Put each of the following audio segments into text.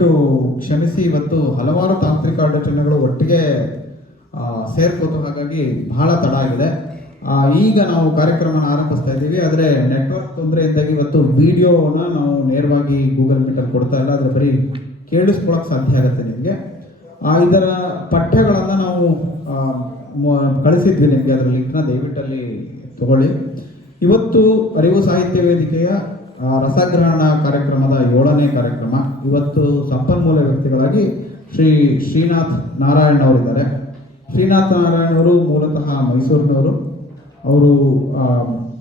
ದಯವಿಟ್ಟು ಕ್ಷಮಿಸಿ. ಇವತ್ತು ಹಲವಾರು ತಾಂತ್ರಿಕ ಅಡಚಣೆಗಳು ಒಟ್ಟಿಗೆ ಸೇರ್ಕೋತು, ಹಾಗಾಗಿ ಬಹಳ ತಡ ಆಗಿದೆ. ಈಗ ನಾವು ಕಾರ್ಯಕ್ರಮನ ಆರಂಭಿಸ್ತಾ ಇದ್ದೀವಿ. ಆದರೆ ನೆಟ್ವರ್ಕ್ ತೊಂದರೆಯಿಂದಾಗಿ ಇವತ್ತು ವಿಡಿಯೋನ ನಾವು ನೇರವಾಗಿ ಗೂಗಲ್ ಮೀಟಲ್ಲಿ ಕೊಡ್ತಾ ಇಲ್ಲ. ಆದರೆ ಬರೀ ಕೇಳಿಸ್ಕೊಳಕ್ಕೆ ಸಾಧ್ಯ ಆಗುತ್ತೆ ನಿಮಗೆ. ಇದರ ಪಠ್ಯಗಳನ್ನು ನಾವು ಕಳಿಸಿದ್ವಿ ನಿಮಗೆ, ಅದರ ಲಿಂಕ್ನ ದಯವಿಟ್ಟಲ್ಲಿ ತಗೊಳ್ಳಿ. ಇವತ್ತು ಅರಿವು ಸಾಹಿತ್ಯ ವೇದಿಕೆಯ ರಸಗ್ರಹಣ ಕಾರ್ಯಕ್ರಮದ 7ನೇ ಕಾರ್ಯಕ್ರಮ. ಇವತ್ತು ಸಂಪನ್ಮೂಲ ವ್ಯಕ್ತಿಗಳಾಗಿ ಶ್ರೀನಾಥ್ ನಾರಾಯಣ್ ಅವರಿದ್ದಾರೆ. ಶ್ರೀನಾಥ್ ನಾರಾಯಣ್ ಅವರು ಮೂಲತಃ ಮೈಸೂರಿನವರು. ಅವರು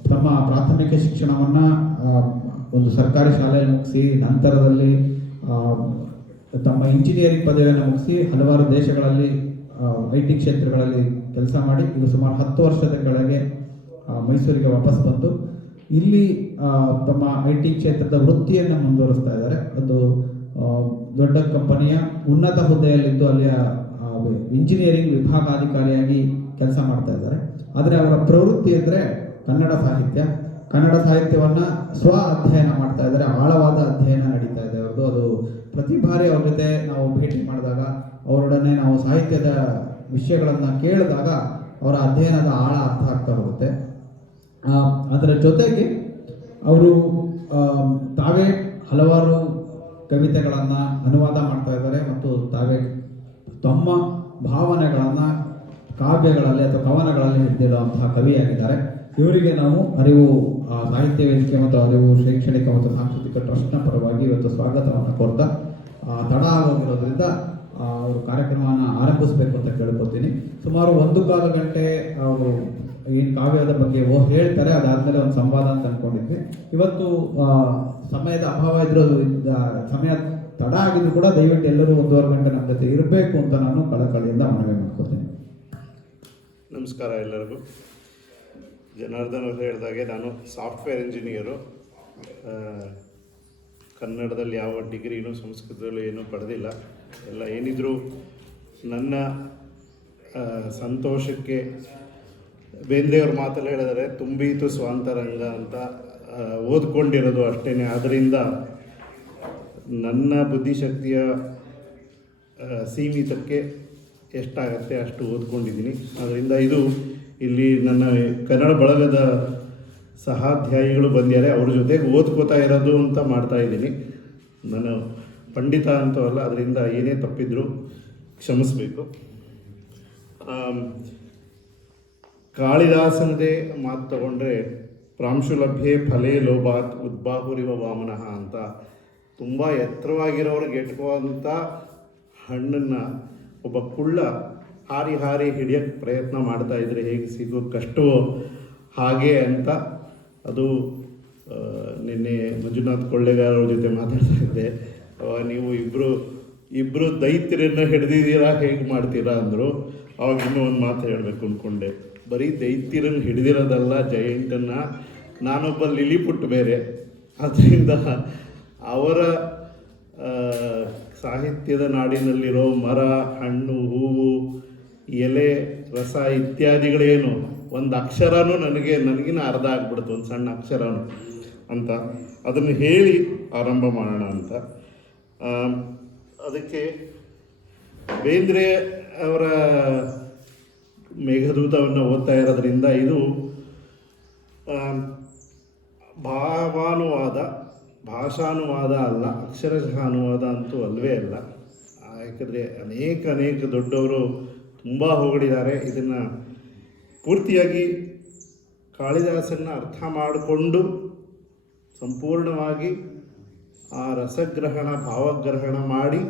ತಮ್ಮ ಪ್ರಾಥಮಿಕ ಶಿಕ್ಷಣವನ್ನು ಒಂದು ಸರ್ಕಾರಿ ಶಾಲೆಯಲ್ಲಿ ಮುಗಿಸಿ, ನಂತರದಲ್ಲಿ ತಮ್ಮ ಇಂಜಿನಿಯರಿಂಗ್ ಪದವಿಯನ್ನು ಮುಗಿಸಿ ಹಲವಾರು ದೇಶಗಳಲ್ಲಿ IT ಕ್ಷೇತ್ರಗಳಲ್ಲಿ ಕೆಲಸ ಮಾಡಿ ಈಗ ಸುಮಾರು 10 ವರ್ಷದ ಕೆಳಗೆ ಮೈಸೂರಿಗೆ ವಾಪಸ್ ಬಂದು ಇಲ್ಲಿ ತಮ್ಮ IT ಕ್ಷೇತ್ರದ ವೃತ್ತಿಯನ್ನು ಮುಂದುವರಿಸ್ತಾ ಇದ್ದಾರೆ. ಒಂದು ದೊಡ್ಡ ಕಂಪನಿಯ ಉನ್ನತ ಹುದ್ದೆಯಲ್ಲಿದ್ದು ಅಲ್ಲಿಯ ಇಂಜಿನಿಯರಿಂಗ್ ವಿಭಾಗಾಧಿಕಾರಿಯಾಗಿ ಕೆಲಸ ಮಾಡ್ತಾ ಇದ್ದಾರೆ. ಆದರೆ ಅವರ ಪ್ರವೃತ್ತಿ ಅಂದರೆ ಕನ್ನಡ ಸಾಹಿತ್ಯವನ್ನು ಸ್ವ ಅಧ್ಯಯನ ಮಾಡ್ತಾ ಇದ್ದಾರೆ. ಆಳವಾದ ಅಧ್ಯಯನ ನಡೀತಾ ಇದೆ ಅವ್ರದ್ದು. ಅದು ಪ್ರತಿ ಬಾರಿ ಅವ್ರ ಜೊತೆ ನಾವು ಭೇಟಿ ಮಾಡಿದಾಗ, ಅವರೊಡನೆ ನಾವು ಸಾಹಿತ್ಯದ ವಿಷಯಗಳನ್ನು ಕೇಳಿದಾಗ ಅವರ ಅಧ್ಯಯನದ ಆಳ ಅರ್ಥ ಆಗ್ತಾ ಹೋಗುತ್ತೆ. ಅದರ ಜೊತೆಗೆ ಅವರು ತಾವೇ ಹಲವಾರು ಕವಿತೆಗಳನ್ನು ಅನುವಾದ ಮಾಡ್ತಾ ಇದ್ದಾರೆ ಮತ್ತು ತಾವೇ ತಮ್ಮ ಭಾವನೆಗಳನ್ನು ಕಾವ್ಯಗಳಲ್ಲಿ ಅಥವಾ ಕವನಗಳಲ್ಲಿ ಹಿಡಿದಿರುವಂತಹ ಕವಿಯಾಗಿದ್ದಾರೆ. ಇವರಿಗೆ ನಾವು ಅರಿವು ಸಾಹಿತ್ಯ ವೇದಿಕೆ ಮತ್ತು ಅರಿವು ಶೈಕ್ಷಣಿಕ ಮತ್ತು ಸಾಂಸ್ಕೃತಿಕ ಟ್ರಸ್ಟ್ನ ಪರವಾಗಿ ಇವತ್ತು ಸ್ವಾಗತವನ್ನು ಕೋರ್ತಾ, ತಡ ಆಗೋದಿರೋದ್ರಿಂದ ಅವರು ಕಾರ್ಯಕ್ರಮವನ್ನು ಆರಂಭಿಸಬೇಕು ಅಂತ ಕೇಳ್ಕೊತೀನಿ. ಸುಮಾರು 1.25 ಗಂಟೆ ಅವರು ಏನು ಕಾವ್ಯದ ಬಗ್ಗೆ ಹೇಳ್ತಾರೆ, ಅದಾದಮೇಲೆ ಒಂದು ಸಂವಾದ ಅಂತ ಅಂದ್ಕೊಂಡಿದ್ವಿ. ಇವತ್ತು ಸಮಯದ ಅಭಾವ ಇದ್ರೂ ಸಮಯ ತಡ ಆಗಿದ್ರು ಕೂಡ ದಯವಿಟ್ಟು ಎಲ್ಲರೂ 1.25 ಗಂಟೆ ನಮ್ಮ ಜೊತೆ ಇರಬೇಕು ಅಂತ ನಾನು ಕಳಕಳಿಯಿಂದ ಮನವಿ ಮಾಡ್ಕೊತೀನಿ. ನಮಸ್ಕಾರ ಎಲ್ಲರಿಗೂ. ಜನಾರ್ದನ್ ಅವರು ಹೇಳಿದಾಗೆ ನಾನು ಸಾಫ್ಟ್ವೇರ್ ಇಂಜಿನಿಯರು. ಕನ್ನಡದಲ್ಲಿ ಯಾವ ಡಿಗ್ರಿನೂ ಸಂಸ್ಕೃತದಲ್ಲೂ ಏನೂ ಪಡೆದಿಲ್ಲ. ಎಲ್ಲ ಏನಿದ್ರು ನನ್ನ ಸಂತೋಷಕ್ಕೆ ಬೇಂದ್ರೆಯವ್ರ ಮಾತಲ್ಲಿ ಹೇಳಿದರೆ ತುಂಬೀತು ಸ್ವಾಂತರಂಗ ಅಂತ ಓದ್ಕೊಂಡಿರೋದು ಅಷ್ಟೇ. ಆದ್ದರಿಂದ ನನ್ನ ಬುದ್ಧಿಶಕ್ತಿಯ ಸೀಮಿತಕ್ಕೆ ಎಷ್ಟಾಗತ್ತೆ ಅಷ್ಟು ಓದ್ಕೊಂಡಿದ್ದೀನಿ. ಅದರಿಂದ ಇದು ಇಲ್ಲಿ ನನ್ನ ಕನ್ನಡ ಬಳಗದ ಸಹಾಧ್ಯಾಯಿಗಳು ಬಂದಿದ್ದಾರೆ, ಅವ್ರ ಜೊತೆಗೆ ಓದ್ಕೋತಾ ಇರೋದು ಅಂತ ಮಾಡ್ತಾಯಿದ್ದೀನಿ. ನಾನು ಪಂಡಿತ ಅಂತೂ ಅಲ್ಲ, ಅದರಿಂದ ಏನೇ ತಪ್ಪಿದ್ರು ಕ್ಷಮಿಸಬೇಕು. ಕಾಳಿದಾಸನದೇ ಮಾತು ತಗೊಂಡ್ರೆ ಪ್ರಾಂಶುಲಭ್ಯೆ ಫಲೇ ಲೋಭಾತ್ ಉದ್ಬಾಹುರಿವ ವಾಮನಃ ಅಂತ ತುಂಬ ಎತ್ತರವಾಗಿರೋರಿಗೆ ಎಟ್ಕುವಂಥ ಹಣ್ಣನ್ನು ಒಬ್ಬ ಕುಳ್ಳ ಹಾರಿ ಹಿಡಿಯೋಕ್ಕೆ ಪ್ರಯತ್ನ ಮಾಡ್ತಾ ಇದ್ರೆ ಹೇಗೆ ಸಿಗೋ ಕಷ್ಟವೋ ಹಾಗೆ ಅಂತ. ಅದು ನಿನ್ನೆ ಮಂಜುನಾಥ್ ಕೊಳ್ಳೇಗಾರವ್ರ ಜೊತೆ ಮಾತಾಡ್ತಾ ಇದ್ದೆ. ನೀವು ಇಬ್ಬರು ದೈತ್ಯರನ್ನು ಹಿಡಿದಿದ್ದೀರಾ, ಹೇಗೆ ಮಾಡ್ತೀರಾ ಅಂದರು. ಅವಾಗ ಇನ್ನೂ ಒಂದು ಮಾತು ಹೇಳಬೇಕು ಅಂದ್ಕೊಂಡೆ. ಬರೀ ದೈತ್ಯರನ್ನು ಹಿಡಿದಿರೋದಲ್ಲ, ಜಯಂಟನ್ನು, ನಾನೊಬ್ಬ ಲಿಲಿಪುಟ್ ಬೇರೆ. ಆದ್ದರಿಂದ ಅವರ ಸಾಹಿತ್ಯದ ನಾಡಿನಲ್ಲಿರೋ ಮರ, ಹಣ್ಣು, ಹೂವು, ಎಲೆ, ರಸ ಇತ್ಯಾದಿಗಳೇನು ಒಂದು ಅಕ್ಷರನೂ ನನಗಿನ ಅರ್ಧ ಆಗ್ಬಿಡ್ತು, ಒಂದು ಸಣ್ಣ ಅಕ್ಷರನೂ ಅಂತ. ಅದನ್ನು ಹೇಳಿ ಆರಂಭ ಮಾಡೋಣ ಅಂತ. ಅದಕ್ಕೆ ಬೇಂದ್ರೆ ಅವರ ಮೇಘದೂತವನ್ನು ಓದ್ತಾ ಇರೋದ್ರಿಂದ ಇದು ಭಾಷಾನುವಾದ ಅಲ್ಲ, ಅಕ್ಷರಶಃ ಅನುವಾದ ಅಂತೂ ಅಲ್ಲವೇ ಅಲ್ಲ. ಯಾಕಂದರೆ ಅನೇಕ ದೊಡ್ಡವರು ತುಂಬ ಹೊಗಳಿದ್ದಾರೆ. ಇದನ್ನು ಪೂರ್ತಿಯಾಗಿ ಕಾಳಿದಾಸನ್ನು ಅರ್ಥ ಮಾಡಿಕೊಂಡು ಸಂಪೂರ್ಣವಾಗಿ ಆ ರಸಗ್ರಹಣ, ಭಾವಗ್ರಹಣ ಮಾಡಿ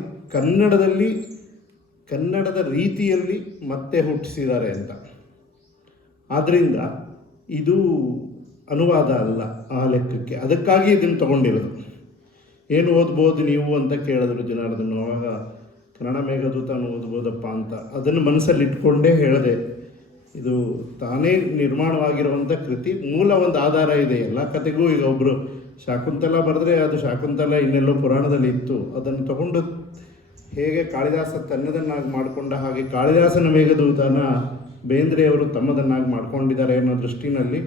ಕನ್ನಡದ ರೀತಿಯಲ್ಲಿ ಮತ್ತೆ ಹುಟ್ಟಿಸಿದ್ದಾರೆ ಅಂತ. ಆದ್ದರಿಂದ ಇದು ಅನುವಾದ ಅಲ್ಲ ಆ ಲೆಕ್ಕಕ್ಕೆ. ಅದಕ್ಕಾಗಿ ಇದನ್ನು ತಗೊಂಡಿರೋದು. ಏನು ಓದ್ಬೋದು ನೀವು ಅಂತ ಕೇಳಿದ್ರು ಜನಾರ್ದನ್. ಆವಾಗ ಕನ್ನಡ ಮೇಘದೂತನ ಓದ್ಬೋದಪ್ಪ ಅಂತ ಅದನ್ನು ಮನಸ್ಸಲ್ಲಿ ಇಟ್ಕೊಂಡೇ ಹೇಳಿದೆ. ಇದು ತಾನೇ ನಿರ್ಮಾಣವಾಗಿರುವಂಥ ಕೃತಿ. ಮೂಲ ಒಂದು ಆಧಾರ ಇದೆ ಎಲ್ಲ ಕತೆಗೂ. ಈಗ ಒಬ್ಬರು ಶಾಕುಂತಲ ಬರೆದ್ರೆ ಅದು ಶಾಕುಂತಲ ಇನ್ನೆಲ್ಲೋ ಪುರಾಣದಲ್ಲಿ ಇತ್ತು. ಅದನ್ನು ತಗೊಂಡು ಹೇಗೆ ಕಾಳಿದಾಸ ತನ್ನದನ್ನಾಗಿ ಮಾಡಿಕೊಂಡ ಹಾಗೆ ಕಾಳಿದಾಸನ ಮೇಘದೂತನ ಬೇಂದ್ರೆಯವರು ತಮ್ಮದನ್ನಾಗಿ ಮಾಡ್ಕೊಂಡಿದ್ದಾರೆ ಅನ್ನೋ ದೃಷ್ಟಿನಲ್ಲಿ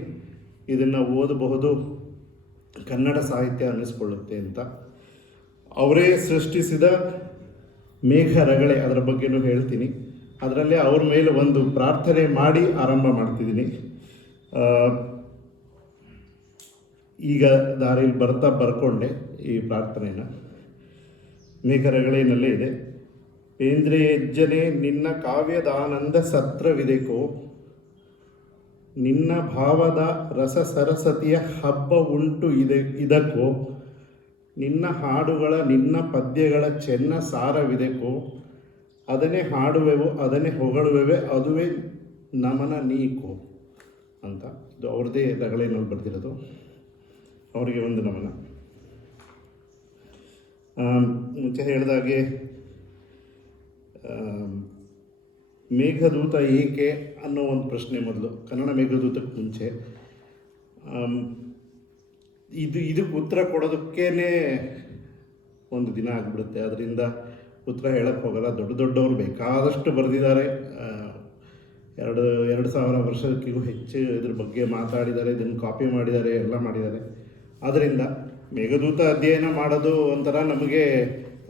ಇದನ್ನು ಓದಬಹುದು, ಕನ್ನಡ ಸಾಹಿತ್ಯ ಅನ್ನಿಸ್ಕೊಳ್ಳುತ್ತೆ ಅಂತ. ಅವರೇ ಸೃಷ್ಟಿಸಿದ ಮೇಘ ರಗಳೆ, ಅದರ ಬಗ್ಗೆನೂ ಹೇಳ್ತೀನಿ. ಅದರಲ್ಲೇ ಅವ್ರ ಮೇಲೆ ಒಂದು ಪ್ರಾರ್ಥನೆ ಮಾಡಿ ಆರಂಭ ಮಾಡ್ತಿದ್ದೀನಿ. ಈಗ ದಾರಿಯಲ್ಲಿ ಬರ್ಕೊಂಡೆ ಈ ಪ್ರಾರ್ಥನೆನ. ಮೇಘರಗಳೇನಲ್ಲೇ ಇದೆ. ಬೇಂದ್ರೆ ಹೆಜ್ಜನೆ ನಿನ್ನ ಕಾವ್ಯದಾನಂದ ಸತ್ರವಿದೆಕೋ, ನಿನ್ನ ಭಾವದ ರಸ ಸರಸತಿಯ ಹಬ್ಬ ಉಂಟು ಇದಕ್ಕೋ, ನಿನ್ನ ಹಾಡುಗಳ ನಿನ್ನ ಪದ್ಯಗಳ ಚೆನ್ನ ಸಾರವಿದೆಕೋ, ಅದನ್ನೇ ಹಾಡುವೆವು ಅದನ್ನೇ ಹೊಗಳುವೆವೆ ಅದುವೇ ನಮನ ನೀಕೋ ಅಂತ. ಇದು ಅವ್ರದ್ದೇ ರಗಳೇನಲ್ಲಿ ಬರ್ತಿರೋದು. ಅವರಿಗೆ ಒಂದು ನಮನ. ಮುಂಚೆ ಹೇಳಿದಾಗೆ ಮೇಘದೂತ ಏಕೆ ಅನ್ನೋ ಒಂದು ಪ್ರಶ್ನೆ ಮೊದಲು, ಕನ್ನಡ ಮೇಘದೂತಕ್ಕೆ ಮುಂಚೆ. ಇದಕ್ಕೆ ಉತ್ತರ ಕೊಡೋದಕ್ಕೇ ಒಂದು ದಿನ ಆಗಿಬಿಡುತ್ತೆ. ಅದರಿಂದ ಉತ್ತರ ಹೇಳಕ್ಕೆ ಹೋಗಲ್ಲ. ದೊಡ್ಡವರು ಬೇಕಾದಷ್ಟು ಬರೆದಿದ್ದಾರೆ. 2,000 ವರ್ಷಕ್ಕಿಗೂ ಹೆಚ್ಚು ಇದ್ರ ಬಗ್ಗೆ ಮಾತಾಡಿದ್ದಾರೆ, ಇದನ್ನು ಕಾಪಿ ಮಾಡಿದ್ದಾರೆ, ಎಲ್ಲ ಮಾಡಿದ್ದಾರೆ. ಆದ್ದರಿಂದ ಮೇಘದೂತ ಅಧ್ಯಯನ ಮಾಡೋದು ಒಂಥರ ನಮಗೆ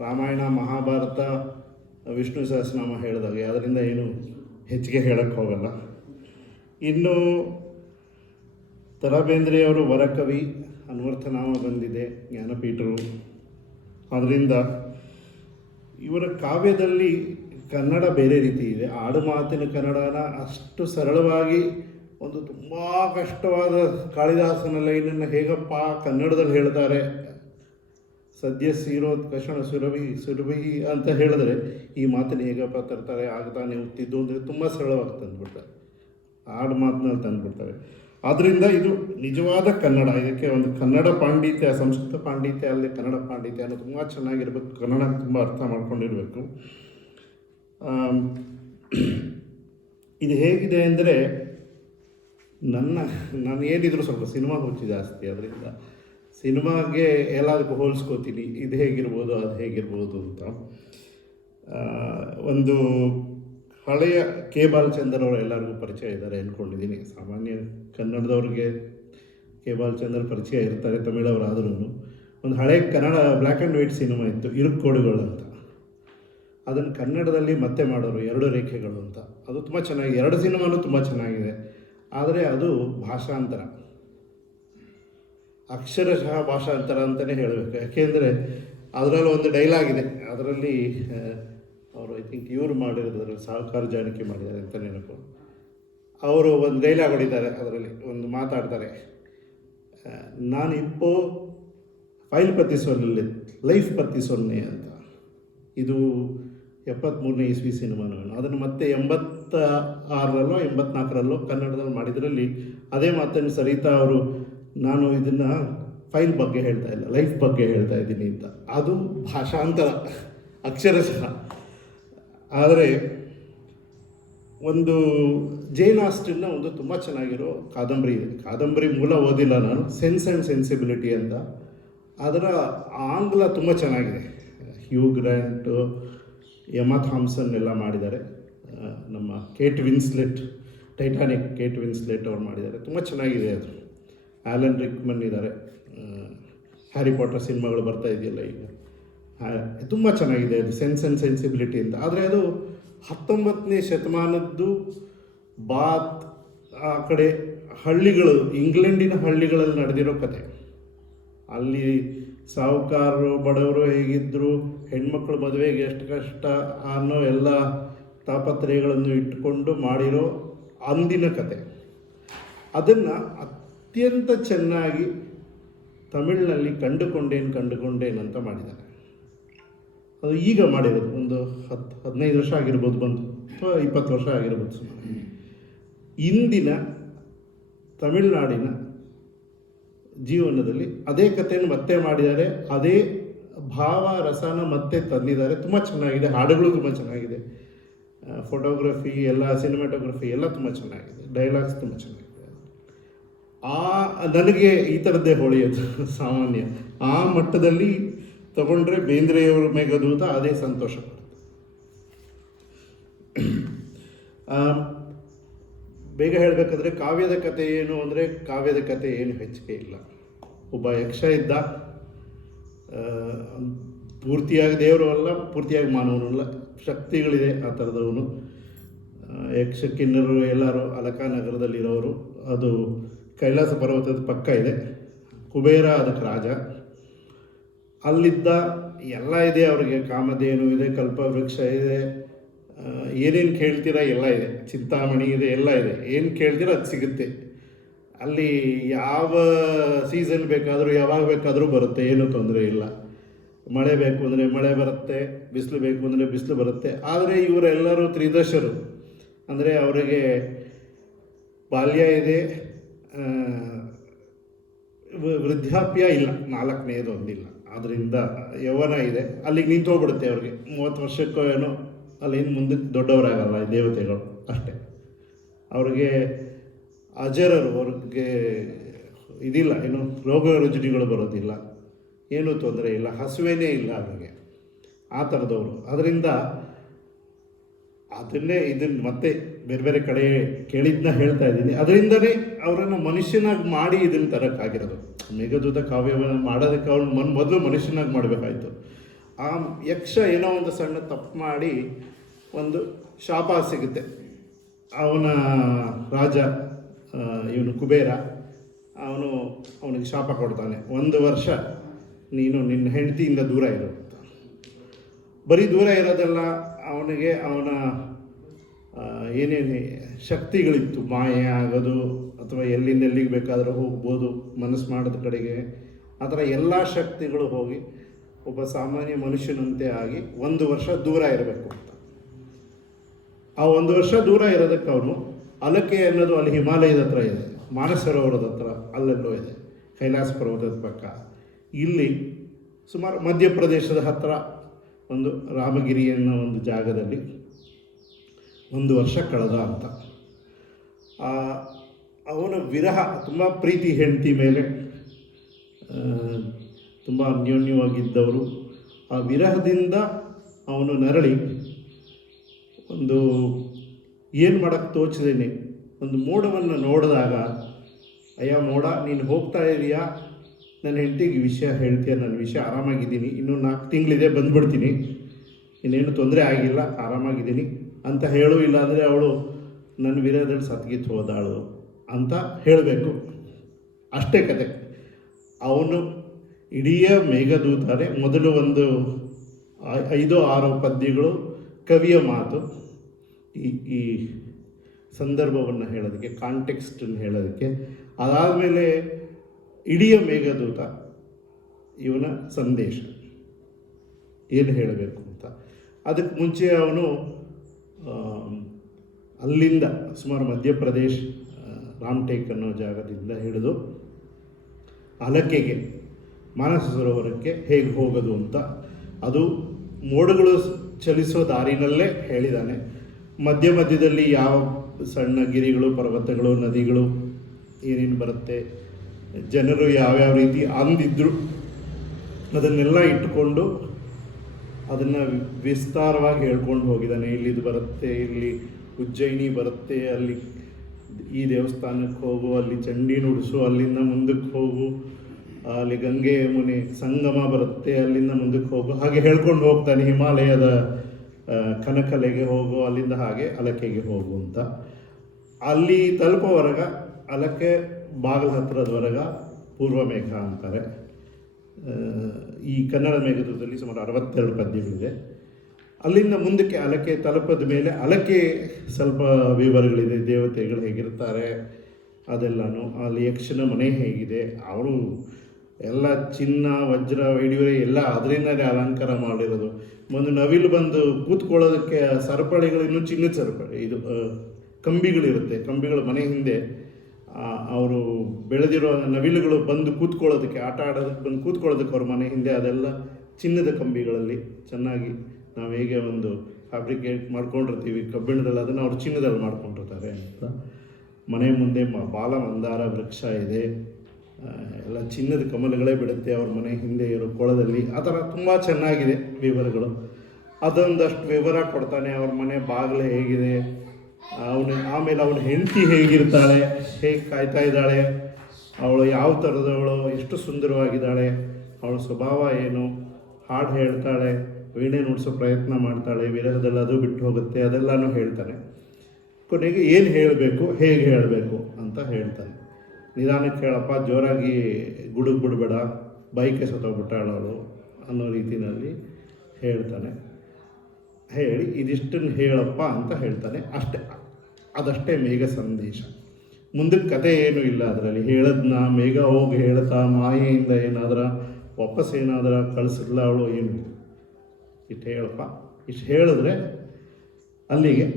ರಾಮಾಯಣ, ಮಹಾಭಾರತ, ವಿಷ್ಣು ಸಹಸ್ರನಾಮ ಹೇಳಿದಾಗ, ಅದರಿಂದ ಏನು ಹೆಚ್ಚಿಗೆ ಹೇಳಕ್ಕೆ ಹೋಗಲ್ಲ. ಇನ್ನು ದ.ರಾ. ಬೇಂದ್ರೆಯವರು ವರಕವಿ, ಅನ್ವರ್ಥನಾಮ ಬಂದಿದೆ, ಜ್ಞಾನಪೀಠರು. ಅದರಿಂದ ಇವರ ಕಾವ್ಯದಲ್ಲಿ ಕನ್ನಡ ಬೇರೆ ರೀತಿ ಇದೆ. ಆಡು ಮಾತಿನ ಕನ್ನಡನ ಅಷ್ಟು ಸರಳವಾಗಿ ಒಂದು ತುಂಬ ಕಷ್ಟವಾದ ಕಾಳಿದಾಸನ ಲೈನನ್ನು ಹೇಗಪ್ಪ ಕನ್ನಡದಲ್ಲಿ ಹೇಳ್ತಾರೆ, ಸದ್ಯ ಸೀರೋತ್ಕರ್ಷಣ ಸುರಭಿ ಅಂತ ಹೇಳಿದ್ರೆ ಈ ಮಾತನ್ನು ಹೇಗಪ್ಪ ತರ್ತಾರೆ, ಆಗ್ತಾನೆ ಉತ್ತಿದ್ದು ಅಂದರೆ ತುಂಬ ಸರಳವಾಗಿ ತಂದುಬಿಡ್ತಾರೆ, ಆಡು ಮಾತಿನಲ್ಲಿ ತಂದುಬಿಡ್ತಾರೆ. ಆದ್ದರಿಂದ ಇದು ನಿಜವಾದ ಕನ್ನಡ. ಇದಕ್ಕೆ ಒಂದು ಕನ್ನಡ ಪಾಂಡಿತ್ಯ, ಸಂಸ್ಕೃತ ಪಾಂಡಿತ್ಯ ಅಲ್ಲದೆ ಕನ್ನಡ ಪಾಂಡಿತ್ಯ ಅನ್ನೋ ತುಂಬ ಚೆನ್ನಾಗಿರ್ಬೇಕು. ಕನ್ನಡ ತುಂಬ ಅರ್ಥ ಮಾಡ್ಕೊಂಡಿರಬೇಕು. ಇದು ಹೇಗಿದೆ ಅಂದರೆ, ನಾನು ಏನಿದ್ರು ಸ್ವಲ್ಪ ಸಿನಿಮಾ ಹುಚ್ಚು ಜಾಸ್ತಿ. ಅದರಿಂದ ಸಿನಿಮಾಗೆ ಎಲ್ಲದಕ್ಕೂ ಹೋಲಿಸ್ಕೋತೀನಿ, ಇದು ಹೇಗಿರ್ಬೋದು ಅದು ಹೇಗಿರ್ಬೋದು ಅಂತ. ಒಂದು ಹಳೆಯ ಕೆ. ಬಾಲಚಂದರ್ ಅವರು ಎಲ್ಲರಿಗೂ ಪರಿಚಯ ಇದ್ದಾರೆ ಅಂದ್ಕೊಂಡಿದ್ದೀನಿ. ಸಾಮಾನ್ಯ ಕನ್ನಡದವ್ರಿಗೆ ಕೆ. ಬಾಲಚಂದರ್ ಪರಿಚಯ ಇರ್ತಾರೆ, ತಮಿಳವರಾದ್ರೂ. ಒಂದು ಹಳೆ Kannada black and white cinema ಇತ್ತು, ಇರುಕ್ಕೋಡುಗಳು ಅಂತ. ಅದನ್ನು ಕನ್ನಡದಲ್ಲಿ ಮತ್ತೆ ಮಾಡೋರು, 2 ರೇಖೆಗಳು ಅಂತ. ಅದು ತುಂಬ ಚೆನ್ನಾಗಿದೆ. 2 ಸಿನಿಮಾನು ತುಂಬ ಚೆನ್ನಾಗಿದೆ. ಆದರೆ ಅದು ಭಾಷಾಂತರ, ಅಕ್ಷರಶಃ ಭಾಷಾಂತರ ಅಂತಲೇ ಹೇಳಬೇಕು. ಯಾಕೆಂದರೆ ಅದರಲ್ಲಿ ಒಂದು ಡೈಲಾಗ್ ಇದೆ. ಅದರಲ್ಲಿ ಅವರು ಐ ಥಿಂಕ್ ಇವರು ಮಾಡಿರೋದ್ರಲ್ಲಿ ಸಾಹುಕಾರ ಜಾನಕಿ ಮಾಡಿದ್ದಾರೆ ಅಂತ ನೆನಪು. ಅವರು ಒಂದು ಡೈಲಾಗ್ ಹೊಡಿತಾರೆ, ಅದರಲ್ಲಿ ಒಂದು ಮಾತಾಡ್ತಾರೆ, ನಾನು ಇಪ್ಪೋ ಫೈಲ್ ಪತ್ತಿ ಸೊನ್ನೆ ಲೈಫ್ ಪತ್ತಿ ಸೊನ್ನೆ ಅಂತ. ಇದು 73ನೇ ಇಸ್ವಿ ಸಿನಿಮಾನು. ಅದನ್ನು ಮತ್ತೆ 86ರಲ್ಲೋ 84ರಲ್ಲೋ ಕನ್ನಡದಲ್ಲಿ ಮಾಡಿದ್ರಲ್ಲಿ ಅದೇ ಮಾತನ್ನು ಸರಿತಾ ಅವರು, ನಾನು ಇದನ್ನು ಫೈಲ್ ಬಗ್ಗೆ ಹೇಳ್ತಾ ಇಲ್ಲ, ಲೈಫ್ ಬಗ್ಗೆ ಹೇಳ್ತಾ ಇದ್ದೀನಿ ಅಂತ. ಅದು ಭಾಷಾಂತರ ಅಕ್ಷರಶಃ. ಆದರೆ ಒಂದು ಜೇನ್ ಆಸ್ಟಿನ್ನ ಒಂದು ತುಂಬ ಚೆನ್ನಾಗಿರೋ ಕಾದಂಬರಿ ಇದೆ. ಕಾದಂಬರಿ ಮೂಲ ಓದಿಲ್ಲ ನಾನು, ಸೆನ್ಸ್ ಆ್ಯಂಡ್ ಸೆನ್ಸಿಬಿಲಿಟಿ ಅಂತ. ಅದರ ಆಂಗ್ಲ ತುಂಬ ಚೆನ್ನಾಗಿದೆ. ಹ್ಯೂ ಗ್ರ್ಯಾಂಟು, ಎಮಾ ಥಾಮ್ಸನ್ ಎಲ್ಲ ಮಾಡಿದ್ದಾರೆ. ನಮ್ಮ ಕೇಟ್ ವಿನ್ಸ್ಲೆಟ್, ಟೈಟಾನಿಕ್ ಕೇಟ್ ವಿನ್ಸ್ಲೆಟ್ ಅವ್ರು ಮಾಡಿದ್ದಾರೆ. ತುಂಬ ಚೆನ್ನಾಗಿದೆ ಅದು. ಆ್ಯಲನ್ ರಿಕ್ಮನ್ ಇದ್ದಾರೆ. ಹ್ಯಾರಿ ಪಾಟರ್ ಸಿನಿಮಾಗಳು ಬರ್ತಾ ಇದೆಯಲ್ಲ ಈಗ, ತುಂಬ ಚೆನ್ನಾಗಿದೆ ಅದು, ಸೆನ್ಸ್ ಆ್ಯಂಡ್ ಸೆನ್ಸಿಬಿಲಿಟಿ ಅಂತ. ಆದರೆ ಅದು 19ನೇ ಶತಮಾನದ್ದು ಬಾತ್ ಆ ಕಡೆ ಹಳ್ಳಿಗಳು, ಇಂಗ್ಲೆಂಡಿನ ಹಳ್ಳಿಗಳಲ್ಲಿ ನಡೆದಿರೋ ಕತೆ. ಅಲ್ಲಿ ಸಾಹುಕಾರರು ಬಡವರು ಹೇಗಿದ್ದರು, ಹೆಣ್ಮಕ್ಳು ಮದುವೆಗೆ ಎಷ್ಟು ಕಷ್ಟ ಅನ್ನೋ ಎಲ್ಲ ತಾಪತ್ರಯಗಳನ್ನು ಇಟ್ಟುಕೊಂಡು ಮಾಡಿರೋ ಅಂದಿನ ಕತೆ. ಅದನ್ನು ಅತ್ಯಂತ ಚೆನ್ನಾಗಿ ತಮಿಳಿನಲ್ಲಿ ಕಂಡುಕೊಂಡೇನು ಅಂತ ಮಾಡಿದ್ದಾರೆ. ಅದು ಈಗ ಮಾಡಿರೋದು ಒಂದು 15 ವರ್ಷ ಆಗಿರ್ಬೋದು ಬಂದು, ಅಥವಾ 20 ವರ್ಷ ಆಗಿರ್ಬೋದು ಸುಮಾರು. ಇಂದಿನ ತಮಿಳುನಾಡಿನ ಜೀವನದಲ್ಲಿ ಅದೇ ಕಥೆಯನ್ನು ಮತ್ತೆ ಮಾಡಿದ್ದಾರೆ, ಅದೇ ಭಾವ ರಸನ ಮತ್ತೆ ತಂದಿದ್ದಾರೆ. ತುಂಬ ಚೆನ್ನಾಗಿದೆ. ಹಾಡುಗಳು ತುಂಬ ಚೆನ್ನಾಗಿದೆ, ಫೋಟೋಗ್ರಫಿ ಎಲ್ಲ, ಸಿನಿಮಾಟೋಗ್ರಫಿ ಎಲ್ಲ ತುಂಬ ಚೆನ್ನಾಗಿದೆ, ಡೈಲಾಗ್ಸ್ ತುಂಬ ಚೆನ್ನಾಗಿದೆ. ನನಗೆ ಈ ಥರದ್ದೇ ಹೊಳೆಯೋದು ಸಾಮಾನ್ಯ. ಆ ಮಟ್ಟದಲ್ಲಿ ತಗೊಂಡ್ರೆ ಬೇಂದ್ರೆಯವರು ಮೇಘದೂತ ಅದೇ ಸಂತೋಷ ಪಡುತ್ತೆ. ಬೇಗ ಹೇಳಬೇಕಾದ್ರೆ ಕಾವ್ಯದ ಕಥೆ ಏನು ಅಂದರೆ, ಕಾವ್ಯದ ಕಥೆ ಏನು ಹೆಚ್ಚಿಗೆ ಇಲ್ಲ. ಒಬ್ಬ ಯಕ್ಷ ಇದ್ದ, ಪೂರ್ತಿಯಾಗಿ ದೇವರು ಅಲ್ಲ, ಪೂರ್ತಿಯಾಗಿ ಮಾನವನು ಅಲ್ಲ, ಶಕ್ತಿಗಳಿದೆ ಆ ಥರದವನು. ಯಕ್ಷ ಕಿನ್ನರು ಎಲ್ಲರೂ ಅಲಕಾ ನಗರದಲ್ಲಿರೋರು. ಅದು ಕೈಲಾಸ ಪರ್ವತದ ಪಕ್ಕ ಇದೆ. ಕುಬೇರ ಅದಕ್ಕೆ ರಾಜ. ಅಲ್ಲಿದ್ದ ಎಲ್ಲ ಇದೆ ಅವರಿಗೆ. ಕಾಮಧೇನು ಇದೆ, ಕಲ್ಪವೃಕ್ಷ ಇದೆ, ಏನೇನು ಕೇಳ್ತೀರಾ ಎಲ್ಲ ಇದೆ. ಚಿಂತಾಮಣಿ ಇದೆ, ಎಲ್ಲ ಇದೆ. ಏನು ಕೇಳ್ತೀರಾ ಅದು ಸಿಗುತ್ತೆ. ಅಲ್ಲಿ ಯಾವ ಸೀಸನ್ ಬೇಕಾದರೂ ಯಾವಾಗ ಬೇಕಾದರೂ ಬರುತ್ತೆ, ಏನೂ ತೊಂದರೆ ಇಲ್ಲ. ಮಳೆ ಬೇಕು ಅಂದರೆ ಮಳೆ ಬರುತ್ತೆ, ಬಿಸಿಲು ಬೇಕು ಅಂದರೆ ಬಿಸಿಲು ಬರುತ್ತೆ. ಆದರೆ ಇವರೆಲ್ಲರೂ ತ್ರಿದಶರು, ಅಂದರೆ ಅವರಿಗೆ ಬಾಲ್ಯ ಇದೆ, ವೃದ್ಧಾಪ್ಯ ಇಲ್ಲ, 4ನೇದು ಒಂದಿಲ್ಲ. ಆದ್ದರಿಂದ ಯೌವನ ಇದೆ, ಅಲ್ಲಿಗೆ ನಿಂತು ಹೋಗ್ಬಿಡುತ್ತೆ ಅವ್ರಿಗೆ. 30 ವರ್ಷಕ್ಕೋ ಏನೋ ಅಲ್ಲಿಂದ ಮುಂದಕ್ಕೆ ದೊಡ್ಡವರಾಗಲ್ಲ ಈ ದೇವತೆಗಳು ಅಷ್ಟೇ. ಅವ್ರಿಗೆ ಅಜರರು, ಅವ್ರಿಗೆ ಇದಿಲ್ಲ, ಏನು ರೋಗ ರುಜಿನಗಳು ಬರೋದಿಲ್ಲ, ಏನೂ ತೊಂದರೆ ಇಲ್ಲ, ಹಸುವೇನೇ ಇಲ್ಲ ಅವ್ರಿಗೆ, ಆ ಥರದವರು. ಅದರಿಂದ ಇದನ್ನು ಮತ್ತೆ ಬೇರೆ ಬೇರೆ ಕಡೆ ಕೇಳಿದ್ದನ್ನ ಹೇಳ್ತಾ ಇದ್ದೀನಿ. ಅದರಿಂದನೇ ಅವರನ್ನು ಮನುಷ್ಯನಾಗಿ ಮಾಡಿ ಇದನ್ನು ತರೋಕ್ಕಾಗಿರೋದು. ಮೇಘದೂತ ಕಾವ್ಯವನ್ನು ಮಾಡೋದಕ್ಕೆ ಅವ್ರು ಮೊದಲು ಮನುಷ್ಯನಾಗಿ ಮಾಡಬೇಕಾಯ್ತು. ಆ ಯಕ್ಷ ಏನೋ ಒಂದು ಸಣ್ಣ ತಪ್ಪು ಮಾಡಿ ಒಂದು ಶಾಪ ಸಿಗುತ್ತೆ. ಅವನ ರಾಜ ಇವನು ಕುಬೇರ, ಅವನಿಗೆ ಶಾಪ ಕೊಡ್ತಾನೆ, 1 ವರ್ಷ ನೀನು ನಿನ್ನ ಹೆಂಡತಿಯಿಂದ ದೂರ ಇರು ಅಂತ. ಬರೀ ದೂರ ಇರೋದಲ್ಲ, ಅವನಿಗೆ ಅವನ ಏನೇನು ಶಕ್ತಿಗಳಿತ್ತು, ಮಾಯೆ ಆಗೋದು ಅಥವಾ ಎಲ್ಲಿಂದ ಎಲ್ಲಿಗೆ ಬೇಕಾದರೂ ಹೋಗ್ಬೋದು, ಮನಸ್ಸು ಮಾಡೋದ ಕಡೆಗೆ, ಆ ಥರ ಎಲ್ಲ ಶಕ್ತಿಗಳು ಹೋಗಿ ಒಬ್ಬ ಸಾಮಾನ್ಯ ಮನುಷ್ಯನಂತೆ ಆಗಿ 1 ವರ್ಷ ದೂರ ಇರಬೇಕು ಅಂತ. ಆ 1 ವರ್ಷ ದೂರ ಇರೋದಕ್ಕೆ ಅವನು ಅಲಕೆ ಅನ್ನೋದು ಅಲ್ಲಿ ಹಿಮಾಲಯದ ಹತ್ರ ಇದೆ, ಮಾನಸರೋವರದ ಹತ್ರ ಅಲ್ಲೆಲ್ಲೋ ಇದೆ, ಕೈಲಾಸ ಪರ್ವತದ ಪಕ್ಕ. ಇಲ್ಲಿ ಸುಮಾರು ಮಧ್ಯಪ್ರದೇಶದ ಹತ್ರ ಒಂದು ರಾಮಗಿರಿ ಅನ್ನೋ ಒಂದು ಜಾಗದಲ್ಲಿ 1 ವರ್ಷ ಕಳೆದ ಅಂತ. ಅವನ ವಿರಹ, ತುಂಬ ಪ್ರೀತಿ ಹೆಂಡತಿ ಮೇಲೆ, ತುಂಬ ಅನ್ಯೋನ್ಯವಾಗಿದ್ದವರು. ಆ ವಿರಹದಿಂದ ಅವನು ನರಳಿ ಒಂದು ಏನು ಮಾಡೋಕ್ಕೆ ತೋಚದೇನೆ ಒಂದು ಮೋಡವನ್ನು ನೋಡಿದಾಗ, ಅಯ್ಯ ಮೋಡ, ನೀನು ಹೋಗ್ತಾ ಇದೀಯಾ, ನನ್ನ ಹೆಂಡತಿಗೆ ವಿಷಯ ಹೇಳ್ತೀಯ, ನನ್ನ ವಿಷಯ ಆರಾಮಾಗಿದ್ದೀನಿ, ಇನ್ನೂ 4 ತಿಂಗಳಿದೆ, ಬಂದುಬಿಡ್ತೀನಿ, ಇನ್ನೇನು ತೊಂದರೆ ಆಗಿಲ್ಲ, ಆರಾಮಾಗಿದ್ದೀನಿ ಅಂತ ಹೇಳು. ಇಲ್ಲಾಂದರೆ ಅವಳು ನನ್ನ ವಿರಹದಲ್ಲಿ ಸತ್ಗಿತ್ತು ಹೋದಾಳು ಅಂತ ಹೇಳಬೇಕು. ಅಷ್ಟೇ ಕತೆ. ಅವನು ಇಡೀ ಮೇಘದೂತನೇ ಮೊದಲು ಒಂದು 5-6 ಪದ್ಯಗಳು ಕವಿಯ ಮಾತು, ಈ ಸಂದರ್ಭವನ್ನು ಹೇಳೋದಕ್ಕೆ, ಕಾಂಟೆಕ್ಸ್ಟನ್ನು ಹೇಳೋದಕ್ಕೆ. ಅದಾದಮೇಲೆ ಇಡೀ ಮೇಘದೂತ ಇವನ ಸಂದೇಶ ಏನು ಹೇಳಬೇಕು ಅಂತ. ಅದಕ್ಕೆ ಮುಂಚೆ ಅವನು ಅಲ್ಲಿಂದ ಸುಮಾರು ಮಧ್ಯಪ್ರದೇಶ್ ರಾಮ್ಟೇಕ್ ಅನ್ನೋ ಜಾಗದಿಂದ ಹಿಡಿದು ಅಲಕೆಗೆ, ಮಾನಸ ಸರೋವರಕ್ಕೆ ಹೇಗೆ ಹೋಗೋದು ಅಂತ, ಅದು ಮೋಡಗಳು ಚಲಿಸೋ ದಾರಿನಲ್ಲೇ ಹೇಳಿದ್ದಾನೆ. ಮಧ್ಯ ಮಧ್ಯದಲ್ಲಿ ಯಾವ ಸಣ್ಣ ಗಿರಿಗಳು, ಪರ್ವತಗಳು, ನದಿಗಳು ಏನೇನು ಬರುತ್ತೆ, ಜನರು ಯಾವ್ಯಾವ ರೀತಿ ಅಂದಿದ್ರು ಅದನ್ನೆಲ್ಲ ಇಟ್ಟುಕೊಂಡು ಅದನ್ನು ವಿಸ್ತಾರವಾಗಿ ಹೇಳ್ಕೊಂಡು ಹೋಗಿದ್ದಾನೆ. ಇಲ್ಲಿದು ಬರುತ್ತೆ, ಇಲ್ಲಿ ಉಜ್ಜಯಿನಿ ಬರುತ್ತೆ, ಅಲ್ಲಿ ಈ ದೇವಸ್ಥಾನಕ್ಕೆ ಹೋಗು, ಅಲ್ಲಿ ಚಂಡಿ ನುಡಿಸು, ಅಲ್ಲಿಂದ ಮುಂದಕ್ಕೆ ಹೋಗು, ಅಲ್ಲಿ ಗಂಗೆ ಮುನಿ ಸಂಗಮ ಬರುತ್ತೆ, ಅಲ್ಲಿಂದ ಮುಂದಕ್ಕೆ ಹೋಗು, ಹಾಗೆ ಹೇಳ್ಕೊಂಡು ಹೋಗ್ತಾನೆ. ಹಿಮಾಲಯದ ಕನಕಲೆಗೆ ಹೋಗು, ಅಲ್ಲಿಂದ ಹಾಗೆ ಅಲಕೆಗೆ ಹೋಗು ಅಂತ. ಅಲ್ಲಿ ತಲುಪೋವರೆಗ ಅಲಕೆ ಬಾಗಿಲ ಹತ್ತಿರದವರೆಗ ಪೂರ್ವ ಮೇಘ ಅಂತಾರೆ. ಈ ಕನ್ನಡ ಮೇಘದೂತದಲ್ಲಿ ಸುಮಾರು 62 ಪದ್ಯಗಳಿದೆ. ಅಲ್ಲಿಂದ ಮುಂದಕ್ಕೆ ಅಲಕೆ ತಲುಪದ ಮೇಲೆ ಅಲಕೆ ಸ್ವಲ್ಪ ವಿವರಗಳಿದೆ, ದೇವತೆಗಳು ಹೇಗಿರ್ತಾರೆ ಅದೆಲ್ಲನೂ, ಅಲ್ಲಿ ಯಕ್ಷನ ಮನೆ ಹೇಗಿದೆ, ಅವರು ಎಲ್ಲ ಚಿನ್ನ ವಜ್ರ ವೈಡೂರ್ಯ ಎಲ್ಲ ಅದರಿಂದಲೇ ಅಲಂಕಾರ ಮಾಡಿರೋದು. ಒಂದು ನವಿಲು ಬಂದು ಕೂತ್ಕೊಳ್ಳೋದಕ್ಕೆ ಸರಪಳಿಗಳು, ಇನ್ನೂ ಚಿನ್ನದ ಸರಪಳಿ, ಇದು ಕಂಬಿಗಳಿರುತ್ತೆ, ಕಂಬಿಗಳ ಮನೆ ಹಿಂದೆ ಅವರು ಬೆಳೆದಿರೋ ನವಿಲುಗಳು ಬಂದು ಕೂತ್ಕೊಳ್ಳೋದಕ್ಕೆ, ಆಟ ಆಡೋದಕ್ಕೆ ಬಂದು ಕೂತ್ಕೊಳ್ಳೋದಕ್ಕೆ ಅವ್ರ ಮನೆ ಹಿಂದೆ ಅದೆಲ್ಲ ಚಿನ್ನದ ಕಂಬಿಗಳಲ್ಲಿ ಚೆನ್ನಾಗಿ ನಾವು ಹೇಗೆ ಒಂದು ಫ್ಯಾಬ್ರಿಕೇಟ್ ಮಾಡ್ಕೊಂಡಿರ್ತೀವಿ ಕಬ್ಬಿಣದಲ್ಲಿ, ಅದನ್ನು ಅವ್ರು ಚಿನ್ನದಲ್ಲಿ ಮಾಡ್ಕೊಂಡಿರ್ತಾರೆ ಅಂತ. ಮನೆ ಮುಂದೆ ಬಾಲ ಮಂದಾರ ವೃಕ್ಷ ಇದೆ, ಎಲ್ಲ ಚಿನ್ನದ ಕಮಲಗಳೇ ಬಿಡುತ್ತೆ ಅವ್ರ ಮನೆ ಹಿಂದೆ ಇರೋ ಕೊಳದಲ್ಲಿ. ಆ ಥರ ತುಂಬ ಚೆನ್ನಾಗಿದೆ ವಿವರಗಳು. ಅದೊಂದಷ್ಟು ವಿವರ ಕೊಡ್ತಾನೆ. ಅವ್ರ ಮನೆ ಬಾಗಿಲು ಹೇಗಿದೆ, ಆಮೇಲೆ ಅವನ ಹೆಂಡತಿ ಹೇಗಿರ್ತಾಳೆ, ಹೇಗೆ ಕಾಯ್ತಾ ಇದ್ದಾಳೆ, ಅವಳು ಯಾವ ಥರದವಳು, ಎಷ್ಟು ಸುಂದರವಾಗಿದ್ದಾಳೆ, ಅವಳ ಸ್ವಭಾವ ಏನು, ಹಾಡು ಹೇಳ್ತಾಳೆ, ವೀಣೆ ನುಡಿಸೋ ಪ್ರಯತ್ನ ಮಾಡ್ತಾಳೆ, ವಿರಹದಲ್ಲಿ ಅದು ಬಿಟ್ಟು ಹೋಗುತ್ತೆ, ಅದೆಲ್ಲನೂ ಹೇಳ್ತಾನೆ. ಕೊನೆಗೆ ಏನು ಹೇಳಬೇಕು, ಹೇಗೆ ಹೇಳಬೇಕು ಅಂತ ಹೇಳ್ತಾನೆ. ನಿಧಾನಕ್ಕೆ ಹೇಳಪ್ಪ, ಜೋರಾಗಿ ಗುಡುಗು ಬಿಡಬೇಡ, ಬೈಕೆ ಸತ್ತೋಗ್ಬಿಟ್ಟಾಳವಳು ಅನ್ನೋ ರೀತಿಯಲ್ಲಿ ಹೇಳ್ತಾನೆ. ಹೇಳಿ ಇದಿಷ್ಟನ್ನು ಹೇಳಪ್ಪ ಅಂತ ಹೇಳ್ತಾನೆ. ಅಷ್ಟೇ, ಅದಷ್ಟೇ ಮೇಘ ಸಂದೇಶ. ಮುಂದಕ್ಕೆ ಕತೆ ಏನೂ ಇಲ್ಲ ಅದರಲ್ಲಿ. ಹೇಳದ್ನ ಮೇಘ ಹೋಗಿ ಹೇಳ್ತಾ ಮಾಯೆಯಿಂದ ಏನಾದ್ರ ವಾಪಸ್ ಏನಾದ್ರ ಕಳಿಸಿದ್ಲ ಅವಳು, ಏನು ಇಷ್ಟು ಹೇಳಪ್ಪ, ಇಷ್ಟು ಹೇಳಿದ್ರೆ ಅಲ್ಲಿಗೆ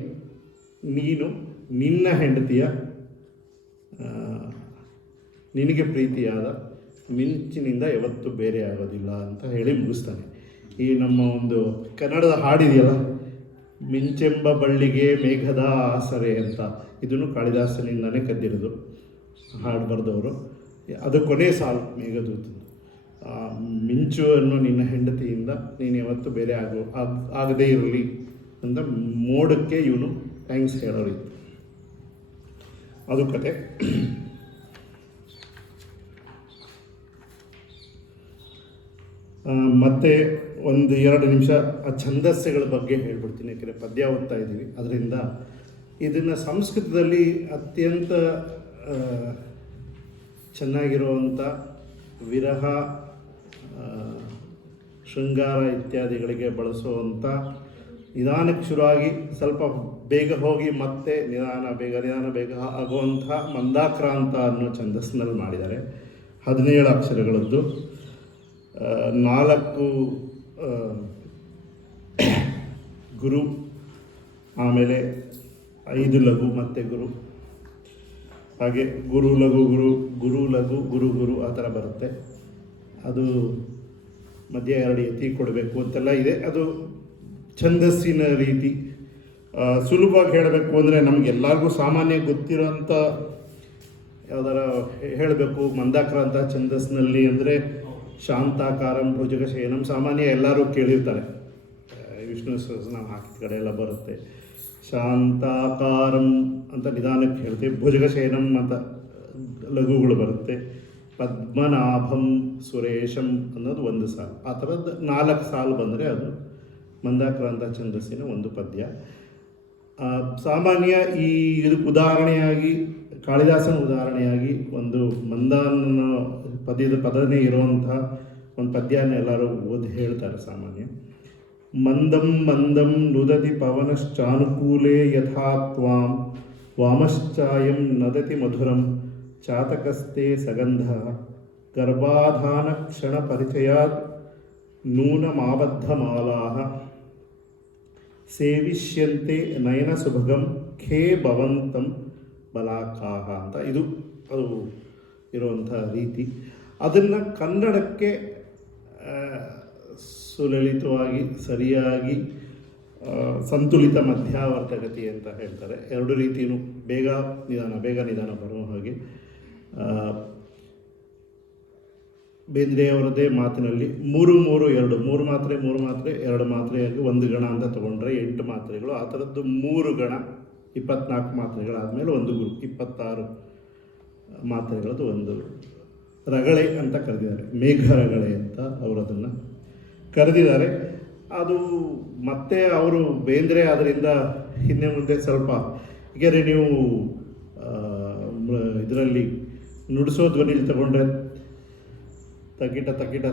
ನೀನು ನಿನ್ನ ಹೆಂಡತಿಯ ನಿನಗೆ ಪ್ರೀತಿಯಾದ ಮಿಂಚಿನಿಂದ ಯಾವತ್ತೂ ಬೇರೆ ಆಗೋದಿಲ್ಲ ಅಂತ ಹೇಳಿ ಮುಗಿಸ್ತಾನೆ. ಈ ನಮ್ಮ ಒಂದು ಕನ್ನಡದ ಹಾಡಿದೆಯಲ್ಲ, ಮಿಂಚೆಂಬ ಬಳ್ಳಿಗೆ ಮೇಘದ ಆಸರೆ ಅಂತ, ಇದನ್ನು ಕಾಳಿದಾಸನಿಂದನೇ ಕದ್ದಿರೋದು, ಹಾಡು ಬರೆದವರು. ಅದು ಕೊನೆ ಸಾಲು ಮೇಘದೂತದ್ದು. ಮಿಂಚು ಅನ್ನೋ ನಿನ್ನ ಹೆಂಡತಿಯಿಂದ ನೀನು ಯಾವತ್ತೂ ಬೇರೆ ಆಗದೇ ಇರಲಿ ಅಂತ ಮೋಡಕ್ಕೆ ಇವನು ಥ್ಯಾಂಕ್ಸ್ ಹೇಳೋರಿತ್ತು. ಅದು ಕತೆ. ಮತ್ತು ಒಂದು 2 ನಿಮಿಷ ಆ ಛಂದಸ್ಸುಗಳ ಬಗ್ಗೆ ಹೇಳ್ಬಿಡ್ತೀನಿ, ಯಾಕೆಂದರೆ ಪದ್ಯ ಓದ್ತಾ ಇದ್ದೀವಿ. ಅದರಿಂದ ಇದನ್ನು ಸಂಸ್ಕೃತದಲ್ಲಿ ಅತ್ಯಂತ ಚೆನ್ನಾಗಿರುವಂಥ ವಿರಹ, ಶೃಂಗಾರ ಇತ್ಯಾದಿಗಳಿಗೆ ಬಳಸುವಂಥ, ನಿಧಾನಕ್ಕೆ ಶುರುವಾಗಿ ಸ್ವಲ್ಪ ಬೇಗ ಹೋಗಿ ಮತ್ತೆ ನಿಧಾನ ಬೇಗ ಆಗುವಂಥ ಮಂದಾಕ್ರಾಂತ ಅನ್ನೋ ಛಂದಸ್ಸಿನಲ್ಲಿ ಮಾಡಿದ್ದಾರೆ. 17 ಅಕ್ಷರಗಳದ್ದು, 4 ಗುರು, ಆಮೇಲೆ 5 ಲಘು ಮತ್ತು ಗುರು, ಹಾಗೆ ಗುರು ಲಘು ಗುರು, ಗುರು ಲಘು ಗುರು ಗುರು ಆ ಥರ ಬರುತ್ತೆ. ಅದು ಮಧ್ಯ 2 ಎತ್ತಿ ಕೊಡಬೇಕು ಅಂತೆಲ್ಲ ಇದೆ. ಅದು ಛಂದಸ್ಸಿನ ರೀತಿ. ಸುಲಭವಾಗಿ ಹೇಳಬೇಕು ಅಂದರೆ ನಮಗೆಲ್ಲರಿಗೂ ಸಾಮಾನ್ಯ ಗೊತ್ತಿರೋಂಥ ಯಾವ್ದಾರ ಹೇಳಬೇಕು ಮಂದಾಕ್ರಾಂತ ಛಂದಸ್ಸಿನಲ್ಲಿ ಅಂದರೆ ಶಾಂತಾಕಾರಂ ಭುಜಗಶಯನಂ, ಸಾಮಾನ್ಯ ಎಲ್ಲರೂ ಕೇಳಿರ್ತಾರೆ. ವಿಷ್ಣು ಸಹಸ್ರನಾಮ ಹಾಕಿದ ಕಡೆ ಎಲ್ಲ ಬರುತ್ತೆ. ಶಾಂತಾಕಾರಂ ಅಂತ ನಿಧಾನಕ್ಕೆ ಹೇಳ್ತೀವಿ, ಭುಜಗಶಯನಂ ಅಂತ ಲಘುಗಳು ಬರುತ್ತೆ. ಪದ್ಮನಾಭಂ ಸುರೇಶಂ ಅನ್ನೋದು 1 ಸಾಲು. ಆ ಥರದ್ದು 4 ಸಾಲು ಬಂದರೆ ಅದು ಮಂದಾಕ್ರಾಂತ ಛಂದಸ್ಸಿನ ಒಂದು ಪದ್ಯ. ಸಾಮಾನ್ಯ ಈ ಇದಕ್ಕೆ ಉದಾಹರಣೆಯಾಗಿ ಕಾಳಿದಾಸನ ಉದಾಹರಣೆಯಾಗಿ ಒಂದು ಮಂದಾನ ಪದನೇ ಇರುವಂಥ ಒಂದು ಪದ್ಯನ ಎಲ್ಲರೂ ಓದಿ ಹೇಳ್ತಾರೆ ಸಾಮಾನ್ಯ. ಮಂದಂ ಮಂದಂ ನುದತಿ ಪವನಶ್ಚಾನುಕೂಲೇ ಯಥಾ ತ್ವಾಂ ವಾಮಶ್ಚಾಯಂ ನದತಿ ಮಧುರಂ ಚಾತಕಸ್ತೆ ಸಗಂಧ ಗರ್ಭಾಧಾನ ಕ್ಷಣ ಪರಿಚಯಾತ್ ನೂನಮಾಬದ್ಧಮಾಲಾಃ ಸೇವಿಷ್ಯಂತೆ ನಯನ ಸುಭಗಂ ಖೇ ಭವಂತಂ ಬಲಾಕಾಹ ಅಂತ ಇದು ಅದು ಇರುವಂಥ ರೀತಿ. ಅದನ್ನು ಕನ್ನಡಕ್ಕೆ ಸುಲಲಿತವಾಗಿ ಸರಿಯಾಗಿ ಸಂತುಲಿತ ಮಧ್ಯಾವರ್ತಗತಿ ಅಂತ ಹೇಳ್ತಾರೆ. 2 ರೀತಿಯೂ ಬೇಗ ನಿಧಾನ ಬರೋ ಹಾಗೆ. ಬೇಂದ್ರೆಯವರದೇ ಮಾತಿನಲ್ಲಿ 3-3-2 3 ಮಾತ್ರೆ 2 ಮಾತ್ರೆಯಾಗಿ 1 ಗಣ ಅಂತ ತೊಗೊಂಡ್ರೆ 8 ಮಾತ್ರೆಗಳು. ಆ ಥರದ್ದು 3 ಗಣ 24 ಮಾತ್ರೆಗಳಾದಮೇಲೆ 1 ಗುರು 26 ಮಾತ್ರೆಗಳದ್ದು ಒಂದು ರಗಳೆ ಅಂತ ಕರೆದಿದ್ದಾರೆ. ಮೇಘ ರಗಳೆ ಅಂತ ಅವರು ಅದನ್ನು ಕರೆದಿದ್ದಾರೆ. ಅದು ಮತ್ತೆ ಅವರು ಬೇಂದ್ರೆ ಅದರಿಂದ ಹಿಂದೆ ಮುಂದೆ ಸ್ವಲ್ಪ ಹೀಗೆ ನೀವು ಇದರಲ್ಲಿ ನುಡಿಸೋ ಧ್ವನಿಲಿ ತಗೊಂಡ್ರೆ ತಕ್ಕಿಟ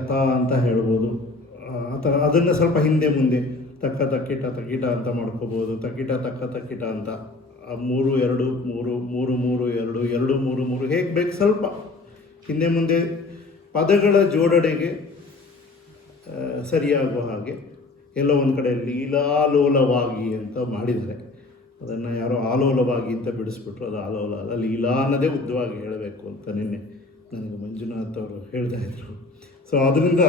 ತ ಅಂತ ಹೇಳ್ಬೋದು. ಆ ಥರ ಅದನ್ನು ಸ್ವಲ್ಪ ಹಿಂದೆ ಮುಂದೆ ತಕ್ಕಿಟ ಅಂತ ಮಾಡ್ಕೋಬೋದು. ತಕ್ಕಿಟ ಅಂತ 3-2 3 3-3 2 2 3 3 ಹೇಗೆ ಬೇಕು ಸ್ವಲ್ಪ ಹಿಂದೆ ಮುಂದೆ ಪದಗಳ ಜೋಡಣೆಗೆ ಸರಿಯಾಗುವ ಹಾಗೆ ಎಲ್ಲೋ ಒಂದು ಕಡೆ ಲೀಲಾಲೋಲವಾಗಿ ಅಂತ ಮಾಡಿದ್ದಾರೆ. ಅದನ್ನು ಯಾರೋ ಆಲೋಲವಾಗಿ ಅಂತ ಬಿಡಿಸ್ಬಿಟ್ರು. ಅದು ಆಲೋಲ ಅಲ್ಲ, ಲೀಲಾ ಅನ್ನೋದೇ ಉದ್ದವಾಗಿ ಹೇಳಬೇಕು ಅಂತ ನಿನ್ನೆ ನನಗೆ ಮಂಜುನಾಥ್ ಅವರು ಹೇಳ್ತಾ ಇದ್ರು. ಸೊ ಅದರಿಂದ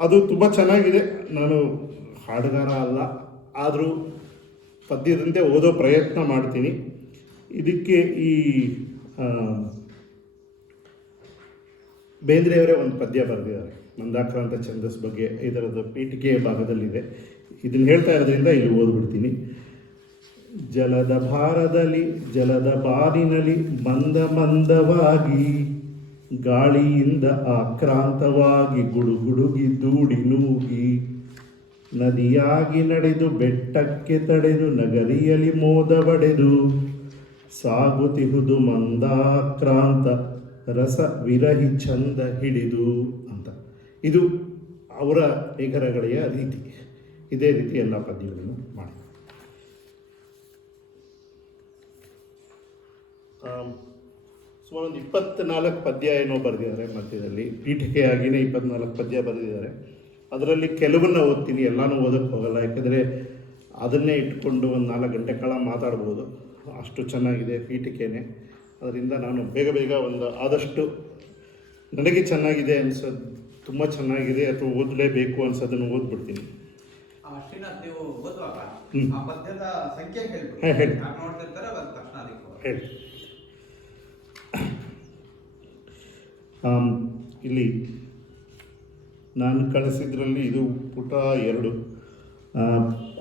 ಅದು ತುಂಬ ಚೆನ್ನಾಗಿದೆ. ನಾನು ಹಾಡುಗಾರ ಅಲ್ಲ, ಆದರೂ ಪದ್ಯದಂತೆ ಓದೋ ಪ್ರಯತ್ನ ಮಾಡ್ತೀನಿ. ಇದಕ್ಕೆ ಈ ಬೇಂದ್ರೆಯವರೇ ಒಂದು ಪದ್ಯ ಬರೆದಿದ್ದಾರೆ ಮಂದಾಕ್ರಾಂತ ಛಂದಸ್ ಬಗ್ಗೆ. ಇದರದ್ದು ಪೀಠಿಕೆಯ ಭಾಗದಲ್ಲಿದೆ. ಇದನ್ನು ಹೇಳ್ತಾ ಇರೋದ್ರಿಂದ ಇಲ್ಲಿ ಓದ್ಬಿಡ್ತೀನಿ. ಜಲದ ಭಾರದಲ್ಲಿ ಜಲದ ಬಾರಿನಲ್ಲಿ ಮಂದವಾಗಿ ಗಾಳಿಯಿಂದ ಆಕ್ರಾಂತವಾಗಿ ಗುಡುಗುಡುಗಿ ದೂಡಿ ನೂಗಿ ನದಿಯಾಗಿ ನಡೆದು ಬೆಟ್ಟಕ್ಕೆ ತಡೆದು ನಗರಿಯಲಿ ಮೋದ ಬಡೆದು ಸಾಗುತ್ತಿಹುದು ಮಂದಾಕ್ರಾಂತ ರಸ ವಿರಹಿ ಚಂದ ಹಿಡಿದು ಅಂತ. ಇದು ಅವರ ಏಕರಗಳೆಯ ರೀತಿ. ಇದೇ ರೀತಿ ಎಲ್ಲ ಪದ್ಯಗಳನ್ನು ಮಾಡಿ. ಸುಮಾರು ಒಂದು 24 ಪದ್ಯ ಏನೋ ಬರೆದಿದ್ದಾರೆ ಮಧ್ಯದಲ್ಲಿ. ಪೀಠಿಕೆಯಾಗಿಯೇ 24 ಪದ್ಯ ಬರೆದಿದ್ದಾರೆ. ಅದರಲ್ಲಿ ಕೆಲವನ್ನ ಓದ್ತೀನಿ, ಎಲ್ಲನೂ ಓದಕ್ಕೆ ಹೋಗಲ್ಲ, ಯಾಕಂದರೆ ಅದನ್ನೇ ಇಟ್ಕೊಂಡು ಒಂದು 4 ಗಂಟೆ ಕಾಲ ಮಾತಾಡ್ಬೋದು, ಅಷ್ಟು ಚೆನ್ನಾಗಿದೆ ಪೀಠಿಕೆನೇ. ಅದರಿಂದ ನಾನು ಬೇಗ ಬೇಗ ಒಂದು ಆದಷ್ಟು ನನಗೆ ಚೆನ್ನಾಗಿದೆ ಅನ್ಸೋದು, ತುಂಬ ಚೆನ್ನಾಗಿದೆ ಅಥವಾ ಓದಲೇಬೇಕು ಅನ್ಸೋದನ್ನು ಓದ್ಬಿಡ್ತೀನಿ. ಶ್ರೀನಾಥ್, ನೀವು ಓದುವಾಗ ಹ್ಮ್. ಆ ಪದ್ಯದ ಸಂಖ್ಯೆ ಹೇಳ್ಬಿಡಿ. ಹಾ, ಹೇಳಿ. ಯಾರು ನೋಡ್ತಿರ್ತಾರೆ ಅದ್ರ ತಕ್ಷಣ ಅದಕ್ಕೆ ಹೋಗಿ. ಹೇಳಿ. ಇಲ್ಲಿ ನಾನು ಕಳಿಸಿದ್ರಲ್ಲಿ ಇದು ಪುಟ 2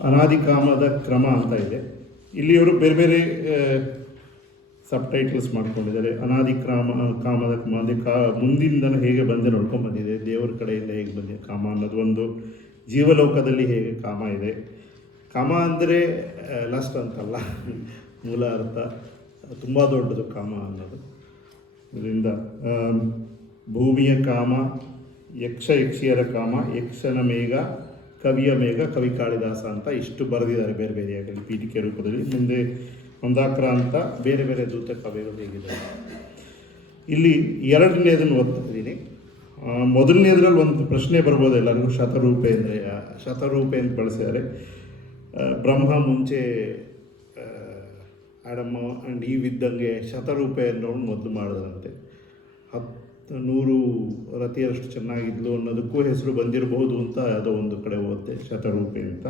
ಅನಾದಿ ಕಾಮದ ಕ್ರಮ ಅಂತ ಇದೆ. ಇಲ್ಲಿ ಅವರು ಬೇರೆ ಬೇರೆ ಸಬ್ ಟೈಟಲ್ಸ್ ಮಾಡ್ಕೊಂಡಿದ್ದಾರೆ. ಅನಾದಿ ಕಾಮದ ಕ್ರಮ ಅಂದರೆ ಮುಂದಿಂದಲೂ ಹೇಗೆ ಬಂದೆ ನೋಡ್ಕೊಂಡು ಬಂದಿದೆ, ದೇವರ ಕಡೆಯಿಂದ ಹೇಗೆ ಬಂದಿದೆ ಕಾಮ ಅನ್ನೋದು ಒಂದು, ಜೀವಲೋಕದಲ್ಲಿ ಹೇಗೆ ಕಾಮ ಇದೆ. ಕಾಮ ಅಂದರೆ ಲಸ್ಟ್ ಅಂತಲ್ಲ, ಮೂಲ ಅರ್ಥ ತುಂಬ ದೊಡ್ಡದು ಕಾಮ ಅನ್ನೋದು. ಇದರಿಂದ ಭೂಮಿಯ ಕಾಮ, ಯಕ್ಷಿಯರ ಕಾಮ, ಯಕ್ಷನ ಮೇಘ, ಕವಿಯ ಮೇಘ, ಕವಿ ಕಾಳಿದಾಸ ಅಂತ ಇಷ್ಟು ಬರೆದಿದ್ದಾರೆ ಬೇರೆ ಬೇರೆಯಾಗಿ ಪೀಠಿಕೆ ರೂಪದಲ್ಲಿ. ಮುಂದೆ ಮಂದಾಕ್ರಾಂತ, ಬೇರೆ ಬೇರೆ ದೂತ ಕಾವ್ಯಗಳು ಹೇಗಿದ್ದಾರೆ. ಇಲ್ಲಿ 2ನೇದನ್ನು ಓದ್ತಾ ಇದ್ದೀನಿ. ಮೊದಲನೇದ್ರಲ್ಲಿ ಒಂದು ಪ್ರಶ್ನೆ ಬರ್ಬೋದು ಎಲ್ಲರಿಗೂ, ಶತರೂಪೆ ಅಂದರೆ ಶತರೂಪೆ ಅಂತ ಬಳಸಿದ್ದಾರೆ. ಬ್ರಹ್ಮ ಮುಂಚೆ ಆಡಮ್ಮ ಆ್ಯಂಡ್ ಈವ್ ಇದ್ದಂಗೆ ಶತರೂಪೆ ಅನ್ನೋನು ಮೊದಲು ಮಾಡಿದ್ರಂತೆ. 100 ರತಿಯರಷ್ಟು ಚೆನ್ನಾಗಿದ್ಲು ಅನ್ನೋದಕ್ಕೂ ಹೆಸರು ಬಂದಿರಬಹುದು ಅಂತ ಯಾವುದೋ ಒಂದು ಕಡೆ ಓದಿದೆ, ಶತರೂಪೆ ಅಂತ.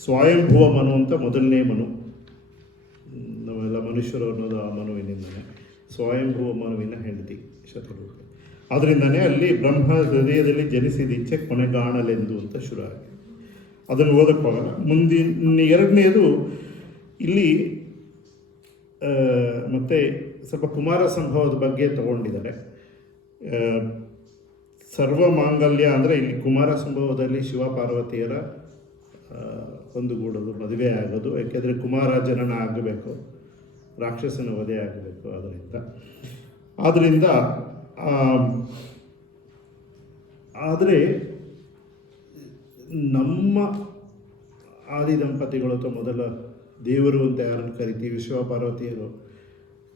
ಸ್ವಯಂಭುವ ಮನು ಅಂತ ಮೊದಲನೇ ಮನು, ನಾವೆಲ್ಲ ಮನುಷ್ಯರು ಅನ್ನೋದು ಆ ಮನುವಿನಿಂದನೇ. ಸ್ವಯಂಭುವ ಮನುವಿನ ಹೆಂಡತಿ ಶತರೂಪೆ. ಆದ್ದರಿಂದನೇ ಅಲ್ಲಿ ಬ್ರಹ್ಮ ಹೃದಯದಲ್ಲಿ ಜನಿಸಿದ ಇಚ್ಛೆ ಕೊನೆಗಾಣಲೆಂದು ಅಂತ ಶುರು ಆಗಿದೆ. ಅದನ್ನು ಓದಕ್ಕೆ ಹೋಗಲ್ಲ. ಮುಂದಿನ 2ನೇದು ಇಲ್ಲಿ ಮತ್ತು ಸ್ವಲ್ಪ ಕುಮಾರ ಸಂಭವದ ಬಗ್ಗೆ ತಗೊಂಡಿದ್ದಾರೆ. ಸರ್ವ ಮಾಂಗಲ್ಯ ಅಂದರೆ ಇಲ್ಲಿ ಕುಮಾರ ಸಂಭವದಲ್ಲಿ ಶಿವ ಪಾರ್ವತಿಯರ ಒಂದುಗೂಡೋದು, ಮದುವೆ ಆಗೋದು. ಯಾಕೆಂದರೆ ಕುಮಾರ ಜನನ ಆಗಬೇಕು, ರಾಕ್ಷಸನ ವಧೆ ಆಗಬೇಕು. ಆದ್ದರಿಂದ ಆದರೆ ನಮ್ಮ ಆದಿ ದಂಪತಿಗಳು ಅಥವಾ ಮೊದಲ ದೇವರು ಅಂತ ಯಾರನ್ನು ಕರಿತೀವಿ, ಶಿವ ಪಾರ್ವತಿಯರು,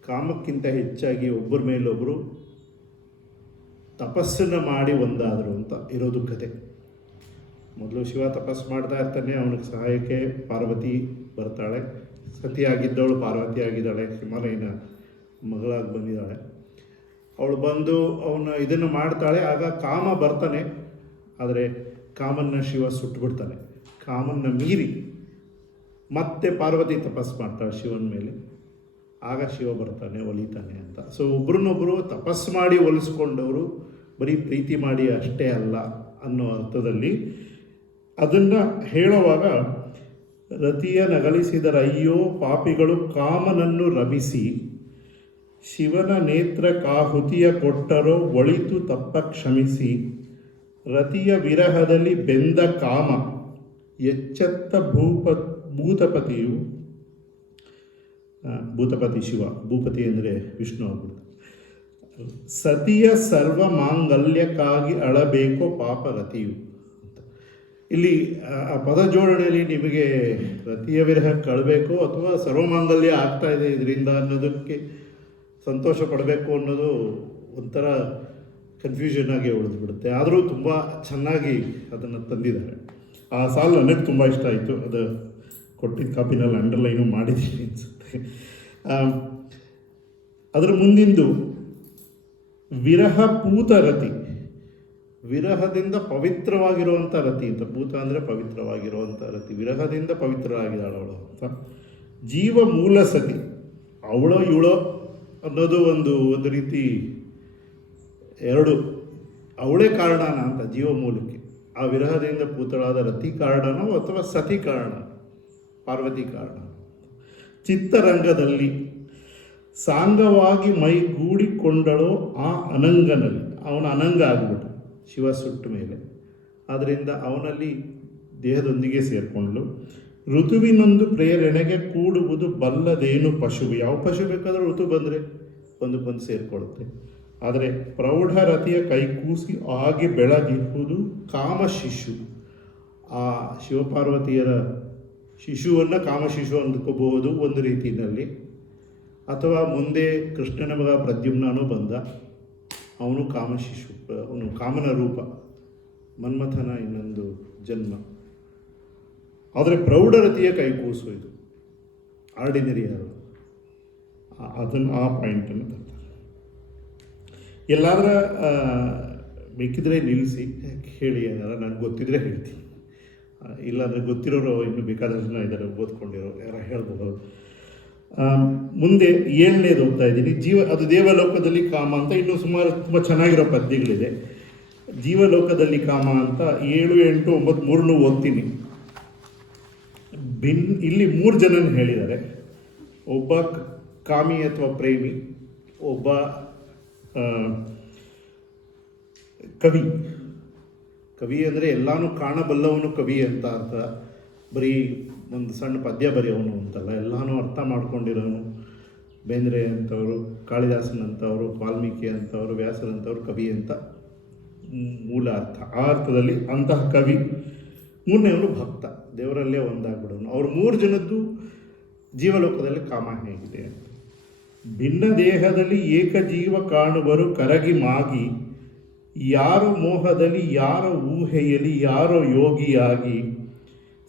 ಕಾಮಕ್ಕಿಂತ ಹೆಚ್ಚಾಗಿ ಒಬ್ಬರ ಮೇಲೊಬ್ಬರು ತಪಸ್ಸನ್ನು ಮಾಡಿ ಒಂದಾದರು ಅಂತ ಇರೋದು ಕತೆ. ಮೊದಲು ಶಿವ ತಪಸ್ಸು ಮಾಡ್ತಾ ಇರ್ತಾನೆ, ಅವನಿಗೆ ಸಹಾಯಕ್ಕೆ ಪಾರ್ವತಿ ಬರ್ತಾಳೆ. ಸತಿಯಾಗಿದ್ದವಳು ಪಾರ್ವತಿ ಆಗಿದ್ದಾಳೆ, ಹಿಮಾಲಯನ ಮಗಳಾಗಿ ಬಂದಿದ್ದಾಳೆ. ಅವಳು ಬಂದು ಅವನು ಇದನ್ನು ಮಾಡ್ತಾಳೆ. ಆಗ ಕಾಮ ಬರ್ತಾನೆ, ಆದರೆ ಕಾಮನ್ನ ಶಿವ ಸುಟ್ಟುಬಿಡ್ತಾನೆ. ಕಾಮನ್ನ ಮೀರಿ ಮತ್ತೆ ಪಾರ್ವತಿ ತಪಸ್ಸು ಮಾಡ್ತಾಳೆ ಶಿವನ ಮೇಲೆ. ಆಗ ಶಿವ ಬರ್ತಾನೆ, ಒಲಿತಾನೆ ಅಂತ. ಸೊ ಒಬ್ರನ್ನೊಬ್ಬರು ತಪಸ್ಸು ಮಾಡಿ ಒಲಿಸ್ಕೊಂಡವರು ಬರೀ ಪ್ರೀತಿ ಮಾಡಿ ಅಷ್ಟೇ ಅಲ್ಲ ಅನ್ನೋ ಅರ್ಥದಲ್ಲಿ ಅದನ್ನು ಹೇಳುವಾಗ, ರತಿಯ ನಗಲಿಸಿದರಯ್ಯೋ ಪಾಪಿಗಳು ಕಾಮನನ್ನು ರಮಿಸಿ, ಶಿವನ ನೇತ್ರ ಕಾಹುತಿಯ ಕೊಟ್ಟರೋ ಒಳಿತು ತಪ್ಪ ಕ್ಷಮಿಸಿ, ರತಿಯ ವಿರಹದಲ್ಲಿ ಬೆಂದ ಕಾಮ ಎಚ್ಚೆತ್ತ ಭೂತಪತಿಯು, ಭೂತಪತಿ ಶಿವ, ಭೂಪತಿ ಅಂದರೆ ವಿಷ್ಣು ಆಗ್ಬಿಡ್ತು, ಸತಿಯ ಸರ್ವ ಮಾಂಗಲ್ಯಕ್ಕಾಗಿ ಅಳಬೇಕೋ ಪಾಪ ರತಿಯು ಅಂತ. ಇಲ್ಲಿ ಆ ಪದ ಜೋಡಣೆಯಲ್ಲಿ ನಿಮಗೆ ರತಿಯ ವಿರಹಕ್ಕೆ ಅಳಬೇಕು ಅಥವಾ ಸರ್ವಮಾಂಗಲ್ಯ ಆಗ್ತಾ ಇದೆ ಇದರಿಂದ ಅನ್ನೋದಕ್ಕೆ ಸಂತೋಷ ಪಡಬೇಕು ಅನ್ನೋದು ಒಂಥರ ಕನ್ಫ್ಯೂಷನ್ ಆಗಿ ಉಳಿದ್ಬಿಡುತ್ತೆ. ಆದರೂ ತುಂಬ ಚೆನ್ನಾಗಿ ಅದನ್ನು ತಂದಿದ್ದಾರೆ. ಆ ಸಾಲು ನನಗೆ ತುಂಬ ಇಷ್ಟ ಆಯಿತು. ಅದು ಕೊಟ್ಟಿದ್ದ ಕಾಪಿನಲ್ಲಿ ಅಂಡರ್ಲೈನು ಮಾಡಿದ್ದೀನಿ ಅನಿಸುತ್ತೆ. ಅದರ ಮುಂದಿಂದು ವಿರಹ ಪೂತ ರತಿ, ವಿರಹದಿಂದ ಪವಿತ್ರವಾಗಿರುವಂಥ ರತಿ ಅಂತ. ಪೂತ ಅಂದರೆ ಪವಿತ್ರವಾಗಿರುವಂಥ ರತಿ, ವಿರಹದಿಂದ ಪವಿತ್ರವಾಗಿದ್ದಾಳೆ ಅವಳು ಅಂತ. ಜೀವ ಮೂಲ ಸತಿ, ಅವಳೋ ಇವಳೋ ಅನ್ನೋದು ಒಂದು ರೀತಿ ಎರಡು, ಅವಳೇ ಕಾರಣನ ಅಂತ ಜೀವ ಮೂಲಕ್ಕೆ. ಆ ವಿರಹದಿಂದ ಪೂತಳಾದ ರತಿ ಕಾರಣನೋ ಅಥವಾ ಸತಿ ಕಾರಣ, ಪಾರ್ವತಿ ಕಾರಣ. ಚಿತ್ತರಂಗದಲ್ಲಿ ಸಾಂಗವಾಗಿ ಮೈಗೂಡಿ ಸೇರಿಕೊಂಡಳೋ ಆ ಅನಂಗನಲ್ಲಿ, ಅವನ ಅನಂಗ ಆಗ್ಬಿಟ್ಟು ಶಿವ ಸುಟ್ಟ ಮೇಲೆ, ಆದ್ದರಿಂದ ಅವನಲ್ಲಿ ದೇಹದೊಂದಿಗೆ ಸೇರಿಕೊಂಡಳು. ಋತುವಿನೊಂದು ಪ್ರೇರಣೆಗೆ ಕೂಡುವುದು ಬಲ್ಲದೇನು ಪಶುವು. ಯಾವ ಪಶು ಬೇಕಾದರೂ ಋತು ಬಂದರೆ ಒಂದಕ್ಕೊಂದು ಸೇರಿಕೊಳ್ಳುತ್ತೆ. ಆದರೆ ಪ್ರೌಢರತಿಯ ಕೈಕೂಸಿ ಆಗಿ ಬೆಳಗಿರುವುದು ಕಾಮಶಿಶು. ಆ ಶಿವಪಾರ್ವತಿಯರ ಶಿಶುವನ್ನು ಕಾಮಶಿಶು ಅಂದ್ಕೋಬಹುದು ಒಂದು ರೀತಿಯಲ್ಲಿ. ಅಥವಾ ಮುಂದೆ ಕೃಷ್ಣನ ಮಗ ಪ್ರದ್ಯುಮ್ನೂ ಬಂದ, ಅವನು ಕಾಮಶಿಶು, ಅವನು ಕಾಮನ ರೂಪ, ಮನ್ಮಥನ ಇನ್ನೊಂದು ಜನ್ಮ. ಆದರೆ ಪ್ರೌಢರತಿಯ ಕೈಕೂಸು ಇದು ಆರ್ಡಿನರಿ ಯಾರು, ಅದನ್ನು ಆ ಪಾಯಿಂಟನ್ನು ತರ್ತಾರೆ. ಎಲ್ಲಾದ್ರ ಬೇಕಿದ್ರೆ ನಿಲ್ಲಿಸಿ ಹೇಳಿ, ಏನಾರ ನನಗೆ ಗೊತ್ತಿದ್ರೆ ಹೇಳ್ತೀನಿ, ಇಲ್ಲಾಂದರೆ ಗೊತ್ತಿರೋರು ಇನ್ನೂ ಬೇಕಾದಷ್ಟು ಜನ ಇದ್ದಾರೆ, ಓದ್ಕೊಂಡಿರೋ ಯಾರ ಹೇಳ್ಬೋದು. ಮುಂದೆ 7ನೇದು ಓದ್ತಾ ಇದ್ದೀನಿ. ಅದು ದೇವಲೋಕದಲ್ಲಿ ಕಾಮ ಅಂತ ಇನ್ನೂ ಸುಮಾರು ತುಂಬ ಚೆನ್ನಾಗಿರೋ ಪದ್ಯಗಳಿದೆ. ಜೀವಲೋಕದಲ್ಲಿ ಕಾಮ ಅಂತ 7, 8, 9 ಮೂರನ್ನೂ ಓದ್ತೀನಿ. ಇಲ್ಲಿ 3 ಜನನ ಹೇಳಿದ್ದಾರೆ. ಒಬ್ಬ ಕಾಮಿ ಅಥವಾ ಪ್ರೇಮಿ, ಒಬ್ಬ ಕವಿ. ಕವಿ ಅಂದರೆ ಎಲ್ಲಾನು ಕಾಣಬಲ್ಲವನು ಕವಿ ಅಂತ ಅರ್ಥ. ಬರೀ ಒಂದು ಸಣ್ಣ ಪದ್ಯ ಬರೆಯೋನು ಅಂತಲ್ಲ, ಎಲ್ಲಾನು ಅರ್ಥ ಮಾಡ್ಕೊಂಡಿರೋನು. ಬೇಂದ್ರೆ ಅಂತವರು, ಕಾಳಿದಾಸನಂತವರು, ವಾಲ್ಮೀಕಿ ಅಂತವರು, ವ್ಯಾಸರಂತವರು ಕವಿ ಅಂತ ಮೂಲ ಅರ್ಥ. ಆ ಅರ್ಥದಲ್ಲಿ ಅಂತಹ ಕವಿ. 3ನೇವನು ಭಕ್ತ, ದೇವರಲ್ಲೇ ಒಂದಾಗ್ಬಿಡೋನು. ಅವ್ರು 3 ಜನದ್ದು ಜೀವಲೋಕದಲ್ಲಿ ಕಾಮ ಹೇಗಿದೆ ಅಂತ. ಭಿನ್ನ ದೇಹದಲ್ಲಿ ಏಕಜೀವ ಕಾಣುವರು ಕರಗಿ ಮಾಗಿ, ಯಾರೋ ಮೋಹದಲ್ಲಿ ಯಾರೋ ಊಹೆಯಲ್ಲಿ ಯಾರೋ ಯೋಗಿಯಾಗಿ,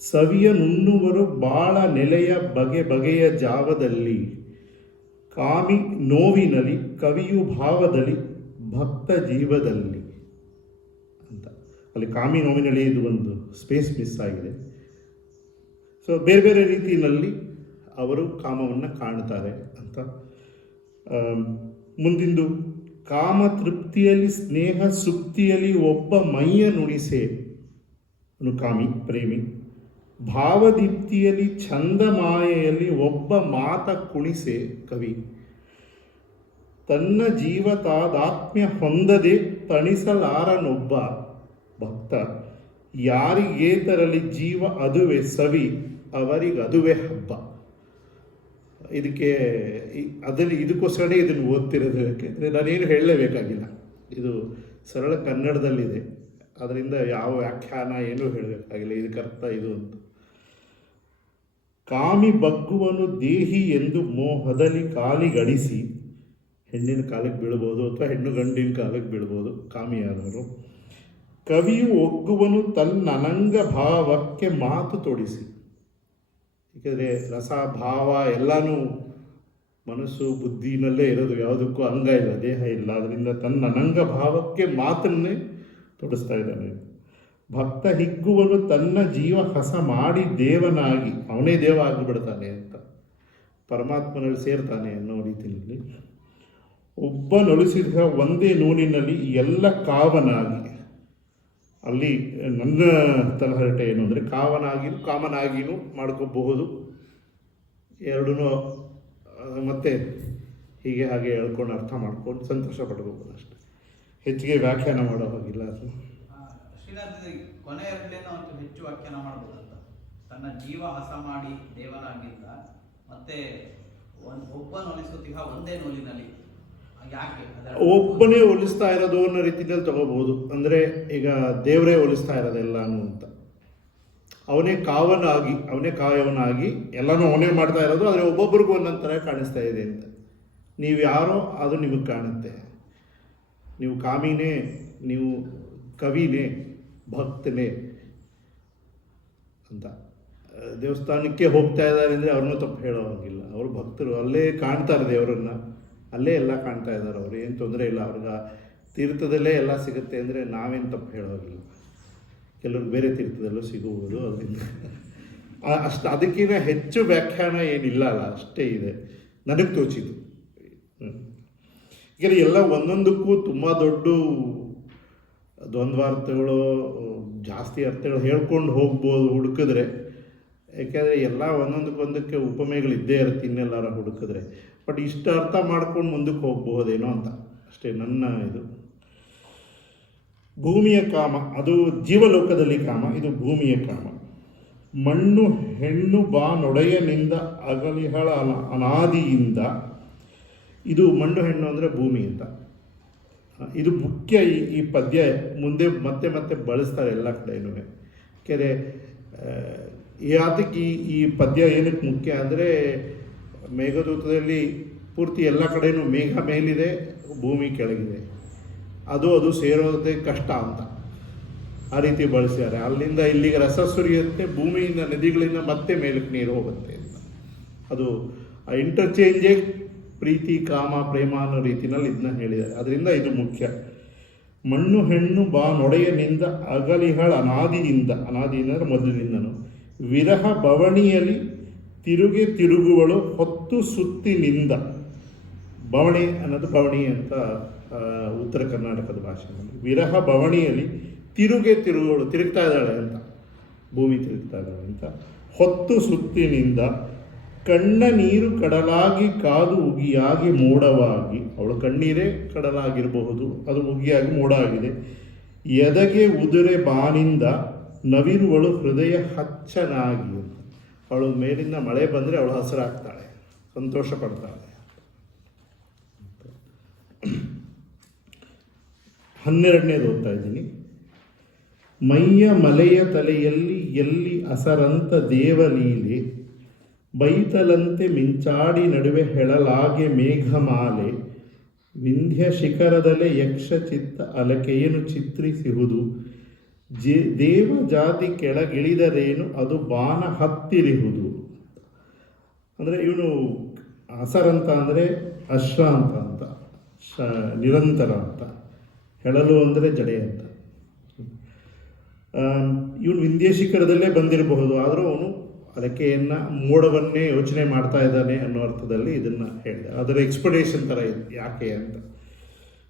ಸವಿಯ ನುಣ್ಣುವರು ಬಾಳ ನೆಲೆಯ ಬಗೆ ಬಗೆಯ ಜಾವದಲ್ಲಿ, ಕಾಮಿ ನೋವಿನಲ್ಲಿ ಕವಿಯು ಭಾವದಲ್ಲಿ ಭಕ್ತ ಜೀವದಲ್ಲಿ ಅಂತ. ಅಲ್ಲಿ ಕಾಮಿ ನೋವಿನಲ್ಲಿ ಇದು ಒಂದು ಸ್ಪೇಸ್ ಮಿಸ್ ಆಗಿದೆ. ಸೊ ಬೇರೆ ಬೇರೆ ರೀತಿಯಲ್ಲಿ ಅವರು ಕಾಮವನ್ನು ಕಾಣ್ತಾರೆ ಅಂತ. ಮುಂದಿಂದು ಕಾಮ ತೃಪ್ತಿಯಲ್ಲಿ ಸ್ನೇಹ ಸುಪ್ತಿಯಲ್ಲಿ ಒಬ್ಬ ಮೈಯ ನುಣಿಸೆ ಕಾಮಿ ಪ್ರೇಮಿ, ಭಾವದೀಪ್ತಿಯಲ್ಲಿ ಚಂದ ಮಾಯೆಯಲ್ಲಿ ಒಬ್ಬ ಮಾತ ಕುಣಿಸೆ ಕವಿ, ತನ್ನ ಜೀವ ತಾದಾತ್ಮ್ಯ ಹೊಂದದೆ ತಣಿಸಲಾರನೊಬ್ಬ ಭಕ್ತ, ಯಾರಿಗೇತರಲ್ಲಿ ಜೀವ ಅದುವೆ ಸವಿ ಅವರಿಗದುವೆ ಹಬ್ಬ. ಇದಕ್ಕೋಸ್ಕರನೇ ಇದನ್ನು ಓದ್ತಿರೋದು. ಯಾಕೆಂದರೆ ನಾನೇನು ಹೇಳಲೇಬೇಕಾಗಿಲ್ಲ, ಇದು ಸರಳ ಕನ್ನಡದಲ್ಲಿದೆ, ಅದರಿಂದ ಯಾವ ವ್ಯಾಖ್ಯಾನ ಏನೂ ಹೇಳಬೇಕಾಗಿಲ್ಲ, ಇದಕ್ಕರ್ಥ ಇದು ಅಂತ. ಕಾಮಿ ಬಗ್ಗುವನು ದೇಹಿ ಎಂದು ಮೋಹದಲ್ಲಿ ಕಾಲಿಗಡಿಸಿ, ಹೆಣ್ಣಿನ ಕಾಲಿಗೆ ಬೀಳ್ಬೋದು ಅಥವಾ ಹೆಣ್ಣು ಗಂಡಿನ ಕಾಲಿಗೆ ಬೀಳ್ಬೋದು ಕಾಮಿಯಾದವರು. ಕವಿಯು ಒಗ್ಗುವನು ತನ್ನನಂಗ ಭಾವಕ್ಕೆ ಮಾತು ತೊಡಿಸಿ. ಏಕೆಂದರೆ ರಸ ಭಾವ ಎಲ್ಲನೂ ಮನಸ್ಸು ಬುದ್ಧಿನಲ್ಲೇ ಇರೋದು, ಯಾವುದಕ್ಕೂ ಅಂಗ ಇಲ್ಲ, ದೇಹ ಇಲ್ಲ. ಅದರಿಂದ ತನ್ನ ಅನಂಗ ಭಾವಕ್ಕೆ ಮಾತನ್ನೇ ತೊಡಿಸ್ತಾ ಇದ್ದಾನೆ. ಭಕ್ತ ಹಿಗ್ಗುವನು ತನ್ನ ಜೀವ ಹಸ ಮಾಡಿ ದೇವನಾಗಿ, ಅವನೇ ದೇವ ಆಗಿಬಿಡ್ತಾನೆ ಅಂತ, ಪರಮಾತ್ಮನಲ್ಲಿ ಸೇರ್ತಾನೆ ಅನ್ನೋ ರೀತಿಯಲ್ಲಿ. ಒಬ್ಬನೊಳಿಸಿದ ಒಂದೇ ನೂಲಿನಲ್ಲಿ ಎಲ್ಲ ಕಾವನಾಗಿ, ಅಲ್ಲಿ ನನ್ನ ತಲಹರಟೆ ಏನು ಅಂದರೆ ಕಾಮನಾಗಿನೂ ಮಾಡ್ಕೋಬಹುದು, ಎರಡೂ ಮತ್ತೆ ಹೀಗೆ ಹಾಗೆ ಹೇಳ್ಕೊಂಡು ಅರ್ಥ ಮಾಡ್ಕೊಂಡು ಸಂತೋಷ ಪಡ್ಕೋಬೋದು ಅಷ್ಟೆ. ಹೆಚ್ಚಿಗೆ ವ್ಯಾಖ್ಯಾನ ಮಾಡೋ ಹಾಗಿಲ್ಲ. ಅದು ಕೊನೆ ಒಂದು ಹೆಚ್ಚು ವ್ಯಾಖ್ಯಾನ ಮಾಡ್ಬೋದಂತ. ತನ್ನ ಜೀವ ಹಸ ಮಾಡಿ ದೇವನಾಗಿದ್ದ, ಮತ್ತೆ ಒಬ್ಬನೊಲಿಸುತ್ತೀಗ ಒಂದೇ ನೂಲಿನಲ್ಲಿ, ಒಬ್ಬನೇ ಒಲಿಸ್ತಾ ಇರೋದು ಅನ್ನೋ ರೀತಿಯಲ್ಲಿ ತಗೋಬಹುದು. ಅಂದರೆ ಈಗ ದೇವರೇ ಒಲಿಸ್ತಾ ಇರೋದೆಲ್ಲಾನು ಅಂತ, ಅವನೇ ಕಾವನಾಗಿ, ಅವನೇ ಕಾಯವನಾಗಿ ಎಲ್ಲನೂ ಅವನೇ ಮಾಡ್ತಾ ಇರೋದು. ಆದರೆ ಒಬ್ಬೊಬ್ರಿಗೂ ಒಂದೊಂದು ಥರ ಕಾಣಿಸ್ತಾ ಇದೆ ಅಂತ. ನೀವು ಯಾರೋ ಅದು ನಿಮಗೆ ಕಾಣುತ್ತೆ. ನೀವು ಕಾಮಿನೇ, ನೀವು ಕವಿನೇ, ಭಕ್ತನೇ ಅಂತ. ದೇವಸ್ಥಾನಕ್ಕೆ ಹೋಗ್ತಾ ಇದ್ದಾರೆ ಅಂದರೆ ಅವ್ರನ್ನೂ ತಪ್ಪು ಹೇಳೋ ಹಾಗಿಲ್ಲ. ಅವರು ಭಕ್ತರು, ಅಲ್ಲೇ ಕಾಣ್ತಾರೆ ದೇವರನ್ನು, ಅಲ್ಲೇ ಎಲ್ಲ ಕಾಣ್ತಾ ಇದ್ದಾರೆ. ಅವ್ರು ಏನು ತೊಂದರೆ ಇಲ್ಲ, ಅವ್ರಿಗೆ ತೀರ್ಥದಲ್ಲೇ ಎಲ್ಲ ಸಿಗುತ್ತೆ ಅಂದರೆ ನಾವೇನು ತಪ್ಪು ಹೇಳೋಗಿಲ್ಲ. ಕೆಲವ್ರಿಗೆ ಬೇರೆ ತೀರ್ಥದಲ್ಲೂ ಸಿಗುವುದು. ಅದರಿಂದ ಅದಕ್ಕಿಂತ ಹೆಚ್ಚು ವ್ಯಾಖ್ಯಾನ ಏನಿಲ್ಲ ಅಲ್ಲ, ಅಷ್ಟೇ ಇದೆ ನನಗೆ ತೋಚಿದ್ದು. ಯಾಕೆಂದರೆ ಎಲ್ಲ ಒಂದೊಂದಕ್ಕೂ ತುಂಬ ದೊಡ್ಡ ದ್ವಂದ್ವಾರ್ಥಗಳು, ಜಾಸ್ತಿ ಅರ್ಥಗಳು ಹೇಳ್ಕೊಂಡು ಹೋಗ್ಬೋದು ಹುಡುಕಿದ್ರೆ. ಯಾಕೆಂದರೆ ಎಲ್ಲ ಒಂದೊಂದಕ್ಕೊಂದಕ್ಕೆ ಉಪಮೆಗಳು ಇದ್ದೇ ಇರುತ್ತೆ ಇನ್ನೆಲ್ಲಾರ ಹುಡುಕಿದ್ರೆ. ಬಟ್ ಇಷ್ಟು ಅರ್ಥ ಮಾಡ್ಕೊಂಡು ಮುಂದಕ್ಕೆ ಹೋಗ್ಬಹುದೇನೋ ಅಂತ ಅಷ್ಟೇ ನನ್ನ ಇದು. ಭೂಮಿಯ ಕಾಮ ಅದು ಜೀವಲೋಕದಲ್ಲಿ ಕಾಮ, ಇದು ಭೂಮಿಯ ಕಾಮ. ಮಣ್ಣು ಹೆಣ್ಣು ಬಾ ನೊಡೆಯನಿಂದ ಅಗಲಿಹಳ ಅನಾದಿಯಿಂದ. ಇದು ಮಣ್ಣು ಹೆಣ್ಣು ಅಂದರೆ ಭೂಮಿ ಅಂತ. ಇದು ಮುಖ್ಯ. ಈ ಪದ್ಯ ಮುಂದೆ ಮತ್ತೆ ಮತ್ತೆ ಬಳಸ್ತಾರೆ ಎಲ್ಲ ಕಡೆಯೂ. ಯಾಕೆಂದರೆ ಯಾತಕ್ಕೆ ಈ ಪದ್ಯ ಏನಕ್ಕೆ ಮುಖ್ಯ ಅಂದರೆ, ಮೇಘದೂತದಲ್ಲಿ ಪೂರ್ತಿ ಎಲ್ಲ ಕಡೆಯೂ ಮೇಘ ಮೇಲಿದೆ, ಭೂಮಿ ಕೆಳಗಿದೆ, ಅದು ಸೇರೋದೇ ಕಷ್ಟ ಅಂತ ಆ ರೀತಿ ಬಳಸಿದ್ದಾರೆ. ಅಲ್ಲಿಂದ ಇಲ್ಲಿಗೆ ರಸ ಸುರಿಯುತ್ತೆ, ಭೂಮಿಯಿಂದ ನದಿಗಳಿಂದ ಮತ್ತೆ ಮೇಲಕ್ಕೆ ನೀರು ಹೋಗುತ್ತೆ ಅಂತ. ಅದು ಆ ಇಂಟರ್ಚೇಂಜೇ ಪ್ರೀತಿ ಕಾಮ ಪ್ರೇಮ ಅನ್ನೋ ರೀತಿಯಲ್ಲಿ ಇದನ್ನ ಹೇಳಿದ್ದಾರೆ. ಅದರಿಂದ ಇದು ಮುಖ್ಯ. ಮಣ್ಣು ಹೆಣ್ಣು ಬಾ ನೊಡೆಯನಿಂದ ಅಗಲಿಹಳ ಅನಾದಿಯಿಂದ, ಅನಾದಿ ಅಂದರೆ ಮೊದಲಿನಿಂದನು, ವಿರಹ ಬವಣಿಯಲ್ಲಿ ತಿರುಗುವಳು ಹೊತ್ತು ಸುತ್ತಿನಿಂದ. ಬವಣಿ ಅನ್ನೋದು ಬವಣಿ ಅಂತ ಉತ್ತರ ಕರ್ನಾಟಕದ ಭಾಷೆಯಲ್ಲಿ. ವಿರಹ ಬವಣಿಯಲ್ಲಿ ತಿರುಗುವಳು, ತಿರುಗ್ತಾ ಇದ್ದಾಳೆ ಅಂತ, ಭೂಮಿ ತಿರುಗ್ತಾ ಇದ್ದಾಳೆ ಅಂತ. ಹೊತ್ತು ಸುತ್ತಿನಿಂದ ಕಣ್ಣ ನೀರು ಕಡಲಾಗಿ ಕಾದು ಉಗಿಯಾಗಿ ಮೋಡವಾಗಿ. ಅವಳು ಕಣ್ಣೀರೇ ಕಡಲಾಗಿರಬಹುದು, ಅದು ಉಗಿಯಾಗಿ ಮೋಡ ಆಗಿದೆ. ಎದೆಗೆ ಉದುರೆ ಬಾನಿಂದ ನವಿರುವಳು ಹೃದಯ ಹಚ್ಚನಾಗಿ. ಅವಳು ಮೇಲಿಂದ ಮಳೆ ಬಂದರೆ ಅವಳು ಹಸಿರಾಗ್ತಾಳೆ, ಸಂತೋಷ ಪಡ್ತಾಳೆ. 12ನೇದು ಓದ್ತಾ ಇದ್ದೀನಿ. ಮೈಯ ಮಲೆಯ ತಲೆಯಲ್ಲಿ ಎಲ್ಲಿ ಅಸರಂತ ದೇವಲೀಲೆ, ಬೈತಲಂತೆ ಮಿಂಚಾಡಿ ನಡುವೆ ಹೆಳಲಾಗೆ ಮೇಘಮಾಲೆ, ವಿಂಧ್ಯ ಶಿಖರದಲ್ಲೇ ಯಕ್ಷ ಚಿತ್ತ ಅಲಕೆಯನ್ನು ಚಿತ್ರಿಸಿಹುದು, ದೇವ ಜಾತಿ ಕೆಳಗಿಳಿದರೇನು ಅದು ಬಾನ ಹತ್ತಿರಿಹುದು. ಅಂದರೆ ಇವನು ಅಸರಂತ ಅಂದರೆ ಅಶ್ರಾಂತ ಅಂತ, ನಿರಂತರ ಅಂತ, ಹೆಳಲು ಅಂದರೆ ಜಡೆ ಅಂತ. ಇವನು ವಿಂಧ್ಯ ಶಿಖರದಲ್ಲೇ ಬಂದಿರಬಹುದು, ಆದರೂ ಅವನು ಅದಕ್ಕೆಯನ್ನು ಮೋಡವನ್ನೇ ಯೋಚನೆ ಮಾಡ್ತಾ ಇದ್ದಾನೆ ಅನ್ನೋ ಅರ್ಥದಲ್ಲಿ ಇದನ್ನು ಹೇಳಿದೆ. ಅದರ ಎಕ್ಸ್ಪ್ಲನೇಷನ್ ಥರ ಇದೆ, ಯಾಕೆ ಅಂತ,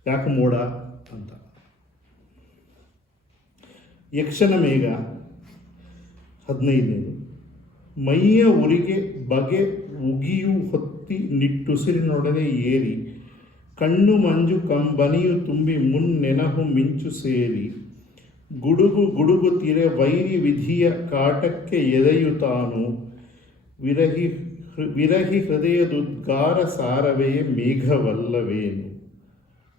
ಯಾಕೆ ಮೋಡ ಅಂತ. ಯಕ್ಷನ ಮೇಘ 15ನೇದು. ಮೈಯ ಉರಿಗೆ ಬಗೆ ಉಗಿಯು ಹೊತ್ತಿ ನಿಟ್ಟುಸಿರಿನೊಡನೆ ಏರಿ, ಕಣ್ಣು ಮಂಜು ಕಂಬನಿಯು ತುಂಬಿ ಮುನ್ನೆನಹು ಮಿಂಚು ಸೇರಿ, ಗುಡುಗು ತಿರೆ ವೈರಿ ವಿಧಿಯ ಕಾಟಕ್ಕೆ ಎದೆಯುತ್ತಾನು, ವಿರಹಿ ಹೃದಯದುದ್ಗಾರ ಸಾರವೇ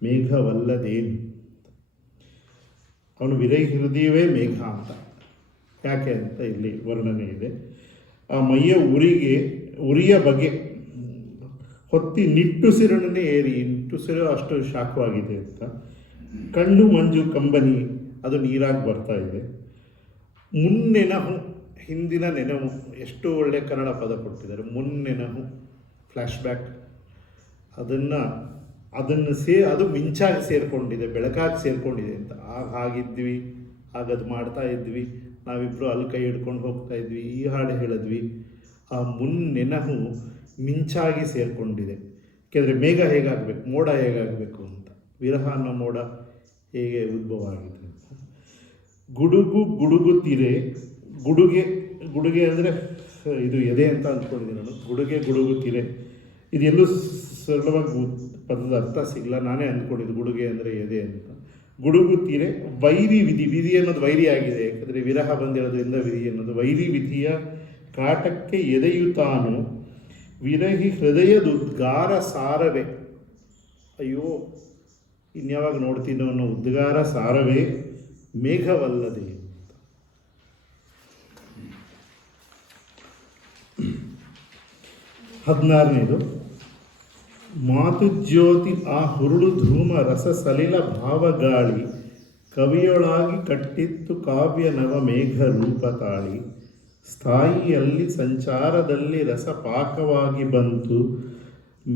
ಮೇಘವಲ್ಲದೇನು. ಅವನು ವಿರಹಿ ಹೃದಯವೇ ಮೇಘ ಅಂತ. ಯಾಕೆ ಅಂತ ಇಲ್ಲಿ ವರ್ಣನೆ ಇದೆ. ಆ ಮೈಯ ಉರಿಯ ಬಗೆ ಹೊತ್ತಿ ನಿಟ್ಟುಸಿರನ್ನೇ ಏರಿ, ನಿಟ್ಟುಸಿರು ಅಷ್ಟು ಶಾಖವಾಗಿದೆ ಅಂತ. ಕಣ್ಣು ಮಂಜು ಕಂಬನಿ, ಅದು ನೀರಾಗಿ ಬರ್ತಾ ಇದೆ. ಮುನ್ನೆನಹು, ಹಿಂದಿನ ನೆನಹು, ಎಷ್ಟು ಒಳ್ಳೆ ಕನ್ನಡ ಪದ ಕೊಟ್ಟಿದ್ದಾರೆ. ಮುನ್ನೆನಹು, ಫ್ಲ್ಯಾಶ್ ಬ್ಯಾಕ್. ಅದು ಮಿಂಚಾಗಿ ಸೇರಿಕೊಂಡಿದೆ, ಬೆಳಕಾಗಿ ಸೇರಿಕೊಂಡಿದೆ ಅಂತ. ಹಾಗಿದ್ವಿ, ಆಗದು ಮಾಡ್ತಾ ಇದ್ವಿ, ನಾವಿಬ್ಬರು ಅಲ್ಲಿ ಕೈ ಹಿಡ್ಕೊಂಡು ಹೋಗ್ತಾ ಇದ್ವಿ, ಈ ಹಾಡು ಹೇಳಿದ್ವಿ. ಆ ಮುನ್ನೆನಹು ಮಿಂಚಾಗಿ ಸೇರಿಕೊಂಡಿದೆ. ಯಾಕೆಂದರೆ ಮೇಘ ಹೇಗಾಗಬೇಕು, ಮೋಡ ಹೇಗಾಗಬೇಕು ಅಂತ. ವಿರಹ ಅನ್ನೋ ಮೋಡ ಹೇಗೆ ಉದ್ಭವ ಆಗಿದೆ ಅಂತ. ಗುಡುಗುತ್ತಿರೆ, ಗುಡುಗೆ ಅಂದರೆ ಇದು ಎದೆ ಅಂತ ಅಂದ್ಕೊಂಡಿದ್ದೀನಿ ನಾನು. ಗುಡುಗುತ್ತಿರೆ, ಇದೆಲ್ಲೂ ಸರಳವಾಗಿ ಪದದ ಅರ್ಥ ಸಿಗಲ್ಲ, ನಾನೇ ಅಂದ್ಕೊಂಡಿದ್ದು ಗುಡುಗೆ ಅಂದರೆ ಎದೆ ಅಂತ. ಗುಡುಗುತ್ತಿರೆ ವೈರಿ ವಿಧಿ ಅನ್ನೋದು ವೈರಿ ಆಗಿದೆ. ಯಾಕಂದರೆ ವಿರಹ ಬಂದಿರೋದ್ರಿಂದ ವಿಧಿ ಅನ್ನೋದು ವೈರಿ ವಿಧಿಯ ಕಾಟಕ್ಕೆ ಎದೆಯುತ್ತಾನು, ವಿರಹಿ ಹೃದಯದುದ್ಗಾರ ಸಾರವೇ. ಅಯ್ಯೋ ಇನ್ಯಾವಾಗ ನೋಡ್ತೀನೋ ಅನ್ನೋ ಉದ್ಗಾರ ಸಾರವೇ ಮೇಘವಲ್ಲದೆ. 16ನೇದು. ಮಾತು ಜ್ಯೋತಿ ಆ ಹುರುಳು ಧೂಮ ರಸ ಸಲಿಲ ಭಾವಗಾಳಿ, ಕವಿಯೊಳಾಗಿ ಕಟ್ಟಿತ್ತು ಕಾವ್ಯ ನವ ಮೇಘ ರೂಪ ತಾಳಿ, ಸ್ಥಾಯಿಯಲ್ಲಿ ಸಂಚಾರದಲ್ಲಿ ರಸ ಪಾಕವಾಗಿ ಬಂತು,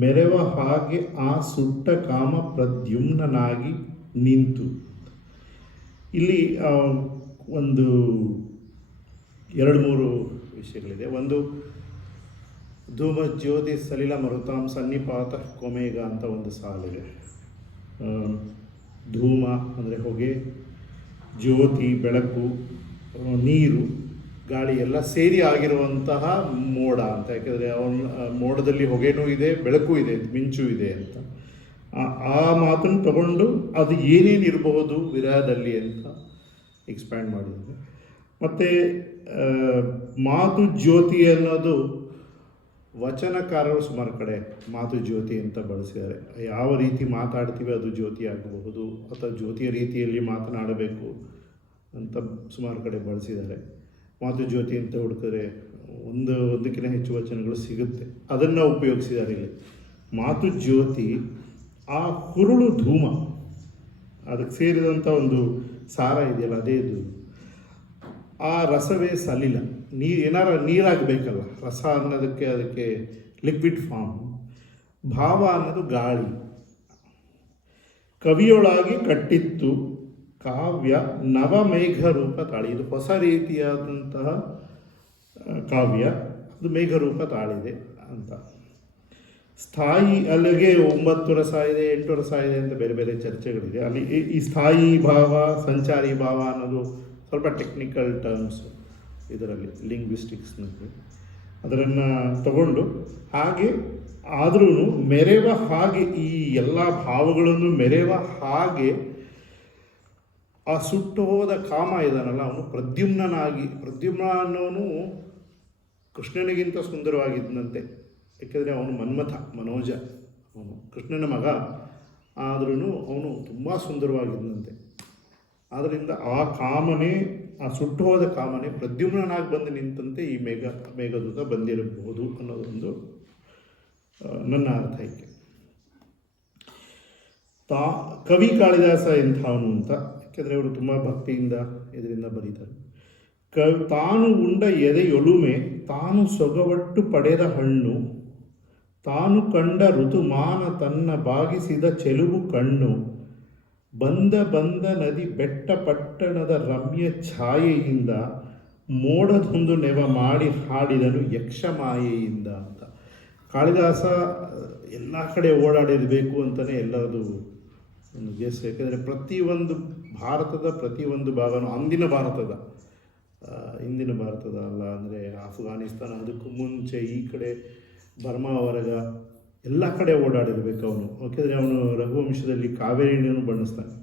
ಮೆರವ ಹಾಗೆ ಆ ಸುಟ್ಟ ಕಾಮ ಪ್ರದ್ಯುಮ್ನಾಗಿ ನಿಂತು. ಇಲ್ಲಿ ಒಂದು 2-3 ವಿಷಯಗಳಿದೆ. ಒಂದು, ಧೂಮ ಜ್ಯೋತಿ ಸಲಿಲ ಮರುತಾಂ ಸನ್ನಿಪಾತ ಕೊಮೇಗ ಅಂತ ಒಂದು ಸಾಲಿದೆ. ಧೂಮ ಅಂದರೆ ಹೊಗೆ, ಜ್ಯೋತಿ ಬೆಳಕು, ನೀರು, ಗಾಳಿ ಎಲ್ಲ ಸೇರಿ ಆಗಿರುವಂತಹ ಮೋಡ ಅಂತ. ಯಾಕೆಂದರೆ ಅವನ ಮೋಡದಲ್ಲಿ ಹೊಗೆನೂ ಇದೆ, ಬೆಳಕು ಇದೆ, ಮಿಂಚು ಇದೆ ಅಂತ. ಆ ಮಾತನ್ನು ತಗೊಂಡು ಅದು ಏನೇನು ಇರಬಹುದು ವಿರಹದಲ್ಲಿ ಅಂತ ಎಕ್ಸ್ಪ್ಯಾಂಡ್ ಮಾಡಿದ್ದಾರೆ. ಮತ್ತು ಮಾತು ಜ್ಯೋತಿ ಅನ್ನೋದು ವಚನಕಾರರು ಸುಮಾರು ಕಡೆ ಮಾತು ಜ್ಯೋತಿ ಅಂತ ಬಳಸಿದ್ದಾರೆ. ಯಾವ ರೀತಿ ಮಾತಾಡ್ತೀವಿ ಅದು ಜ್ಯೋತಿ ಆಗಬಹುದು, ಅಥವಾ ಜ್ಯೋತಿಯ ರೀತಿಯಲ್ಲಿ ಮಾತನಾಡಬೇಕು ಅಂತ ಸುಮಾರು ಕಡೆ ಬಳಸಿದ್ದಾರೆ. ಮಾತು ಜ್ಯೋತಿ ಅಂತ ಹುಡುಕಿದ್ರೆ ಒಂದಕ್ಕಿಂತ ಹೆಚ್ಚು ವಚನಗಳು ಸಿಗುತ್ತೆ, ಅದನ್ನು ಉಪಯೋಗಿಸಿದ್ದಾರೆ ಇಲ್ಲಿ. ಮಾತು ಜ್ಯೋತಿ, ಆ ಹುರುಳು ಧೂಮ, ಅದಕ್ಕೆ ಸೇರಿದಂಥ ಒಂದು ಸಾರ ಇದೆಯಲ್ಲ ಅದೇ ಧೂಮ. ಆ ರಸವೇ ಸಲಿಲ, ಏನಾರ ನೀರಾಗಬೇಕಲ್ಲ, ರಸ ಅನ್ನೋದಕ್ಕೆ ಅದಕ್ಕೆ ಲಿಕ್ವಿಡ್ ಫಾರ್ಮ್. ಭಾವ ಅನ್ನೋದು ಗಾಳಿ. ಕವಿಯೊಳಾಗಿ ಕಟ್ಟಿತ್ತು ಕಾವ್ಯ ನವಮೇಘ ರೂಪ ತಾಳಿ. ಇದು ಹೊಸ ರೀತಿಯಾದಂತಹ ಕಾವ್ಯ, ಅದು ಮೇಘರೂಪ ತಾಳಿದೆ ಅಂತ. ಸ್ಥಾಯಿ, ಅಲ್ಲಿಗೆ 9 ರಸ ಇದೆ, 8 ರಸ ಇದೆ ಅಂತ ಬೇರೆ ಬೇರೆ ಚರ್ಚೆಗಳಿದೆ. ಅಲ್ಲಿ ಈ ಸ್ಥಾಯಿ ಭಾವ, ಸಂಚಾರಿ ಭಾವ ಅನ್ನೋದು ಸ್ವಲ್ಪ ಟೆಕ್ನಿಕಲ್ ಟರ್ಮ್ಸ್ ಇದರಲ್ಲಿ, ಲಿಂಗ್ವಿಸ್ಟಿಕ್ಸ್ನಲ್ಲಿ. ಅದನ್ನು ತಗೊಂಡು ಹಾಗೆ ಆದ್ರೂ ಮೆರೆವ ಹಾಗೆ, ಈ ಎಲ್ಲ ಭಾವಗಳನ್ನು ಮೆರೆವ ಹಾಗೆ ಆ ಸುಟ್ಟು ಹೋದ ಕಾಮ ಇದ್ದಾನಲ್ಲ ಅವನು ಪ್ರದ್ಯುಮ್ನ ಅನ್ನೋನು ಕೃಷ್ಣನಿಗಿಂತ ಸುಂದರವಾಗಿದ್ದಂತೆ. ಯಾಕೆಂದರೆ ಅವನು ಮನ್ಮಥ, ಮನೋಜ, ಅವನು ಕೃಷ್ಣನ ಮಗ, ಆದ್ರೂ ಅವನು ತುಂಬ ಸುಂದರವಾಗಿದ್ದಂತೆ. ಆದ್ದರಿಂದ ಆ ಕಾಮನೆ, ಆ ಸುಟ್ಟು ಹೋದ ಕಾಮನೆ ಪ್ರದ್ಯುಮ್ನಾಗಿ ಬಂದು ನಿಂತಂತೆ ಈ ಮೇಘದೂತ ಬಂದಿರಬಹುದು ಅನ್ನೋದೊಂದು ನನ್ನ ಅರ್ಥೈಕೆ. ಕವಿ ಕಾಳಿದಾಸ ಎಂಥವನು ಅಂತ, ಯಾಕೆಂದರೆ ಅವರು ತುಂಬ ಭಕ್ತಿಯಿಂದ ಇದರಿಂದ ಬರೀತಾರೆ. ತಾನು ಉಂಡ ಎದೆಯೊಲುಮೆ, ತಾನು ಸೊಗವಟ್ಟು ಪಡೆದ ಹಣ್ಣು, ತಾನು ಕಂಡ ಋತುಮಾನ ತನ್ನ ಬಾಗಿಸಿದ ಚೆಲುವು ಕಣ್ಣು, ಬಂದ ನದಿ ಬೆಟ್ಟ ಪಟ್ಟಣದ ರಮ್ಯ ಛಾಯೆಯಿಂದ, ಮೋಡದೊಂದು ನೆವ ಮಾಡಿ ಹಾಡಿದನು ಯಕ್ಷ ಮಾಯೆಯಿಂದ ಅಂತ. ಕಾಳಿದಾಸ ಎಲ್ಲ ಕಡೆ ಓಡಾಡಿರಬೇಕು ಅಂತಲೇ ಎಲ್ಲರದು ಒಂದು ಗೆಸ್. ಯಾಕೆಂದರೆ ಭಾರತದ ಪ್ರತಿಯೊಂದು ಭಾಗನೂ, ಅಂದಿನ ಭಾರತದ, ಇಂದಿನ ಭಾರತದ ಅಲ್ಲ, ಅಂದರೆ ಅಫ್ಘಾನಿಸ್ತಾನ, ಅದಕ್ಕೂ ಮುಂಚೆ ಈ ಕಡೆ ಬರ್ಮಾವರೆಗ ಎಲ್ಲ ಕಡೆ ಓಡಾಡಿರ್ಬೇಕು ಅವನು. ಯಾಕೆಂದರೆ ಅವನು ರಘುವಂಶದಲ್ಲಿ ಕಾವೇರಿಯನ್ನು ಬಣ್ಣಿಸ್ತಾನೆ,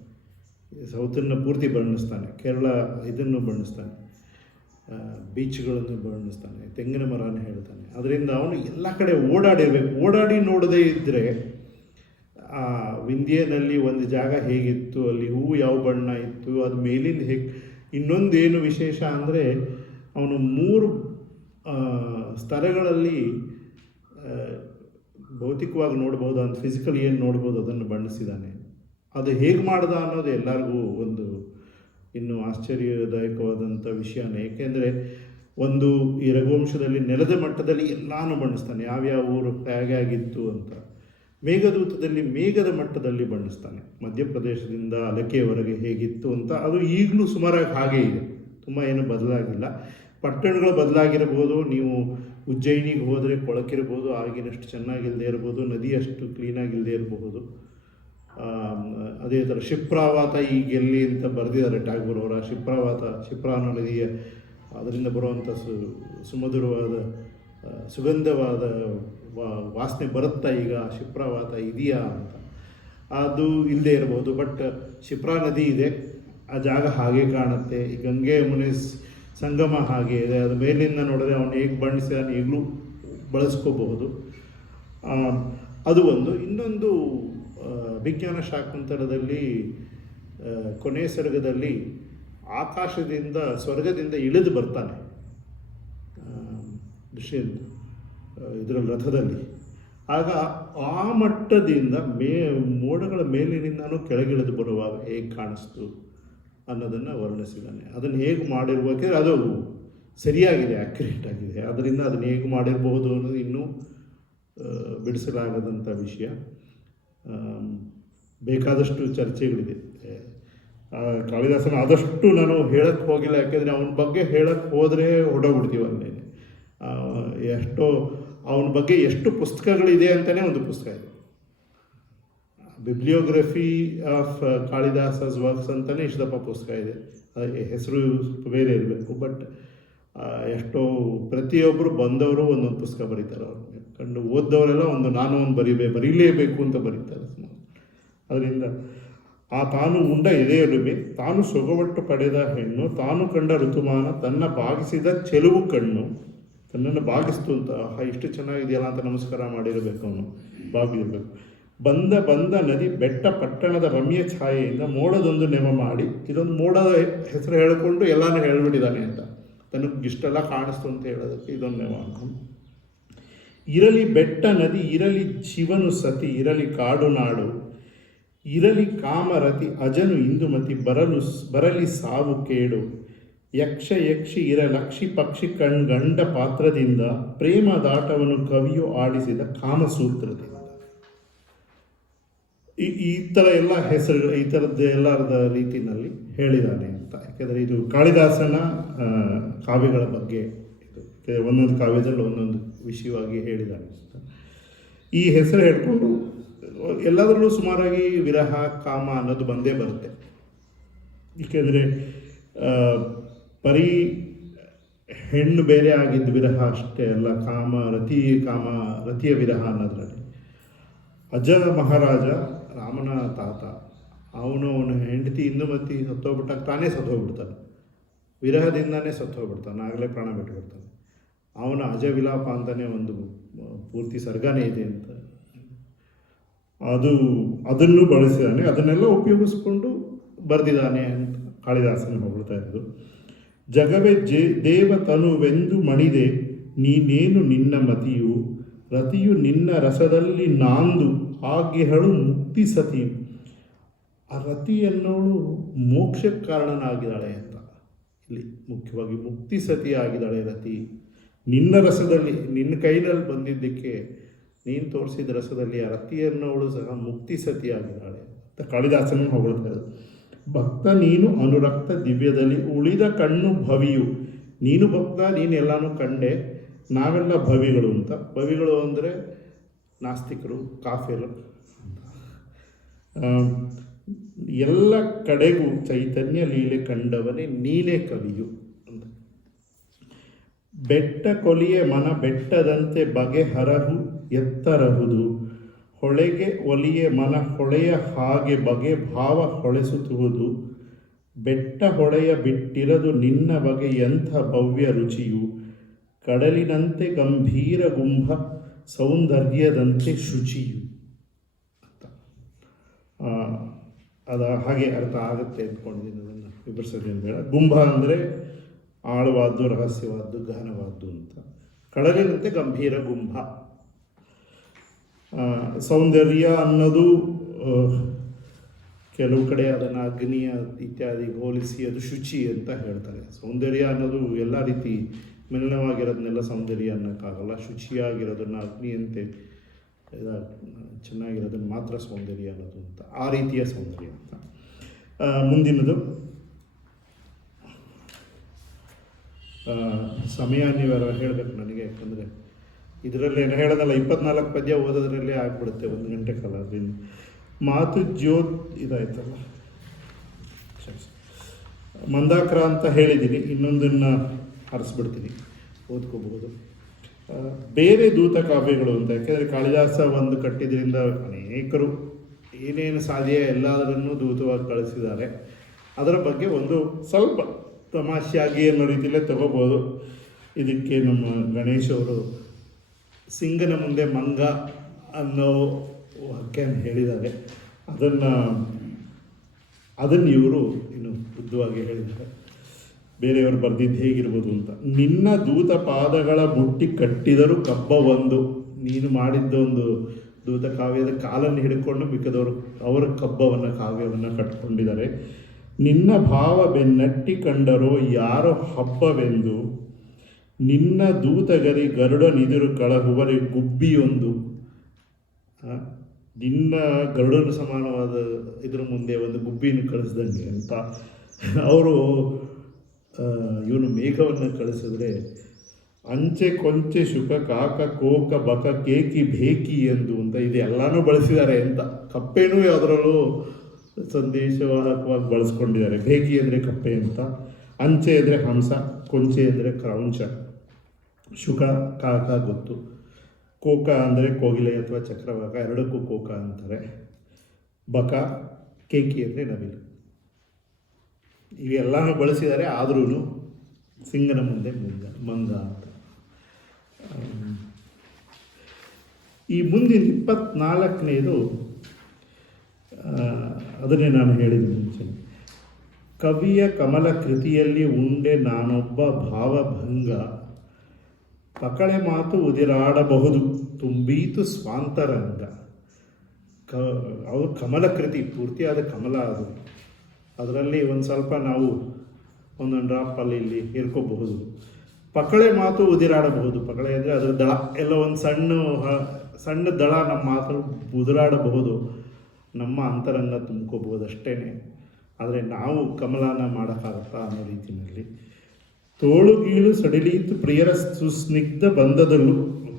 ಸೌತನ್ನು ಪೂರ್ತಿ ಬಣ್ಣಿಸ್ತಾನೆ, ಕೇರಳ ಇದನ್ನು ಬಣ್ಣಿಸ್ತಾನೆ, ಬೀಚ್ಗಳನ್ನು ಬಣ್ಣಿಸ್ತಾನೆ, ತೆಂಗಿನ ಮರನ ಹೇಳ್ತಾನೆ. ಅದರಿಂದ ಅವನು ಎಲ್ಲ ಕಡೆ ಓಡಾಡಿರ್ಬೇಕು. ಓಡಾಡಿ ನೋಡದೇ ಇದ್ದರೆ ವಿಂಧ್ಯನಲ್ಲಿ ಒಂದು ಜಾಗ ಹೇಗಿತ್ತು, ಅಲ್ಲಿ ಹೂವು ಯಾವ ಬಣ್ಣ ಇತ್ತು, ಅದು ಮೇಲಿಂದ ಹೇಗೆ. ಇನ್ನೊಂದೇನು ವಿಶೇಷ ಅಂದರೆ ಅವನು 3 ಸ್ತರಗಳಲ್ಲಿ ಭೌತಿಕವಾಗಿ ನೋಡ್ಬೋದು, ಅಂತ ಫಿಸಿಕಲ್ ಏನು ನೋಡ್ಬೋದು ಅದನ್ನು ಬಣ್ಣಿಸಿದ್ದಾನೆ. ಅದು ಹೇಗೆ ಮಾಡ್ದ ಅನ್ನೋದು ಎಲ್ಲರಿಗೂ ಒಂದು ಇನ್ನೂ ಆಶ್ಚರ್ಯದಾಯಕವಾದಂಥ ವಿಷಯನೇ. ಏಕೆಂದರೆ ಈ ರಘುವಂಶದಲ್ಲಿ ನೆಲದ ಮಟ್ಟದಲ್ಲಿ ಎಲ್ಲನೂ ಬಣ್ಣಿಸ್ತಾನೆ, ಯಾವ್ಯಾವ ಊರು ಹೇಗಾಗಿತ್ತು ಅಂತ. ಮೇಘದೂತದಲ್ಲಿ ಮೇಘದ ಮಟ್ಟದಲ್ಲಿ ಬಣ್ಣಿಸ್ತಾನೆ, ಮಧ್ಯಪ್ರದೇಶದಿಂದ ಅಲಕೆಯವರೆಗೆ ಹೇಗಿತ್ತು ಅಂತ. ಅದು ಈಗಲೂ ಸುಮಾರಾಗಿ ಹಾಗೇ ಇದೆ, ತುಂಬ ಏನು ಬದಲಾಗಿಲ್ಲ. ಪಟ್ಟಣಗಳು ಬದಲಾಗಿರ್ಬೋದು, ನೀವು ಉಜ್ಜಯಿನಿಗೆ ಹೋದರೆ ಕೊಳಕಿರ್ಬೋದು, ಆಗಿನಷ್ಟು ಚೆನ್ನಾಗಿಲ್ಲದೆ ಇರ್ಬೋದು, ನದಿ ಅಷ್ಟು ಕ್ಲೀನಾಗಿಲ್ಲದೆ ಇರಬಹುದು. ಅದೇ ಥರ ಶಿಪ್ರಾವಾತ ಈಗ ಎಲ್ಲಿ ಅಂತ ಬರೆದಿದ್ದಾರೆ ಟ್ಯಾಗೋರ್ ಅವರ. ಶಿಪ್ರಾ ನದಿಯ ಅದರಿಂದ ಬರುವಂಥ ಸುಮಧುರವಾದ ಸುಗಂಧವಾದ ವಾಸನೆ ಬರುತ್ತಾ ಈಗ ಶಿಪ್ರಾವಾತ ಇದೆಯಾ ಅಂತ. ಅದು ಇಲ್ಲದೆ ಇರ್ಬೋದು, ಬಟ್ ಶಿಪ್ರಾ ನದಿ ಇದೆ, ಆ ಜಾಗ ಹಾಗೆ ಕಾಣುತ್ತೆ. ಈ ಗಂಗೆ ಯಮುನೆ ಸಂಗಮ ಹಾಗೆ ಇದೆ. ಅದು ಮೇಲಿಂದ ನೋಡಿದ್ರೆ ಅವನು ಹೇಗೆ ಬಣ್ಣಿಸಿದಾನೆ ಈಗಲೂ ಬಳಸ್ಕೋಬಹುದು. ಅದು ಒಂದು. ಇನ್ನೊಂದು ವಿಜ್ಞಾನ ಶಾಕುಂತಲದಲ್ಲಿ ಕೊನೆ ಸರ್ಗದಲ್ಲಿ ಆಕಾಶದಿಂದ ಸ್ವರ್ಗದಿಂದ ಇಳಿದು ಬರ್ತಾನೆ ದುಷ್ಯಂತ ಇದರಲ್ಲಿ ರಥದಲ್ಲಿ. ಆಗ ಆ ಮಟ್ಟದಿಂದ ಮೋಡಗಳ ಮೇಲಿನಿಂದನೂ ಕೆಳಗಿಳಿದು ಬರುವಾಗ ಹೇಗೆ ಕಾಣಿಸ್ತು ಅನ್ನೋದನ್ನು ವರ್ಣಿಸಿದ್ದಾನೆ. ಅದನ್ನು ಹೇಗೆ ಮಾಡಿರ್ಬೇಕಾದ್ರೆ ಅದು ಸರಿಯಾಗಿದೆ, ಆ್ಯಕ್ಯುರೇಟ್ ಆಗಿದೆ. ಅದರಿಂದ ಅದನ್ನು ಹೇಗೆ ಮಾಡಿರ್ಬೋದು ಅನ್ನೋದು ಇನ್ನೂ ಬಿಡಿಸಲಾಗದಂಥ ವಿಷಯ. ಬೇಕಾದಷ್ಟು ಚರ್ಚೆಗಳಿದೆ. ಕಾಳಿದಾಸನ ಆದಷ್ಟು ನಾನು ಹೇಳಕ್ಕೆ ಹೋಗಿಲ್ಲ, ಯಾಕೆಂದರೆ ಅವನ ಬಗ್ಗೆ ಹೇಳಕ್ಕೆ ಹೋದರೆ ಹೊಡೋಗ್ಬಿಡ್ತೀವಿ ಅಲ್ಲೇ. ಅವನ ಬಗ್ಗೆ ಎಷ್ಟು ಪುಸ್ತಕಗಳಿದೆ ಅಂತಲೇ ಒಂದು ಪುಸ್ತಕ ಇದೆ, ಬಿಬ್ಲಿಯೋಗ್ರಫಿ ಆಫ್ ಕಾಳಿದಾಸಸ್ ವರ್ಕ್ಸ್ ಅಂತಲೇ ಇಷ್ಟಪ್ಪ ಪುಸ್ತಕ ಇದೆ. ಹೆಸರು ಬೇರೆ ಇರಬೇಕು, ಬಟ್ ಎಷ್ಟೋ ಪ್ರತಿಯೊಬ್ಬರು ಬಂದವರು ಒಂದೊಂದು ಪುಸ್ತಕ ಬರೀತಾರೆ. ಅವ್ರ ಕಂಡು ಓದ್ದವರೆಲ್ಲ ನಾನು ಒಂದು ಬರೀಲೇಬೇಕು ಅಂತ ಬರೀತಾರೆ. ಅದರಿಂದ ತಾನು ಉಂಡ ಎದೆಯೊಲುಮೆ, ತಾನು ಸೊಗವಟ್ಟು ಪಡೆದ ಹೆಣ್ಣು, ತಾನು ಕಂಡ ಋತುಮಾನ, ತನ್ನ ಬಾಗಿಸಿದ ಚೆಲುವು ಕಣ್ಣು, ತನ್ನನ್ನು ಬಾಗಿಸ್ತು ಅಂತ ಇಷ್ಟು ಚೆನ್ನಾಗಿದೆಯಲ್ಲ ಅಂತ ನಮಸ್ಕಾರ ಮಾಡಿರಬೇಕು, ಅವನು ಬಾಗಿರಬೇಕು. ಬಂದ ನದಿ ಬೆಟ್ಟ ಪಟ್ಟಣದ ರಮ್ಯ ಛಾಯೆಯಿಂದ ಮೋಡದೊಂದು ನೆವ ಮಾಡಿ, ಇದೊಂದು ಮೋಡದ ಹೆಸರು ಹೇಳಿಕೊಂಡು ಎಲ್ಲಾನು ಹೇಳ್ಬಿಟ್ಟಿದ್ದಾನೆ ಅಂತ, ತನಗಿಷ್ಟೆಲ್ಲ ಕಾಣಿಸ್ತು ಅಂತ ಹೇಳೋದಕ್ಕೆ ಇದೊಂದು ನೆವ ಅನ್ಕೊಂಡು. ಇರಲಿ ಬೆಟ್ಟ ನದಿ, ಇರಲಿ ಶಿವನು ಸತಿ, ಇರಲಿ ಕಾಡು ನಾಡು, ಇರಲಿ ಕಾಮರತಿ ಅಜನು ಇಂದುಮತಿ, ಬರಲಿ ಸಾವು ಕೇಡು, ಯಕ್ಷಿ ಇರಲಕ್ಷಿ ಪಕ್ಷಿ ಗಂಡ ಪಾತ್ರದಿಂದ, ಪ್ರೇಮದಾಟವನ್ನು ಕವಿಯು ಆಡಿಸಿದ ಕಾಮಸೂತ್ರದಿಂದ. ಈ ಥರ ಎಲ್ಲ ಹೆಸರು, ಈ ಥರದ್ದು ಎಲ್ಲರದ ರೀತಿಯಲ್ಲಿ ಹೇಳಿದ್ದಾನೆ ಅಂತ. ಯಾಕೆಂದರೆ ಇದು ಕಾಳಿದಾಸನ ಕಾವ್ಯಗಳ ಬಗ್ಗೆ, ಇದು ಒಂದೊಂದು ಕಾವ್ಯದಲ್ಲಿ ಒಂದೊಂದು ವಿಷಯವಾಗಿ ಹೇಳಿದ್ದಾನೆ ಅಂತ. ಈ ಹೆಸರು ಹೇಳ್ಕೊಂಡು ಎಲ್ಲದರಲ್ಲೂ ಸುಮಾರಾಗಿ ವಿರಹ, ಕಾಮ ಅನ್ನೋದು ಬಂದೇ ಬರುತ್ತೆ. ಏಕೆಂದರೆ ಬರೀ ಹೆಣ್ಣು ಬೇರೆ ಆಗಿದ್ದ ವಿರಹ ಅಷ್ಟೇ ಅಲ್ಲ, ರತಿಯ ವಿರಹ ಅನ್ನೋದ್ರಲ್ಲಿ ಅಜ ಮಹಾರಾಜ ರಾಮನ ತಾತ, ಅವನ ಹೆಂಡತಿ ಇಂದುಮತಿ ಸತ್ತೋಗ್ಬಿಟ್ಟಾಗ ತಾನೇ ಸತ್ತೋಗ್ಬಿಡ್ತಾನೆ, ವಿರಹದಿಂದಾನೇ ಸತ್ತೋಗ್ಬಿಡ್ತಾನೆ, ಆಗಲೇ ಪ್ರಾಣ ಬಿಟ್ಟುಬಿಡ್ತಾನೆ. ಅವನ ಅಜ ವಿಲಾಪ ಅಂತಲೇ ಒಂದು ಪೂರ್ತಿ ಸರ್ಗನೇ ಇದೆ ಅಂತ, ಅದನ್ನು ಬಳಸಿದ್ದಾನೆ. ಅದನ್ನೆಲ್ಲ ಉಪಯೋಗಿಸ್ಕೊಂಡು ಬರೆದಿದ್ದಾನೆ ಅಂತ ಕಾಳಿದಾಸನ ಹೊಗಳ್ತಾ ಇರೋದು. ಜಗವೇ ದೇವತನುವೆಂದು ಮಣಿದೆ, ನೀನೇನು ನಿನ್ನ ಮತಿಯು, ರತಿಯು ನಿನ್ನ ರಸದಲ್ಲಿ ನಾಂದು, ಆಗಿಹಳು ಮುಕ್ತಿ ಸತಿಯು. ಆ ರತಿ ಅನ್ನೋಳು ಮೋಕ್ಷಕ್ಕೆ ಕಾರಣನಾಗಿದ್ದಾಳೆ ಅಂತ, ಇಲ್ಲಿ ಮುಖ್ಯವಾಗಿ ಮುಕ್ತಿ ಸತಿ ಆಗಿದ್ದಾಳೆ ರತಿ. ನಿನ್ನ ರಸದಲ್ಲಿ, ನಿನ್ನ ಕೈನಲ್ಲಿ ಬಂದಿದ್ದಕ್ಕೆ, ನೀನು ತೋರಿಸಿದ ರಸದಲ್ಲಿ ಆ ರತಿ ಅನ್ನೋಳು ಸಹ ಮುಕ್ತಿ ಸತಿ ಆಗಿದ್ದಾಳೆ ಅಂತ ಕಾಳಿದಾಸನ ಹೊಗಳ್ತಾ ಇರೋದು. ಭಕ್ತ ನೀನು ಅನುರಕ್ತ ದಿವ್ಯದಲ್ಲಿ, ಉಳಿದ ಕಣ್ಣು ಭವಿಯು. ನೀನು ಭಕ್ತ, ನೀನು ಎಲ್ಲನೂ ಕಂಡೆ, ನಾವೆಲ್ಲ ಭವಿಗಳು ಅಂತ. ಭವಿಗಳು ಅಂದರೆ ನಾಸ್ತಿಕರು, ಕಾಫಿರು ಅಂತ. ಎಲ್ಲ ಕಡೆಗೂ ಚೈತನ್ಯ ಲೀಲೆ ಕಂಡವನೇ ನೀನೇ ಕವಿಯು ಅಂತ. ಬೆಟ್ಟ ಕೊಲಿಯೆ ಮನ ಬೆಟ್ಟದಂತೆ ಬಗೆಹರಹು ಎತ್ತರಹುದು, ಹೊಳೆಗೆ ಒಲಿಯೆ ಮನ ಹೊಳೆಯ ಹಾಗೆ ಬಗೆ ಭಾವ ಹೊಳೆಸುತ್ತುವುದು. ಬೆಟ್ಟ ಹೊಳೆಯ ಬಿಟ್ಟಿರದು ನಿನ್ನ ಬಗೆ ಎಂಥ ಭವ್ಯ ರುಚಿಯು, ಕಡಲಿನಂತೆ ಗಂಭೀರ ಗುಂಭ ಸೌಂದರ್ಯದಂತೆ ಶುಚಿಯು ಅಂತ. ಹಾಗೆ ಅರ್ಥ ಆಗುತ್ತೆ ಅಂದ್ಕೊಂಡಿದ್ದೀನಿ, ಅದನ್ನು ವಿವರಿಸೋದೇನು ಬೇಡ. ಗುಂಭ ಅಂದರೆ ಆಳವಾದ್ದು, ರಹಸ್ಯವಾದ್ದು, ಗಹನವಾದ್ದು ಅಂತ. ಕಡಲಿನಂತೆ ಗಂಭೀರ ಗುಂಭ. ಸೌಂದರ್ಯ ಅನ್ನೋದು ಕೆಲವು ಕಡೆ ಅದನ್ನು ಅಗ್ನಿಯ ಇತ್ಯಾದಿ ಹೋಲಿಸಿ ಅದು ಶುಚಿ ಅಂತ ಹೇಳ್ತಾರೆ. ಸೌಂದರ್ಯ ಅನ್ನೋದು ಎಲ್ಲ ರೀತಿ ಮಿಲನವಾಗಿರೋದನ್ನೆಲ್ಲ ಸೌಂದರ್ಯ ಅನ್ನೋಕ್ಕಾಗಲ್ಲ. ಶುಚಿಯಾಗಿರೋದನ್ನು ಅಗ್ನಿಯಂತೆ ಚೆನ್ನಾಗಿರೋದನ್ನು ಮಾತ್ರ ಸೌಂದರ್ಯ ಅನ್ನೋದು ಅಂತ, ಆ ರೀತಿಯ ಸೌಂದರ್ಯ ಅಂತ. ಮುಂದಿನದು ಸಮಯ ನೀವು ಹೇಳಬೇಕು ನನಗೆ, ಯಾಕಂದರೆ ಇದರಲ್ಲಿ ಏನು ಹೇಳೋದಲ್ಲ, 24 ಪದ್ಯ ಓದೋದ್ರಲ್ಲೇ ಆಗಿಬಿಡುತ್ತೆ 1 ಗಂಟೆ ಕಾಲ. ಅದರಿಂದ ಮಾತು ಇದಾಯ್ತಲ್ಲ, ಮಂದಾಕ್ರ ಅಂತ ಹೇಳಿದ್ದೀನಿ, ಇನ್ನೊಂದನ್ನು ಹರಿಸ್ಬಿಡ್ತೀನಿ, ಓದ್ಕೋಬಹುದು. ಬೇರೆ ದೂತ ಕಾವ್ಯಗಳು ಅಂತ, ಯಾಕೆಂದರೆ ಕಾಳಿದಾಸ ಒಂದು ಕಟ್ಟಿದ್ರಿಂದ ಅನೇಕರು ಏನೇನು ಸಾಧ್ಯ ಎಲ್ಲದರನ್ನು ದೂತವಾಗಿ ಕಳಿಸಿದ್ದಾರೆ. ಅದರ ಬಗ್ಗೆ ಒಂದು ಸ್ವಲ್ಪ ತಮಾಷೆಯಾಗಿ ಅನ್ನೋ ರೀತಿಯಲ್ಲೇ ತಗೋಬೋದು. ಇದಕ್ಕೆ ನಮ್ಮ ಗಣೇಶ್ ಅವರು ಸಿಂಗನ ಮುಂದೆ ಮಂಗ ಅನ್ನೋ ವಾಕ್ಯನ ಹೇಳಿದ್ದಾರೆ. ಅದನ್ನು ಇವರು ಇನ್ನು ಉದ್ದವಾಗಿ ಹೇಳಿದ್ದಾರೆ. ಬೇರೆಯವರು ಬರೆದಿದ್ದು ಹೇಗಿರ್ಬೋದು ಅಂತ. ನಿನ್ನ ದೂತ ಪಾದಗಳ ಮುಟ್ಟಿ ಕಟ್ಟಿದರೂ ಕಬ್ಬ ಒಂದು. ನೀನು ಮಾಡಿದ್ದೊಂದು ದೂತ ಕಾವ್ಯದ ಕಾಲನ್ನು ಹಿಡ್ಕೊಂಡು ಮಿಕ್ಕದವರು ಅವರ ಕಾವ್ಯವನ್ನು ಕಟ್ಕೊಂಡಿದ್ದಾರೆ. ನಿನ್ನ ಭಾವ ಬೆನ್ನಟ್ಟಿ ಕಂಡರೋ ಯಾರೋ ಹಬ್ಬವೆಂದು, ನಿನ್ನ ದೂತಗರಿ ಗರುಡನಿದುರು ಕಳಹುವರೆ ಗುಬ್ಬಿಯೊಂದು. ನಿನ್ನ ಗರುಡನ ಸಮಾನವಾದ ಇದ್ರ ಮುಂದೆ ಒಂದು ಗುಬ್ಬಿಯನ್ನು ಕಳಿಸ್ದಂಗೆ ಅಂತ. ಅವರು ಇವನು ಮೇಘವನ್ನು ಕಳಿಸಿದ್ರೆ ಅಂಚೆ ಕೊಂಚೆ ಶುಕ ಕಾಕ ಕೋಕ ಬಕ ಕೇಕಿ ಬೇಕಿ ಎಂದು ಅಂತ ಇದೆಲ್ಲನೂ ಬಳಸಿದ್ದಾರೆ ಅಂತ. ಕಪ್ಪೆನೂ ಯಾವುದರಲ್ಲೂ ಸಂದೇಶವಾಹಕವಾಗಿ ಬಳಸ್ಕೊಂಡಿದ್ದಾರೆ. ಬೇಕಿ ಅಂದರೆ ಕಪ್ಪೆ ಅಂತ, ಅಂಚೆ ಅಂದರೆ ಹಂಸ, ಕೊಂಚೆ ಅಂದರೆ ಕ್ರೌಂಚ, ಶುಕ ಕಾಕ ಗೊತ್ತು, ಕೋಕ ಅಂದರೆ ಕೋಗಿಲೆ ಅಥವಾ ಚಕ್ರವಾಕ, ಎರಡಕ್ಕೂ ಕೋಕ ಅಂತಾರೆ. ಬಕ, ಕೇಕಿ ಅಂದರೆ ನವಿಲು. ಇವೆಲ್ಲನೂ ಬಳಸಿದ್ದಾರೆ, ಆದ್ರೂ ಸಿಂಗನ ಮುಂದೆ ಮಂಗ ಅಂತ. ಈ ಮುಂದಿನ 24ನೇದು ಅದನ್ನೇ ನಾನು ಹೇಳಿದ ಮುಂಚೆ, ಕವಿಯ ಕಮಲ ಕೃತಿಯಲ್ಲಿ ಉಂಡೆ ನಾನೊಬ್ಬ ಭಾವಭಂಗ, ಪಕಳೆ ಮಾತು ಉದಿರಾಡಬಹುದು ತುಂಬೀತು ಸ್ವಾಂತರಂಗ. ಅವರು ಕಮಲ ಕೃತಿ, ಪೂರ್ತಿಯಾದ ಕಮಲ ಅದು. ಅದರಲ್ಲಿ ಒಂದು ಸ್ವಲ್ಪ ನಾವು ಒಂದೊಂದು ಡ್ರಾಪಲ್ಲಿ ಇಲ್ಲಿ ಇರ್ಕೋಬಹುದು. ಪಕಳೆ ಮಾತು ಉದಿರಾಡಬಹುದು. ಪಕಳೆ ಅಂದರೆ ಅದರ ದಳ ಎಲ್ಲ ಒಂದು ಸಣ್ಣ ದಳ ನಮ್ಮ ಮಾತು ಉದಿರಾಡಬಹುದು, ನಮ್ಮ ಅಂತರಂಗ ತುಂಬ್ಕೋಬಹುದು ಅಷ್ಟೇ. ಆದರೆ ನಾವು ಕಮಲನ ಮಾಡೋಕ್ಕಾಗತ್ತಾ ಅನ್ನೋ ರೀತಿಯಲ್ಲಿ. ತೋಳುಗೀಳು ಸಡಿಲೀತು ಪ್ರಿಯರ ಸುಸ್ನಿಗ್ಧ ಬಂಧದಲ್ಲೂ,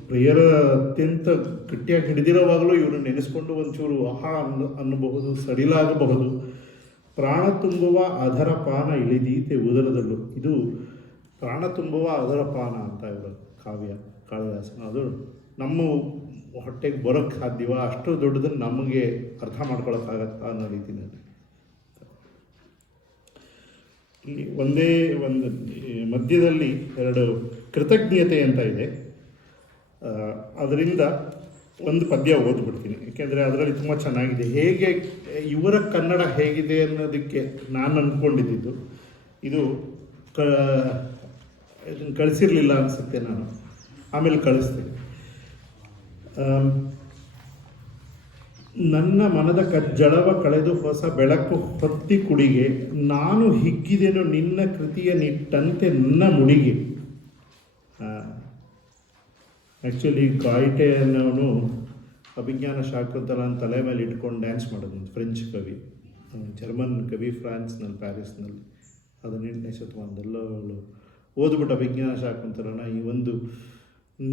ಪ್ರಿಯರ ಅತ್ಯಂತ ಗಟ್ಟಿಯಾಗಿ ಹಿಡಿದಿರೋವಾಗಲೂ ಇವರು ನೆನೆಸ್ಕೊಂಡು ಒಂಚೂರು ಆಹಾ ಅನ್ನಬಹುದು, ಸಡಿಲಾಗಬಹುದು. ಪ್ರಾಣ ತುಂಬುವ ಅದರ ಪಾನ ಇಳಿದೀತೆ ಉದರದಲ್ಲೂ. ಇದು ಪ್ರಾಣ ತುಂಬುವ ಅದರ ಪಾನ ಅಂತ ಇವರು ಕಾವ್ಯ ಕಾಳಿದಾಸನ. ಅದು ನಮ್ಮ ಹೊಟ್ಟೆಗೆ ಬರೋಕ್ಕೆ ಸಾಧ್ಯವ, ಅಷ್ಟು ದೊಡ್ಡದನ್ನು ನಮಗೆ ಅರ್ಥ ಮಾಡ್ಕೊಳಕ್ಕಾಗತ್ತಾ ಅನ್ನೋ ರೀತಿಯಲ್ಲಿ. ಈ ಒಂದೇ ಒಂದು ಮಧ್ಯದಲ್ಲಿ 2 ಕೃತಜ್ಞತೆ ಅಂತ ಇದೆ. ಅದರಿಂದ ಒಂದು ಪದ್ಯ ಓದ್ಬಿಡ್ತೀನಿ, ಏಕೆಂದರೆ ಅದರಲ್ಲಿ ತುಂಬ ಚೆನ್ನಾಗಿದೆ. ಹೇಗೆ ಇವರ ಕನ್ನಡ ಹೇಗಿದೆ ಅನ್ನೋದಕ್ಕೆ ನಾನು ಅಂದ್ಕೊಂಡಿದ್ದು. ಇದು ಇದನ್ನು ಕಳಿಸಿರಲಿಲ್ಲ ಅನಿಸುತ್ತೆ, ನಾನು ಆಮೇಲೆ ಕಳಿಸ್ತೀನಿ. ನನ್ನ ಮನದ ಕಜ್ಜಳವ ಕಳೆದು ಹೊಸ ಬೆಳಕು ಹೊತ್ತಿ ಕುಡಿಗೆ, ನಾನು ಹಿಗ್ಗಿದೆನು ನಿನ್ನ ಕೃತಿಯ ನಿಟ್ಟಂತೆ ನನ್ನ ಮುಡಿಗೆ. ಆ್ಯಕ್ಚುಲಿ ಗಾಯಿಟೆ ಅನ್ನೋನು ಅಭಿಜ್ಞಾನ ಶಾಕುಂತಲನ ತಲೆ ಮೇಲೆ ಇಟ್ಕೊಂಡು ಡ್ಯಾನ್ಸ್ ಮಾಡೋದು, ಫ್ರೆಂಚ್ ಕವಿ, ಜರ್ಮನ್ ಕವಿ, ಫ್ರಾನ್ಸ್ನಲ್ಲಿ ಪ್ಯಾರಿಸ್ನಲ್ಲಿ 18ನೇ ಶತಮಾನದಲ್ಲೂ ಓದ್ಬಿಟ್ಟು ಅಭಿಜ್ಞಾನ ಶಾಕುಂತಲನ ಈ ಒಂದು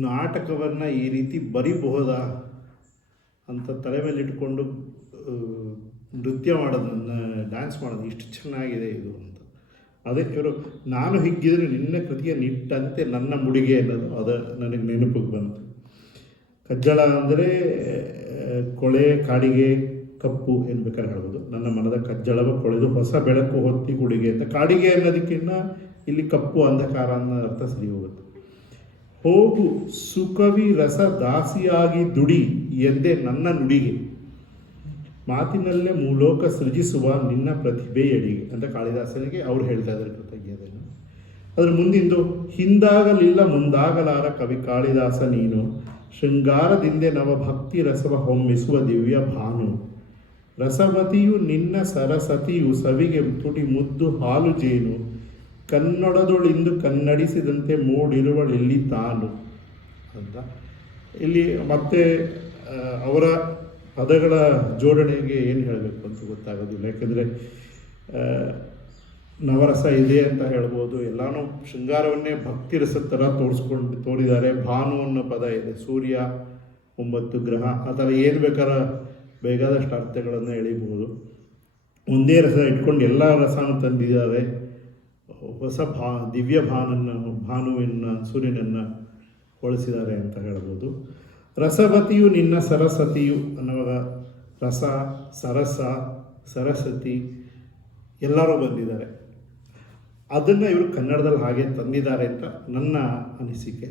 ನಾಟಕವನ್ನು ಈ ರೀತಿ ಬರಿಬಹುದಾ ಅಂತ ತಲೆ ಮೇಲೆ ಇಟ್ಕೊಂಡು ನೃತ್ಯ ಮಾಡೋದನ್ನು, ಡ್ಯಾನ್ಸ್ ಮಾಡೋದು ಇಷ್ಟು ಚೆನ್ನಾಗಿದೆ ಇದು ಅಂತ. ಅದೇ ಇವರು ನಾನು ಹಿಗ್ಗಿದ್ರೆ ನಿನ್ನ ಕೃತಿಯ ನಿಟ್ಟಂತೆ ನನ್ನ ಮುಡಿಗೆ ಅನ್ನೋದು ಅದು ನನಗೆ ನೆನಪಿಗೆ ಬಂತು. ಕಜ್ಜಳ ಅಂದರೆ ಕೊಳೆ, ಕಾಡಿಗೆ, ಕಪ್ಪು ಬೇಕಾದ್ರೆ ಹೇಳ್ಬೋದು. ನನ್ನ ಮನದ ಕಜ್ಜಳವ ಕೊಳೆದು ಹೊಸ ಬೆಳಕು ಹೊತ್ತಿ ಕುಡಿಗೆ ಅಂತ. ಕಾಡಿಗೆ ಅನ್ನೋದಕ್ಕಿಂತ ಇಲ್ಲಿ ಕಪ್ಪು ಅಂಧಕಾರ ಅನ್ನೋ ಅರ್ಥ ಸರಿ ಹೋಗುತ್ತೆ. ಹೋಗು ಸುಕವಿ ರಸ ದಾಸಿಯಾಗಿ ದುಡಿ ಎಂದೇ ನನ್ನ ನುಡಿಗೆ, ಮಾತಿನಲ್ಲೇ ಮೂಲೋಕ ಸೃಜಿಸುವ ನಿನ್ನ ಪ್ರತಿಭೆಯಡಿಗೆ ಅಂತ ಕಾಳಿದಾಸನಿಗೆ ಅವ್ರು ಹೇಳ್ತಾ ಇದ್ದಾರೆ ಕೃತಜ್ಞತೆಯನ್ನು. ಅದ್ರ ಮುಂದಿಂದು, ಹಿಂದಾಗಲಿಲ್ಲ ಮುಂದಾಗಲಾರ ಕವಿ ಕಾಳಿದಾಸ ನೀನು, ಶೃಂಗಾರದಿಂದೆ ನವ ಭಕ್ತಿ ರಸವ ಹೊಮ್ಮಿಸುವ ದಿವ್ಯ ಭಾನು, ರಸವತಿಯು ನಿನ್ನ ಸರಸತಿಯು ಸವಿಗೆ ತುಟಿ ಮುದ್ದು ಹಾಲು ಜೇನು, ಕನ್ನಡದೊಳಿಂದು ಕನ್ನಡಿಸಿದಂತೆ ಮೂಡಿರುವಳಿಲ್ಲಿ ತಾನು ಅಂತ. ಇಲ್ಲಿ ಮತ್ತೆ ಅವರ ಪದಗಳ ಜೋಡಣೆಗೆ ಏನು ಹೇಳಬೇಕು ಅಂತ ಗೊತ್ತಾಗೋದಿಲ್ಲ, ಯಾಕೆಂದರೆ ನವರಸ ಇದೆ ಅಂತ ಹೇಳ್ಬೋದು. ಎಲ್ಲನೂ ಶೃಂಗಾರವನ್ನೇ ಭಕ್ತಿ ರಸದ ಥರ ತೋರಿದ್ದಾರೆ. ಭಾನು ಅನ್ನೋ ಪದ ಇದೆ, ಸೂರ್ಯ, 9 ಗ್ರಹ, ಆ ಥರ ಏನು ಬೇಕಾದಷ್ಟು ಅರ್ಥಗಳನ್ನು ಎಳಿಬಹುದು. ಒಂದೇ ರಸ ಇಟ್ಕೊಂಡು ಎಲ್ಲ ರಸನೂ ತಂದಿದ್ದಾರೆ. ಹೊಸ ದಿವ್ಯ ಭಾನುವಿನ ಸೂರ್ಯನನ್ನು ಹೋಲಿಸಿದ್ದಾರೆ ಅಂತ ಹೇಳ್ಬೋದು. ರಸವತಿಯು ನಿನ್ನ ಸರಸ್ವತಿಯು ಅನ್ನುವಾಗ ರಸ, ಸರಸ, ಸರಸ್ವತಿ ಎಲ್ಲರೂ ಬಂದಿದ್ದಾರೆ. ಅದನ್ನು ಇವರು ಕನ್ನಡದಲ್ಲಿ ಹಾಗೆ ತಂದಿದ್ದಾರೆ ಅಂತ ನನ್ನ ಅನಿಸಿಕೆ.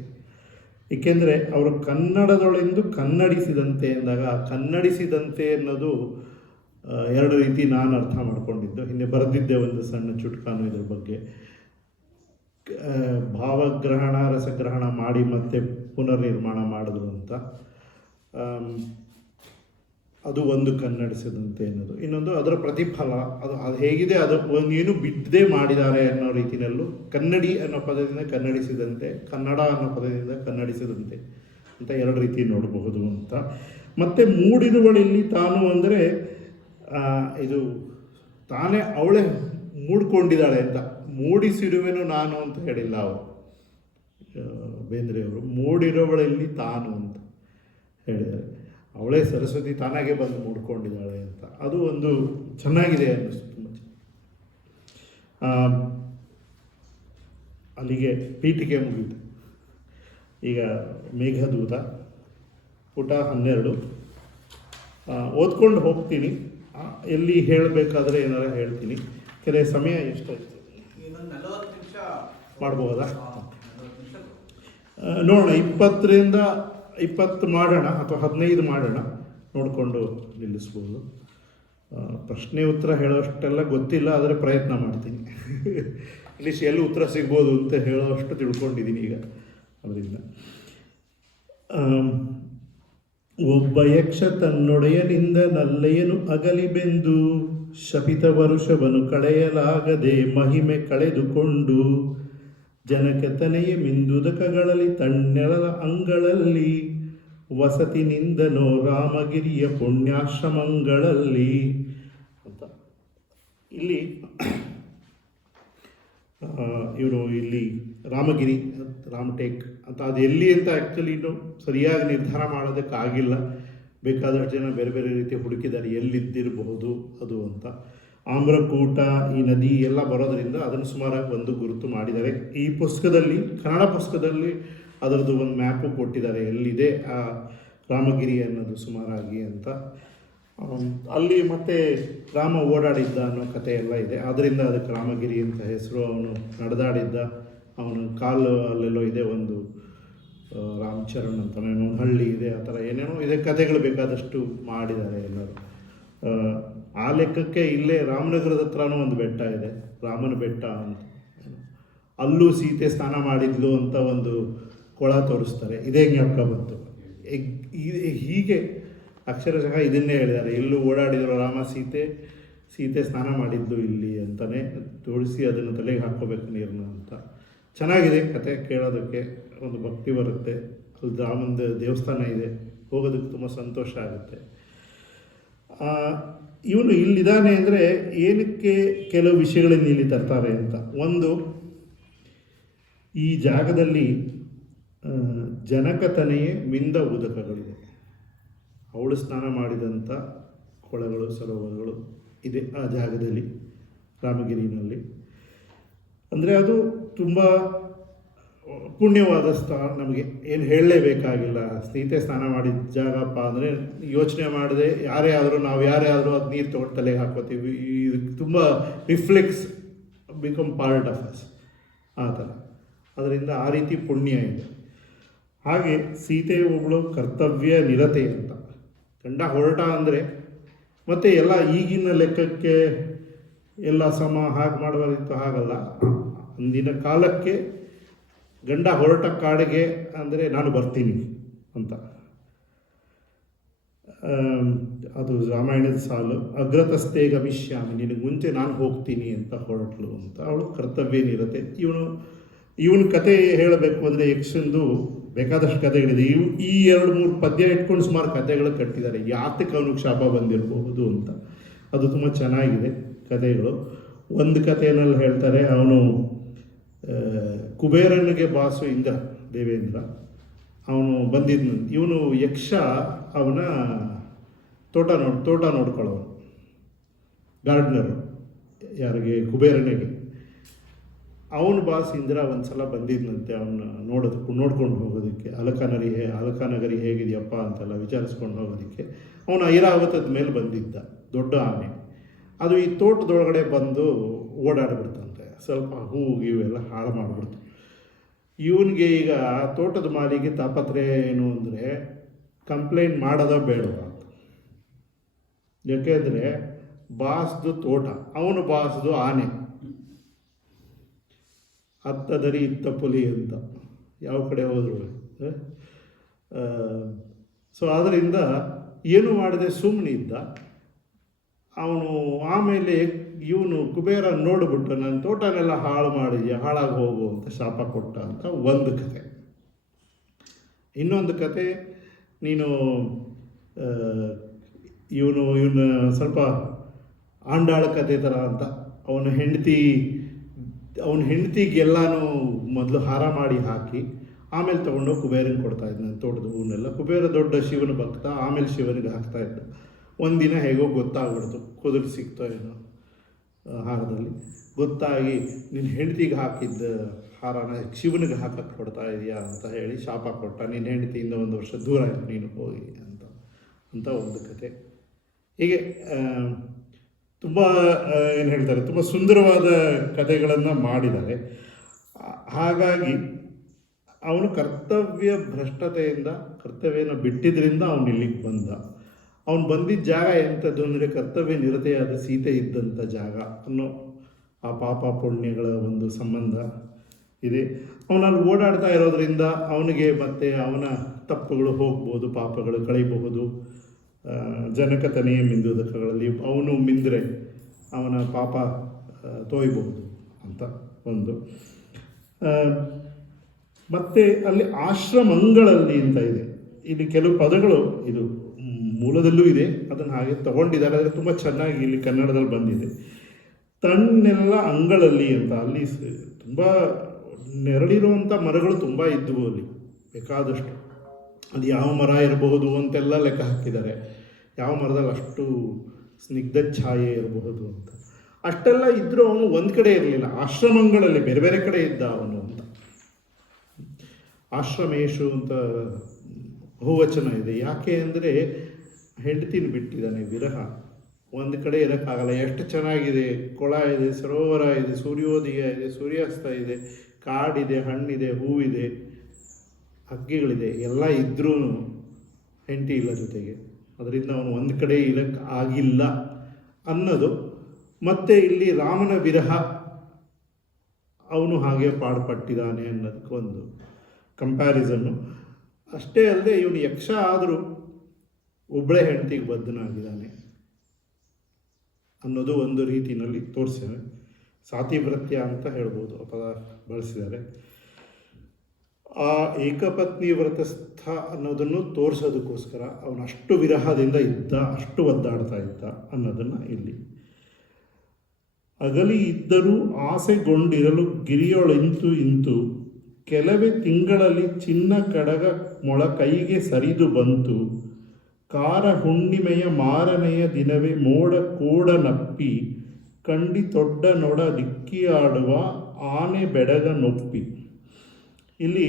ಏಕೆಂದರೆ ಅವರು ಕನ್ನಡದೊಳೆಂದು ಕನ್ನಡಿಸಿದಂತೆ ಎಂದಾಗ, ಕನ್ನಡಿಸಿದಂತೆ ಅನ್ನೋದು 2 ರೀತಿ ನಾನು ಅರ್ಥ ಮಾಡ್ಕೊಂಡಿದ್ದು. ಹಿಂದೆ ಬರೆದಿದ್ದೆ ಒಂದು ಸಣ್ಣ ಚುಟ್ಕಾನು ಇದ್ರ ಬಗ್ಗೆ. ಭಾವಗ್ರಹಣ, ರಸಗ್ರಹಣ ಮಾಡಿ ಮತ್ತೆ ಪುನರ್ನಿರ್ಮಾಣ ಮಾಡಿದ್ರು ಅಂತ. ಅದು ಒಂದು ಕನ್ನಡಿಸಿದಂತೆ ಅನ್ನೋದು. ಇನ್ನೊಂದು ಅದರ ಪ್ರತಿಫಲ, ಅದು ಹೇಗಿದೆ, ಅದು ಏನು ಬಿಡದೆ ಮಾಡಿದ್ದಾರೆ ಅನ್ನೋ ರೀತಿಯಲ್ಲೂ, ಕನ್ನಡಿ ಅನ್ನೋ ಪದದಿಂದ ಕನ್ನಡಿಸಿದಂತೆ, ಕನ್ನಡ ಅನ್ನೋ ಪದದಿಂದ ಕನ್ನಡಿಸಿದಂತೆ ಅಂತ 2 ರೀತಿ ನೋಡಬಹುದು ಅಂತ. ಮತ್ತು ಮೂಡಿರುವಳಿಲ್ಲಿ ತಾನು ಅಂದರೆ ಇದು ತಾನೇ ಅವಳೇ ಮೂಡ್ಕೊಂಡಿದ್ದಾಳೆ ಅಂತ. ಮೂಡಿಸಿರುವೆನು ನಾನು ಅಂತ ಹೇಳಿಲ್ಲ ಅವರು, ಬೇಂದ್ರೆಯವರು. ಮೂಡಿರುವಳಲ್ಲಿ ತಾನು ಅಂತ ಹೇಳಿದ್ದಾರೆ. ಅವಳೇ ಸರಸ್ವತಿ ತಾನಾಗೆ ಬಂದು ಮೂಡ್ಕೊಂಡಿದ್ದಾಳೆ ಅಂತ. ಅದು ಒಂದು ಚೆನ್ನಾಗಿದೆ ಅನ್ನಿಸ್ತು ತುಂಬ. ಅಲ್ಲಿಗೆ ಪೀಠಿಕೆ ಮುಗಿಯಿತು. ಈಗ ಮೇಘದೂತ ಪುಟ 12 ಓದ್ಕೊಂಡು ಹೋಗ್ತೀನಿ. ಎಲ್ಲಿ ಹೇಳಬೇಕಾದ್ರೆ ಏನಾರ ಹೇಳ್ತೀನಿ. ಕೆಲವು ಸಮಯ ಎಷ್ಟಾಯ್ತು ಮಾಡ್ಬೋದಾ? ನೋಡೋಣ, 20ರಿಂದ 20 ಮಾಡೋಣ ಅಥವಾ 15 ಮಾಡೋಣ, ನೋಡಿಕೊಂಡು ನಿಲ್ಲಿಸ್ಬೋದು. ಪ್ರಶ್ನೆ ಉತ್ತರ ಹೇಳೋಷ್ಟೆಲ್ಲ ಗೊತ್ತಿಲ್ಲ, ಆದರೆ ಪ್ರಯತ್ನ ಮಾಡ್ತೀನಿ. ಇಂಗ್ಲೀಷ್ ಎಲ್ಲಿ ಉತ್ತರ ಸಿಗ್ಬೋದು ಅಂತ ಹೇಳೋಷ್ಟು ತಿಳ್ಕೊಂಡಿದ್ದೀನಿ ಈಗ. ಅದರಿಂದ ಒಬ್ಬ ಯಕ್ಷ ತನ್ನೊಡೆಯನಿಂದ ನಲ್ಲೆಯನು ಅಗಲಿ ಬೆಂದು ಶಪಿತ ವರುಷವನು ಕಳೆಯಲಾಗದೆ ಮಹಿಮೆ ಕಳೆದುಕೊಂಡು ಜನಕತನೆಯ ಮಿಂದುದಕಗಳಲ್ಲಿ ತಣ್ಣೆಳಲ ಅಂಗಳಲ್ಲಿ ವಸತಿನಿಂದನೋ ರಾಮಗಿರಿಯ ಪುಣ್ಯಾಶ್ರಮಗಳಲ್ಲಿ ಅಂತ. ಇಲ್ಲಿ ಇವರು ಇಲ್ಲಿ ರಾಮಗಿರಿ ರಾಮಟೇಕ್ ಅಂತ ಅದು ಎಲ್ಲಿ ಅಂತ ಆ್ಯಕ್ಚುಲಿ ಇನ್ನೂ ಸರಿಯಾಗಿ ನಿರ್ಧಾರ ಮಾಡೋದಕ್ಕಾಗಿಲ್ಲ. ಬೇಕಾದಷ್ಟು ಜನ ಬೇರೆ ಬೇರೆ ರೀತಿ ಹುಡುಕಿದ್ದಾರೆ ಎಲ್ಲಿದ್ದಿರಬಹುದು ಅದು ಅಂತ. ಆಮ್ರಕೂಟ ಈ ನದಿ ಎಲ್ಲ ಬರೋದರಿಂದ ಅದನ್ನು ಸುಮಾರಾಗಿ ಒಂದು ಗುರುತು ಮಾಡಿದ್ದಾರೆ. ಈ ಪುಸ್ತಕದಲ್ಲಿ, ಕನ್ನಡ ಪುಸ್ತಕದಲ್ಲಿ ಅದರದ್ದು ಒಂದು ಮ್ಯಾಪು ಕೊಟ್ಟಿದ್ದಾರೆ, ಎಲ್ಲಿದೆ ಆ ರಾಮಗಿರಿ ಅನ್ನೋದು ಸುಮಾರಾಗಿ ಅಂತ. ಅಲ್ಲಿ ಮತ್ತೆ ರಾಮ ಓಡಾಡಿದ್ದ ಅನ್ನೋ ಕಥೆ ಎಲ್ಲ ಇದೆ, ಆದ್ದರಿಂದ ಅದಕ್ಕೆ ರಾಮಗಿರಿ ಅಂತ ಹೆಸರು. ಅವನು ನಡೆದಾಡಿದ್ದ, ಅವನ ಕಾಲು ಅಲ್ಲೆಲ್ಲೋ ಇದೆ, ಒಂದು ರಾಮಚರಣ್ ಅಂತ ಒಂದು ಹಳ್ಳಿ ಇದೆ, ಆ ಥರ ಏನೇನೋ ಇದೆ, ಕಥೆಗಳು ಬೇಕಾದಷ್ಟು ಮಾಡಿದ್ದಾರೆ ಎಲ್ಲರೂ. ಆ ಲೆಕ್ಕಕ್ಕೆ ಇಲ್ಲೇ ರಾಮನಗರದ ಹತ್ರನೂ ಒಂದು ಬೆಟ್ಟ ಇದೆ, ರಾಮನ ಬೆಟ್ಟ ಅಂತ. ಅಲ್ಲೂ ಸೀತೆ ಸ್ನಾನ ಮಾಡಿದ್ಲು ಅಂತ ಒಂದು ಕೊಳ ತೋರಿಸ್ತಾರೆ. ಇದೇ ಜ್ಞಾಪಕ ಬಂತು. ಹೀಗೆ ಅಕ್ಷರಶಃ ಇದನ್ನೇ ಹೇಳಿದ್ದಾರೆ, ಎಲ್ಲೂ ಓಡಾಡಿದ್ರು ರಾಮ ಸೀತೆ ಸ್ನಾನ ಮಾಡಿದ್ದು ಇಲ್ಲಿ ಅಂತಲೇ ತೋರಿಸಿ ಅದನ್ನು ತಲೆಗೆ ಹಾಕ್ಕೋಬೇಕು ನೀರನ್ನು ಅಂತ. ಚೆನ್ನಾಗಿದೆ ಕತೆ, ಕೇಳೋದಕ್ಕೆ ಒಂದು ಭಕ್ತಿ ಬರುತ್ತೆ. ಅಲ್ಲಿ ರಾಮಂದು ದೇವಸ್ಥಾನ ಇದೆ, ಹೋಗೋದಕ್ಕೆ ತುಂಬ ಸಂತೋಷ ಆಗುತ್ತೆ. ಇವನು ಇಲ್ಲಿದ್ದಾನೆ ಅಂದರೆ ಏನಕ್ಕೆ ಕೆಲವು ವಿಷಯಗಳನ್ನು ಇಲ್ಲಿ ತರ್ತಾರೆ ಅಂತ. ಒಂದು, ಈ ಜಾಗದಲ್ಲಿ ಜನಕತನೆಯೇ ಮಿಂದ ಉದಕಗಳಿದೆ, ಅವಳು ಸ್ನಾನ ಮಾಡಿದಂಥ ಕೊಳಗಳು ಸರೋವರಗಳು ಇದೆ ಆ ಜಾಗದಲ್ಲಿ, ರಾಮಗಿರಿನಲ್ಲಿ. ಅಂದರೆ ಅದು ತುಂಬ ಪುಣ್ಯವಾದ ಸ್ಥಳ. ನಮಗೆ ಏನು ಹೇಳಲೇಬೇಕಾಗಿಲ್ಲ, ಸೀತೆ ಸ್ನಾನ ಮಾಡಿದ ಜಾಗಪ್ಪ ಅಂದರೆ ಯೋಚನೆ ಮಾಡದೆ ನಾವು ಯಾರೇ ಆದರೂ ಅದು ನೀರು ತೊಗೊಂಡು ತಲೆಗೆ ಹಾಕೋತೀವಿ. ಇದು ತುಂಬ reflex become part of us ಆ ಥರ. ಅದರಿಂದ ಆ ರೀತಿ ಪುಣ್ಯ ಇದೆ. ಹಾಗೆ ಸೀತೆ ಒಬ್ಬಳು ಕರ್ತವ್ಯ ನಿರತೆ ಅಂತ. ಗಂಡ ಹೊರಟ ಅಂದರೆ ಮತ್ತು ಎಲ್ಲ ಈಗಿನ ಲೆಕ್ಕಕ್ಕೆ ಎಲ್ಲ ಸಮ ಹಾಗೆ ಮಾಡಬಾರಿತ್ತು, ಹಾಗಲ್ಲ. ಅಂದಿನ ಕಾಲಕ್ಕೆ ಗಂಡ ಹೊರಟ ಕಾಡಿಗೆ ಅಂದರೆ ನಾನು ಬರ್ತೀನಿ ಅಂತ. ಅದು ರಾಮಾಯಣದ ಸಾಲು. ಅಗ್ರತಸ್ಥೆ ಗಮಿಷ್ಯಾಮಿ, ನಿನಗೆ ಮುಂಚೆ ನಾನು ಹೋಗ್ತೀನಿ ಅಂತ ಹೊರಟ್ಲು ಅಂತ. ಅವಳು ಕರ್ತವ್ಯ ನಿರತೆ. ಇವನ ಕತೆ ಹೇಳಬೇಕು ಅಂದರೆ ಯಕ್ಷಂದು ಬೇಕಾದಷ್ಟು ಕಥೆಗಳಿದೆ. ಈ 2-3 ಪದ್ಯ ಇಟ್ಕೊಂಡು ಸುಮಾರು ಕಥೆಗಳು ಕಟ್ಟಿದ್ದಾರೆ, ಯಾತಕ್ಕೆ ಅವನಿಗೆ ಶಾಪ ಬಂದಿರಬಹುದು ಅಂತ. ಅದು ತುಂಬ ಚೆನ್ನಾಗಿದೆ ಕಥೆಗಳು. ಒಂದು ಕಥೆಯಲ್ಲಿ ಹೇಳ್ತಾರೆ, ಅವನು ಕುಬೇರನಿಗೆ ಬಾಸು ಇಂದ್ರ, ದೇವೇಂದ್ರ, ಅವನು ಬಂದಿದ್ದ. ಇವನು ಯಕ್ಷ ಅವನ ತೋಟ ನೋಡ್ಕೊಳ್ಳೋನು, ಗಾರ್ಡ್ನರು, ಯಾರಿಗೆ? ಕುಬೇರನಿಗೆ. ಅವನ ಬಾಸ್ ಇಂದ್ರ ಒಂದು ಸಲ ಬಂದಿದ್ದಂತೆ ಅವನ್ನ ನೋಡ್ಕೊಂಡು ಹೋಗೋದಕ್ಕೆ. ಅಲಕಾನಗರಿ ಹೇಗಿದೆಯಪ್ಪ ಅಂತೆಲ್ಲ ವಿಚಾರಿಸ್ಕೊಂಡು ಹೋಗೋದಕ್ಕೆ. ಅವನು ಐರಾವತದ ಮೇಲೆ ಬಂದಿದ್ದ, ದೊಡ್ಡ ಆನೆ. ಅದು ಈ ತೋಟದೊಳಗಡೆ ಬಂದು ಓಡಾಡ್ಬಿಡ್ತಂತೆ, ಸ್ವಲ್ಪ ಹೂವು ಇವೆಲ್ಲ ಹಾಳು ಮಾಡಿಬಿಡ್ತು. ಇವನಿಗೆ ಈಗ ತೋಟದ ಮಾಲಿಗೆ ತಾಪತ್ರಯ ಏನು ಅಂದರೆ ಕಂಪ್ಲೇಂಟ್ ಮಾಡೋದ ಬೇಡವ ಅಂತ. ಯಾಕೆಂದರೆ ಬಾಸ್ದು ತೋಟ, ಅವನು ಬಾಸ್ದು ಆನೆ. ಅತ್ತ ದರಿ ಇತ್ತ ಪುಲಿ ಅಂತ ಯಾವ ಕಡೆ ಹೋದ್ರು. ಸೊ ಆದ್ದರಿಂದ ಏನು ಮಾಡಿದೆ, ಸುಮ್ಮನೆ ಇದ್ದ ಅವನು. ಆಮೇಲೆ ಇವನು ಕುಬೇರ ನೋಡಿಬಿಟ್ಟು ನನ್ನ ತೋಟನೆಲ್ಲ ಹಾಳು ಮಾಡಿದ್ಯಾ, ಹಾಳಾಗಿ ಹೋಗು ಅಂತ ಶಾಪ ಕೊಟ್ಟ ಅಂತ ಒಂದು ಕತೆ. ಇನ್ನೊಂದು ಕತೆ, ನೀನು ಇವನು ಸ್ವಲ್ಪ ಆಂಡಾಳ ಕತೆ ಥರ ಅಂತ. ಅವನ ಹೆಂಡತಿಗೆಲ್ಲಾನು ಮೊದಲು ಹಾರ ಮಾಡಿ ಹಾಕಿ ಆಮೇಲೆ ತೊಗೊಂಡು ಕುಬೇರನ ಕೊಡ್ತಾ ಇದ್ದ. ನನ್ನ ತೋಟದ ಹೂವನ್ನೆಲ್ಲ. ಕುಬೇರ ದೊಡ್ಡ ಶಿವನ ಭಕ್ತ, ಆಮೇಲೆ ಶಿವನಿಗೆ ಹಾಕ್ತಾ ಇದ್ದ. ಒಂದಿನ ಹೇಗೋ ಗೊತ್ತಾಗ್ಬಿಡ್ತು, ಕುದುರೆ ಸಿಕ್ತೋ ಏನೋ. ಹಾರದಲ್ಲಿ ಗೊತ್ತಾಗಿ ನಿನ್ನ ಹೆಂಡತಿಗೆ ಹಾಕಿದ್ದ ಹಾರನ ಶಿವನಿಗೆ ಹಾಕಕ್ಕೆ ಕೊಡ್ತಾ ಇದೆಯಾ ಅಂತ ಹೇಳಿ ಶಾಪ ಕೊಟ್ಟ. ನಿನ್ನ ಹೆಂಡತಿಯಿಂದ 1 ವರ್ಷ ದೂರ ಆಯಿತು ನೀನು ಹೋಗಿ ಅಂತ ಒಂದು ಕತೆ. ಹೀಗೆ ತುಂಬ ಏನು ಹೇಳ್ತಾರೆ, ತುಂಬ ಸುಂದರವಾದ ಕಥೆಗಳನ್ನು ಮಾಡಿದ್ದಾರೆ. ಹಾಗಾಗಿ ಅವನು ಕರ್ತವ್ಯ ಭ್ರಷ್ಟತೆಯಿಂದ ಕರ್ತವ್ಯನ ಬಿಟ್ಟಿದ್ದರಿಂದ ಅವನು ಇಲ್ಲಿಗೆ ಬಂದ. ಅವನು ಬಂದಿದ್ದ ಜಾಗ ಎಂಥದ್ದು ಅಂದರೆ ಕರ್ತವ್ಯ ನಿರತೆಯಾದ ಸೀತೆ ಇದ್ದಂಥ ಜಾಗ ಅನ್ನೋ ಆ ಪಾಪ ಪುಣ್ಯಗಳ ಒಂದು ಸಂಬಂಧ ಇದೆ. ಅವನಲ್ಲಿ ಓಡಾಡ್ತಾ ಇರೋದ್ರಿಂದ ಅವನಿಗೆ ಮತ್ತು ಅವನ ತಪ್ಪುಗಳು ಹೋಗ್ಬೋದು, ಪಾಪಗಳು ಕಳೀಬಹುದು. ಜನಕತನೆಯ ಮಿಂದುದಕಗಳಲ್ಲಿ ಅವನು ಮಿಂದರೆ ಅವನ ಪಾಪ ತೋಯ್ಬಹುದು ಅಂತ ಒಂದು. ಮತ್ತು ಅಲ್ಲಿ ಆಶ್ರಮಗಳಲ್ಲಿ ಅಂತ ಇದೆ. ಇಲ್ಲಿ ಕೆಲವು ಪದಗಳು ಇದು ಮೂಲದಲ್ಲೂ ಇದೆ, ಅದನ್ನು ಹಾಗೆ ತಗೊಂಡಿದ್ದಾರೆ. ಆದರೆ ತುಂಬ ಚೆನ್ನಾಗಿ ಇಲ್ಲಿ ಕನ್ನಡದಲ್ಲಿ ಬಂದಿದೆ. ತಣ್ಣೆಲ್ಲ ಅಂಗಳಲ್ಲಿ ಅಂತ. ಅಲ್ಲಿ ತುಂಬ ನೆರಳಿರುವಂಥ ಮರಗಳು ತುಂಬ ಇದ್ದವು ಅಲ್ಲಿ ಬೇಕಾದಷ್ಟು. ಅದು ಯಾವ ಮರ ಇರಬಹುದು ಅಂತೆಲ್ಲ ಲೆಕ್ಕ ಹಾಕಿದ್ದಾರೆ. ಯಾವ ಮರದಲ್ಲಿ ಅಷ್ಟು ಸ್ನಿಗ್ಧ ಛಾಯೆ ಇರಬಹುದು ಅಂತ. ಅಷ್ಟೆಲ್ಲ ಇದ್ದರೂ ಅವನು ಒಂದು ಕಡೆ ಇರಲಿಲ್ಲ, ಆಶ್ರಮಗಳಲ್ಲಿ ಬೇರೆ ಬೇರೆ ಕಡೆ ಇದ್ದ ಅವನು ಅಂತ. ಆಶ್ರಮೇಶು ಅಂತ ಬಹುವಚನ ಇದೆ. ಯಾಕೆ ಅಂದರೆ ಹೆಂಡತಿನ ಬಿಟ್ಟಿದ್ದಾನೆ, ವಿರಹ. ಒಂದು ಕಡೆ ಇರೋಕ್ಕಾಗಲ್ಲ. ಎಷ್ಟು ಚೆನ್ನಾಗಿದೆ, ಕೊಳ ಇದೆ, ಸರೋವರ ಇದೆ, ಸೂರ್ಯೋದಯ ಇದೆ, ಸೂರ್ಯಾಸ್ತ ಇದೆ, ಕಾಡಿದೆ, ಹಣ್ಣಿದೆ, ಹೂವಿದೆ, ಹಕ್ಕಿಗಳಿದೆ, ಎಲ್ಲ ಇದ್ರೂ ಹೆಂಡತಿ ಇಲ್ಲ ಜೊತೆಗೆ. ಅದರಿಂದ ಅವನು ಒಂದು ಕಡೆ ಇರೋಕ್ಕೆ ಆಗಿಲ್ಲ ಅನ್ನೋದು. ಮತ್ತು ಇಲ್ಲಿ ರಾಮನ ವಿರಹ ಅವನು ಹಾಗೆ ಪಾಡ್ಪಟ್ಟಿದ್ದಾನೆ ಅನ್ನೋದಕ್ಕೊಂದು ಕಂಪ್ಯಾರಿಸನ್ನು. ಅಷ್ಟೇ ಅಲ್ಲದೆ ಇವನು ಯಕ್ಷ ಆದರೂ ಒಬ್ಬಳೇ ಹೆಂಡತಿಗೆ ಬದ್ಧನಾಗಿದ್ದಾನೆ ಅನ್ನೋದು ಒಂದು ರೀತಿಯಲ್ಲಿ ತೋರಿಸಿದ್ದಾರೆ. ಸಾತಿವ್ರತ್ಯ ಅಂತ ಹೇಳ್ಬೋದು, ಆ ಪದ ಬಳಸಿದ್ದಾರೆ. ಆ ಏಕಪತ್ನಿ ವ್ರತಸ್ಥ ಅನ್ನೋದನ್ನು ತೋರಿಸೋದಕ್ಕೋಸ್ಕರ ಅವನು ಅಷ್ಟು ವಿರಹದಿಂದ ಇದ್ದ, ಅಷ್ಟು ಒದ್ದಾಡ್ತಾ ಇದ್ದ ಅನ್ನೋದನ್ನು ಇಲ್ಲಿ. ಅಗಲಿ ಇದ್ದರೂ ಆಸೆಗೊಂಡಿರಲು ಗಿರಿಯೊಳಿಂತು ಇಂತು, ಕೆಲವೇ ತಿಂಗಳಲ್ಲಿ ಚಿನ್ನ ಕಡಗ ಮೊಳ ಕೈಗೆ ಸರಿದು ಬಂತು, ಕಾರ ಹುಣ್ಣಿಮೆಯ ಮಾರನೆಯ ದಿನವೇ ಮೋಡ ಕೋಡನಪ್ಪಿ, ಕಂಡಿ ತೊಡ್ಡ ನೊಡ ದಿಕ್ಕಿಯಾಡುವ ಆನೆ ಬೆಡಗ ನೊಪ್ಪಿ. ಇಲ್ಲಿ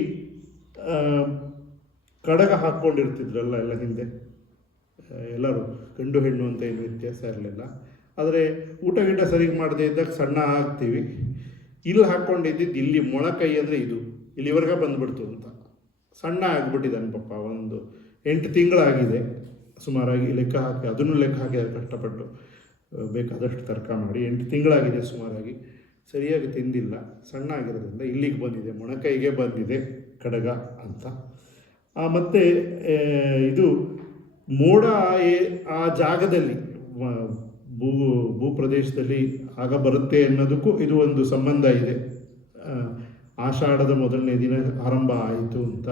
ಕಡಗ ಹಾಕ್ಕೊಂಡಿರ್ತಿದ್ರಲ್ಲ ಎಲ್ಲ ಹಿಂದೆ ಎಲ್ಲರೂ, ಗಂಡು ಹೆಣ್ಣು ಅಂತ ಏನು ವ್ಯತ್ಯಾಸ ಇರಲಿಲ್ಲ. ಆದರೆ ಊಟ ಗೀಟ ಸರಿಗೆ ಮಾಡದೇ ಇದ್ದಾಗ ಸಣ್ಣ ಆಗ್ತೀವಿ. ಇಲ್ಲಿ ಹಾಕ್ಕೊಂಡಿದ್ದಿದ್ದು ಇಲ್ಲಿ ಮೊಳಕೈ ಅಂದರೆ ಇದು ಇಲ್ಲಿವರೆಗೆ ಬಂದುಬಿಡ್ತು ಅಂತ. ಸಣ್ಣ ಆಗಿಬಿಟ್ಟಿದ್ದಾನೆ ಪಾಪ. ಒಂದು 8 ತಿಂಗಳಾಗಿದೆ ಸುಮಾರಾಗಿ, ಲೆಕ್ಕ ಹಾಕಿ ಅದನ್ನು ಲೆಕ್ಕ ಹಾಕಿದ್ದಾರೆ ಕಷ್ಟಪಟ್ಟು, ಬೇಕಾದಷ್ಟು ತರ್ಕ ಮಾಡಿ. 8 ತಿಂಗಳಾಗಿದೆ ಸುಮಾರಾಗಿ. ಸರಿಯಾಗಿ ತಿಂದಿಲ್ಲ, ಸಣ್ಣ ಆಗಿರೋದ್ರಿಂದ ಇಲ್ಲಿಗೆ ಬಂದಿದೆ, ಮೊಣಕೈಗೆ ಬಂದಿದೆ ಕಡಗ ಅಂತ. ಮತ್ತು ಇದು ಮೋಡ ಆ ಜಾಗದಲ್ಲಿ ಭೂಪ್ರದೇಶದಲ್ಲಿ ಆಗ ಬರುತ್ತೆ ಅನ್ನೋದಕ್ಕೂ ಇದು ಒಂದು ಸಂಬಂಧ ಇದೆ. ಆಷಾಢದ ಮೊದಲನೇ ದಿನ ಆರಂಭ ಆಯಿತು ಅಂತ.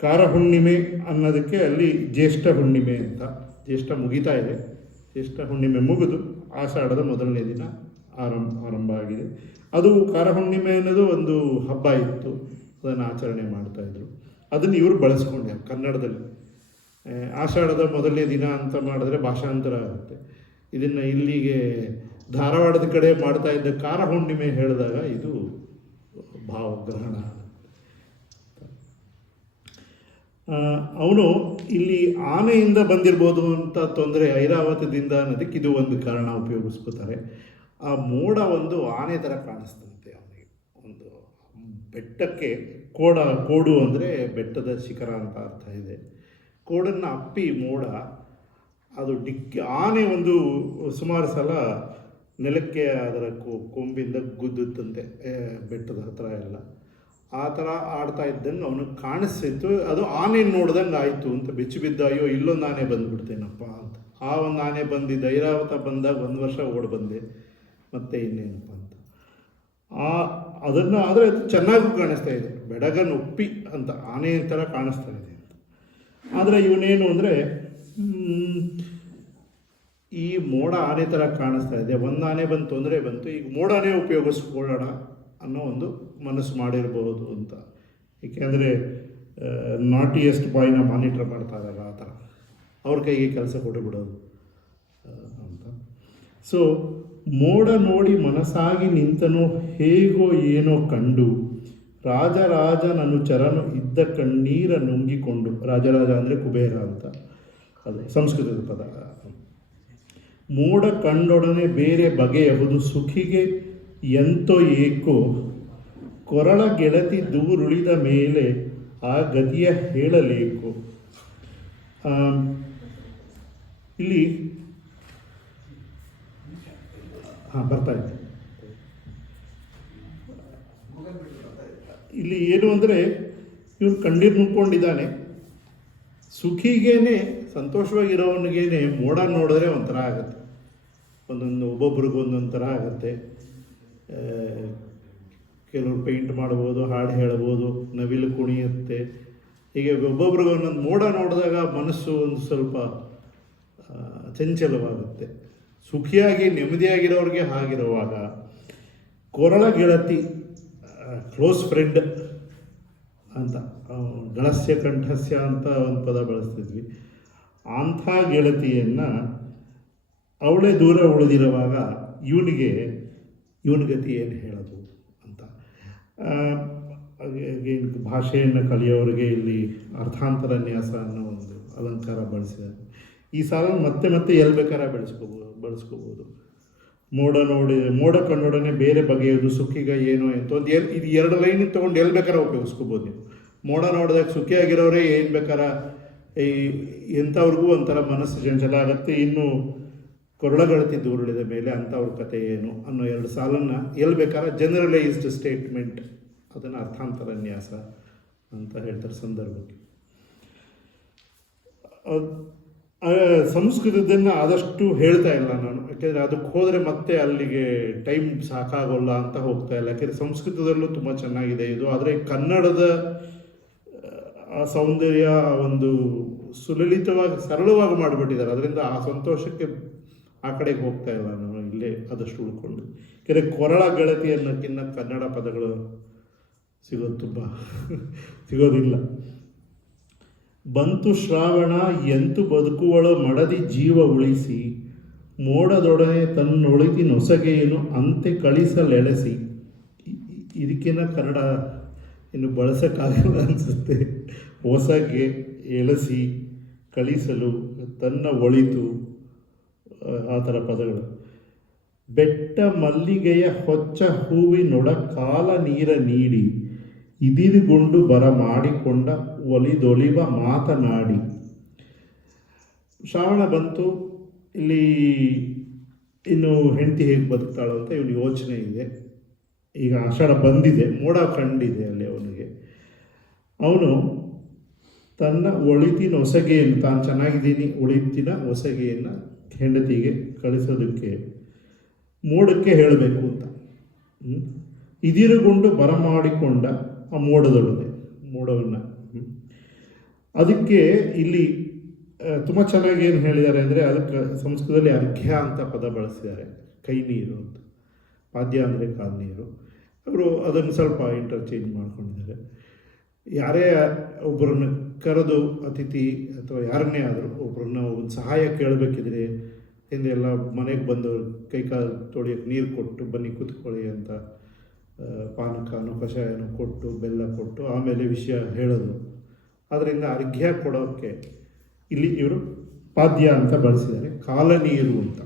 ಕಾರ ಹುಣ್ಣಿಮೆ ಅನ್ನೋದಕ್ಕೆ ಅಲ್ಲಿ ಜ್ಯೇಷ್ಠ ಹುಣ್ಣಿಮೆ ಅಂತ. ಜ್ಯೇಷ್ಠ ಮುಗಿತಾ ಇದೆ, ಜ್ಯೇಷ್ಠ ಹುಣ್ಣಿಮೆ ಮುಗಿದು ಆಷಾಢದ ಮೊದಲನೇ ದಿನ ಆರಂಭ ಆಗಿದೆ. ಅದು ಕಾರ ಹುಣ್ಣಿಮೆ ಅನ್ನೋದು ಒಂದು ಹಬ್ಬ ಇತ್ತು, ಅದನ್ನು ಆಚರಣೆ ಮಾಡ್ತಾಯಿದ್ರು. ಅದನ್ನು ಇವರು ಬಳಸ್ಕೊಂಡೆ ಕನ್ನಡದಲ್ಲಿ. ಆಷಾಢದ ಮೊದಲನೇ ದಿನ ಅಂತ ಮಾಡಿದ್ರೆ ಭಾಷಾಂತರ ಆಗುತ್ತೆ. ಇದನ್ನು ಇಲ್ಲಿಗೆ ಧಾರವಾಡದ ಕಡೆ ಮಾಡ್ತಾ ಇದ್ದ ಕಾರ ಹುಣ್ಣಿಮೆ ಹೇಳಿದಾಗ ಇದು ಭಾವಗ್ರಹಣ. ಅವನು ಇಲ್ಲಿ ಆನೆಯಿಂದ ಬಂದಿರ್ಬೋದು ಅಂತ ತೊಂದರೆ, ಐರಾವತದಿಂದ ಅನ್ನೋದಕ್ಕೆ ಇದು ಒಂದು ಕಾರಣ ಉಪಯೋಗಿಸ್ಕೋತಾರೆ. ಆ ಮೋಡ ಒಂದು ಆನೆ ಥರ ಕಾಣಿಸ್ತಂತೆ ಅವನಿಗೆ. ಒಂದು ಬೆಟ್ಟಕ್ಕೆ ಕೋಡು ಅಂದರೆ ಬೆಟ್ಟದ ಶಿಖರ ಅಂತ ಅರ್ಥ ಇದೆ. ಕೋಡನ್ನು ಅಪ್ಪಿ ಮೋಡ ಅದು ಡಿಕ್ಕಿ ಆನೆ ಒಂದು ಸುಮಾರು ಸಲ ನೆಲಕ್ಕೆ ಅದರ ಕೊಂಬಿಂದ ಗುದ್ದುತ್ತಂತೆ ಬೆಟ್ಟದ ಹತ್ರ ಎಲ್ಲ. ಆ ಥರ ಆಡ್ತಾ ಇದ್ದಂಗೆ ಅವನಿಗೆ ಕಾಣಿಸ್ತಿತ್ತು. ಅದು ಆನೆ ನೋಡ್ದಂಗೆ ಆಯಿತು ಅಂತ ಬೆಚ್ಚಿ ಬಿದ್ದ, ಅಯ್ಯೋ ಇಲ್ಲೊಂದು ಆನೆ ಬಂದುಬಿಡ್ತೇನಪ್ಪ ಅಂತ. ಆ ಒಂದು ಆನೆ ಬಂದಿದ್ದು ಐರಾವತ ಬಂದಾಗ 1 ವರ್ಷ ಓಡಿ ಬಂದೆ, ಮತ್ತೆ ಇನ್ನೇನಪ್ಪ ಅಂತ. ಅದನ್ನು ಆದರೆ ಅದು ಚೆನ್ನಾಗೂ ಕಾಣಿಸ್ತಾ ಇದೆ, ಬೆಡಗನೊಪ್ಪಿ ಅಂತ ಆನೆ ಥರ ಕಾಣಿಸ್ತಾ ಇದೆ ಅಂತ. ಆದರೆ ಇವನೇನು ಅಂದರೆ ಈ ಮೋಡ ಆನೆ ಥರ ಕಾಣಿಸ್ತಾ ಇದೆ, ಒಂದು ಆನೆ ಬಂದು ತೊಂದರೆ ಬಂತು, ಈಗ ಮೋಡನೇ ಉಪಯೋಗಿಸ್ಕೊಳ್ಳೋಣ ಅನ್ನೋ ಒಂದು ಮನಸ್ಸು ಮಾಡಿರ್ಬೋದು ಅಂತ. ಏಕೆಂದರೆ ನಾಟಿಯೆಸ್ಟ್ ಬಾಯ್ನ ಮಾನಿಟ್ರ್ ಮಾಡ್ತಾ ಇದ್ದಾರೆ, ಆ ಥರ ಅವ್ರ ಕೈಗೆ ಕೆಲಸ ಕೊಟ್ಟುಬಿಡೋದು ಅಂತ. ಸೊ ಮೋಡ ನೋಡಿ ಮನಸಾಗಿ ನಿಂತನು ಹೇಗೋ ಏನೋ ಕಂಡು ರಾಜರಾಜನನು ಚರನು ಇದ್ದ ಕಣ್ಣೀರ ನುಂಗಿಕೊಂಡು. ರಾಜರಾಜ ಅಂದರೆ ಕುಬೇರ ಅಂತ, ಅದೇ ಸಂಸ್ಕೃತದ ಪದ. ಮೋಡ ಕಂಡೊಡನೆ ಬೇರೆ ಬಗೆಯಹುದು ಸುಖಿಗೆ ಎಂತೋ ಏಕೋ ಕೊರಳ ಗೆಳತಿ ದೂರುಳಿದ ಮೇಲೆ ಆ ಗತಿಯ ಹೇಳಲೇಕು. ಇಲ್ಲಿ ಬರ್ತಾ ಇದೆ. ಇಲ್ಲಿ ಏನು ಅಂದರೆ ಇವನು ಕಣ್ಣೀರು ನುಂಗ್ಕೊಂಡಿದ್ದಾನೆ. ಸುಖಿಗೇನೆ, ಸಂತೋಷವಾಗಿರೋವನಿಗೇನೆ ಮೋಡ ನೋಡಿದ್ರೆ ಒಂಥರ ಆಗುತ್ತೆ. ಒಬ್ಬೊಬ್ರಿಗೂ ಒಂದೊಂದು ಥರ ಆಗುತ್ತೆ. ಕೆಲವರು ಪೇಂಟ್ ಮಾಡ್ಬೋದು, ಹಾಡು ಹೇಳ್ಬೋದು, ನವಿಲು ಕುಣಿಯುತ್ತೆ. ಹೀಗೆ ಒಬ್ಬೊಬ್ರಿಗೂ ಒಂದೊಂದು ಮೋಡ ನೋಡಿದಾಗ ಮನಸ್ಸು ಒಂದು ಸ್ವಲ್ಪ ಚಂಚಲವಾಗುತ್ತೆ. ಸುಖಿಯಾಗಿ ನೆಮ್ಮದಿಯಾಗಿರೋರಿಗೆ ಹಾಗಿರುವಾಗ ಕೊರಳ ಗೆಳತಿ, ಕ್ಲೋಸ್ ಫ್ರೆಂಡ್ ಅಂತ, ಗಳಸ್ಯ ಕಂಠಸ್ಯ ಅಂತ ಒಂದು ಪದ ಬಳಸ್ತಿದ್ವಿ. ಅಂಥ ಗೆಳತಿಯನ್ನು ಅವಳೇ ದೂರ ಉಳಿದಿರುವಾಗ ಇವನ ಗತಿ ಏನು ಹೇಳೋದು ಅಂತ. ಭಾಷೆಯನ್ನು ಕಲಿಯೋರಿಗೆ ಇಲ್ಲಿ ಅರ್ಥಾಂತರ ನ್ಯಾಸ ಅನ್ನೋ ಒಂದು ಅಲಂಕಾರ ಬಳಸಿದ್ದಾರೆ. ಈ ಸಾಲ ಮತ್ತೆ ಮತ್ತೆ ಎಲ್ಲಿ ಬೇಕಾದ್ರೆ ಬಳಸ್ಕೋಬೋದು. ಮೋಡ ಕಂಡೊಡನೆ ಬೇರೆ ಬಗೆಯೋದು ಸುಖಿಗ ಏನೋ ಅಂತ ಒಂದು ಇದು 2 ಲೈನ್ ತೊಗೊಂಡು ಎಲ್ಲಿ ಬೇಕಾದ್ರೆ ಉಪಯೋಗಿಸ್ಕೋಬೋದು ನೀವು. ಮೋಡ ನೋಡಿದಾಗ ಸುಖಿಯಾಗಿರೋರೇ ಏನು ಬೇಕಾರೆ ಎಂಥವ್ರಿಗೂ ಒಂಥರ ಮನಸ್ಸು ಚಂಚಲ ಆಗುತ್ತೆ. ಇನ್ನು ಕೊರಳಗಳತಿ ದೂರುಳಿದ ಮೇಲೆ ಅಂಥವ್ರ ಕತೆ ಏನು ಅನ್ನೋ 2 ಸಾಲನ್ನು ಎಲ್ಲಿ ಬೇಕಾದ್ರೆ ಜನರಲೈಸ್ಡ್ ಸ್ಟೇಟ್ಮೆಂಟ್, ಅದನ್ನು ಅರ್ಥಾಂತರ ನ್ಯಾಸ ಅಂತ ಹೇಳ್ತಾರೆ ಸಂದರ್ಭಕ್ಕೆ. ಸಂಸ್ಕೃತದನ್ನು ಆದಷ್ಟು ಹೇಳ್ತಾ ಇಲ್ಲ ನಾನು, ಯಾಕೆಂದರೆ ಅದಕ್ಕೆ ಹೋದರೆ ಮತ್ತೆ ಅಲ್ಲಿಗೆ ಟೈಮ್ ಸಾಕಾಗೋಲ್ಲ ಅಂತ ಹೋಗ್ತಾ ಇಲ್ಲ. ಯಾಕೆಂದರೆ ಸಂಸ್ಕೃತದಲ್ಲೂ ತುಂಬ ಚೆನ್ನಾಗಿದೆ ಇದು. ಆದರೆ ಕನ್ನಡದ ಸೌಂದರ್ಯ ಒಂದು ಸುಲಲಿತವಾಗಿ ಸರಳವಾಗಿ ಮಾಡಿಬಿಟ್ಟಿದ್ದಾರೆ. ಅದರಿಂದ ಆ ಸಂತೋಷಕ್ಕೆ ಆ ಕಡೆಗೆ ಹೋಗ್ತಾ ಇಲ್ಲ ನಾನು, ಇಲ್ಲೇ ಆದಷ್ಟು ಉಳ್ಕೊಂಡು. ಯಾಕೆಂದರೆ ಕೊರಳ ಗೆಳತಿ ಅನ್ನೋಕ್ಕಿಂತ ಕನ್ನಡ ಪದಗಳು ಸಿಗೋದಿಲ್ಲ. ಬಂತು ಶ್ರಾವಣ ಎಂತು ಬದುಕುವಳು ಮಡದಿ ಜೀವ ಉಳಿಸಿ ಮೋಡದೊಡನೆ ತನ್ನೊಳಿತಿ ನೊಸಗೆಯನ್ನು ಅಂತೆ ಕಳಿಸಲೆಳೆಸಿ. ಇದಕ್ಕಿಂತ ಕನ್ನಡ ಇನ್ನು ಬಳಸೋಕ್ಕಾಗಲ್ಲ ಅನಿಸುತ್ತೆ. ಹೊಸಗೆ ಎಳಸಿ ಕಳಿಸಲು ತನ್ನ ಒಳಿತು, ಆ ಥರ ಪದಗಳು. ಬೆಟ್ಟ ಮಲ್ಲಿಗೆಯ ಹೊಚ್ಚ ಹೂವಿನೊಡ ಕಾಲ ನೀರ ನೀಡಿ ಇದಿರುಗೊಂಡು ಬರ ಮಾಡಿಕೊಂಡ ಒಲಿದೊಲಿವ ಮಾತನಾಡಿ. ಶ್ರಾವಣ ಬಂತು, ಇಲ್ಲಿ ಇನ್ನು ಹೆಂಡತಿ ಹೇಗೆ ಬದುಕ್ತಾಳೋ ಅಂತ ಇವನು ಯೋಚನೆ ಇದೆ. ಈಗ ಆಷಾಢ ಬಂದಿದೆ, ಮೋಡ ಕಂಡಿದೆ ಅಲ್ಲಿ ಅವನಿಗೆ. ಅವನು ತನ್ನ ಒಳಿತಿನ ಹೊಸಗೆಯನ್ನು, ತಾನು ಚೆನ್ನಾಗಿದ್ದೀನಿ ಒಳಿತಿನ ಹೊಸಗೆಯನ್ನು ಹೆಂಡತಿಗೆ ಕಳಿಸೋದಕ್ಕೆ ಮೋಡಕ್ಕೆ ಹೇಳಬೇಕು ಅಂತ ಇದಿರುಗೊಂಡು ಬರಮಾಡಿಕೊಂಡ ಆ ಮೋಡವನ್ನು. ಅದಕ್ಕೆ ಇಲ್ಲಿ ತುಂಬ ಚೆನ್ನಾಗಿ ಏನು ಹೇಳಿದ್ದಾರೆ ಅಂದರೆ, ಅದಕ್ಕೆ ಸಂಸ್ಕೃತದಲ್ಲಿ ಅರ್ಘ್ಯ ಅಂತ ಪದ ಬಳಸಿದ್ದಾರೆ, ಕೈ ನೀರು ಅಂತ. ಪಾದ್ಯ ಅಂದರೆ ಕಾಲು ನೀರು. ಅವರು ಅದನ್ನು ಸ್ವಲ್ಪ ಇಂಟರ್ಚೇಂಜ್ ಮಾಡ್ಕೊಂಡಿದ್ದಾರೆ. ಯಾರೇ ಒಬ್ಬರನ್ನು ಕರೆದು, ಅತಿಥಿ ಅಥವಾ ಯಾರನ್ನೇ ಆದರೂ ಒಬ್ಬರನ್ನ ಒಂದು ಸಹಾಯ ಕೇಳಬೇಕಿದ್ರೆ, ಹಿಂದೆ ಎಲ್ಲ ಮನೆಗೆ ಬಂದವರು ಕೈಕಾಲು ತೊಳೆಯೋಕ್ಕೆ ನೀರು ಕೊಟ್ಟು ಬನ್ನಿ ಕೂತ್ಕೊಳ್ಳಿ ಅಂತ ಪಾನಕನೋ ಕಷಾಯನೋ ಕೊಟ್ಟು, ಬೆಲ್ಲ ಕೊಟ್ಟು ಆಮೇಲೆ ವಿಷಯ ಹೇಳೋದು. ಅದರಿಂದ ಅರ್ಘ್ಯ ಕೊಡೋಕ್ಕೆ ಇಲ್ಲಿ ಇವರು ಪಾದ್ಯ ಅಂತ ಬಳಸಿದ್ದಾರೆ. ಕಾಲ ನೀರು ಅಂತ,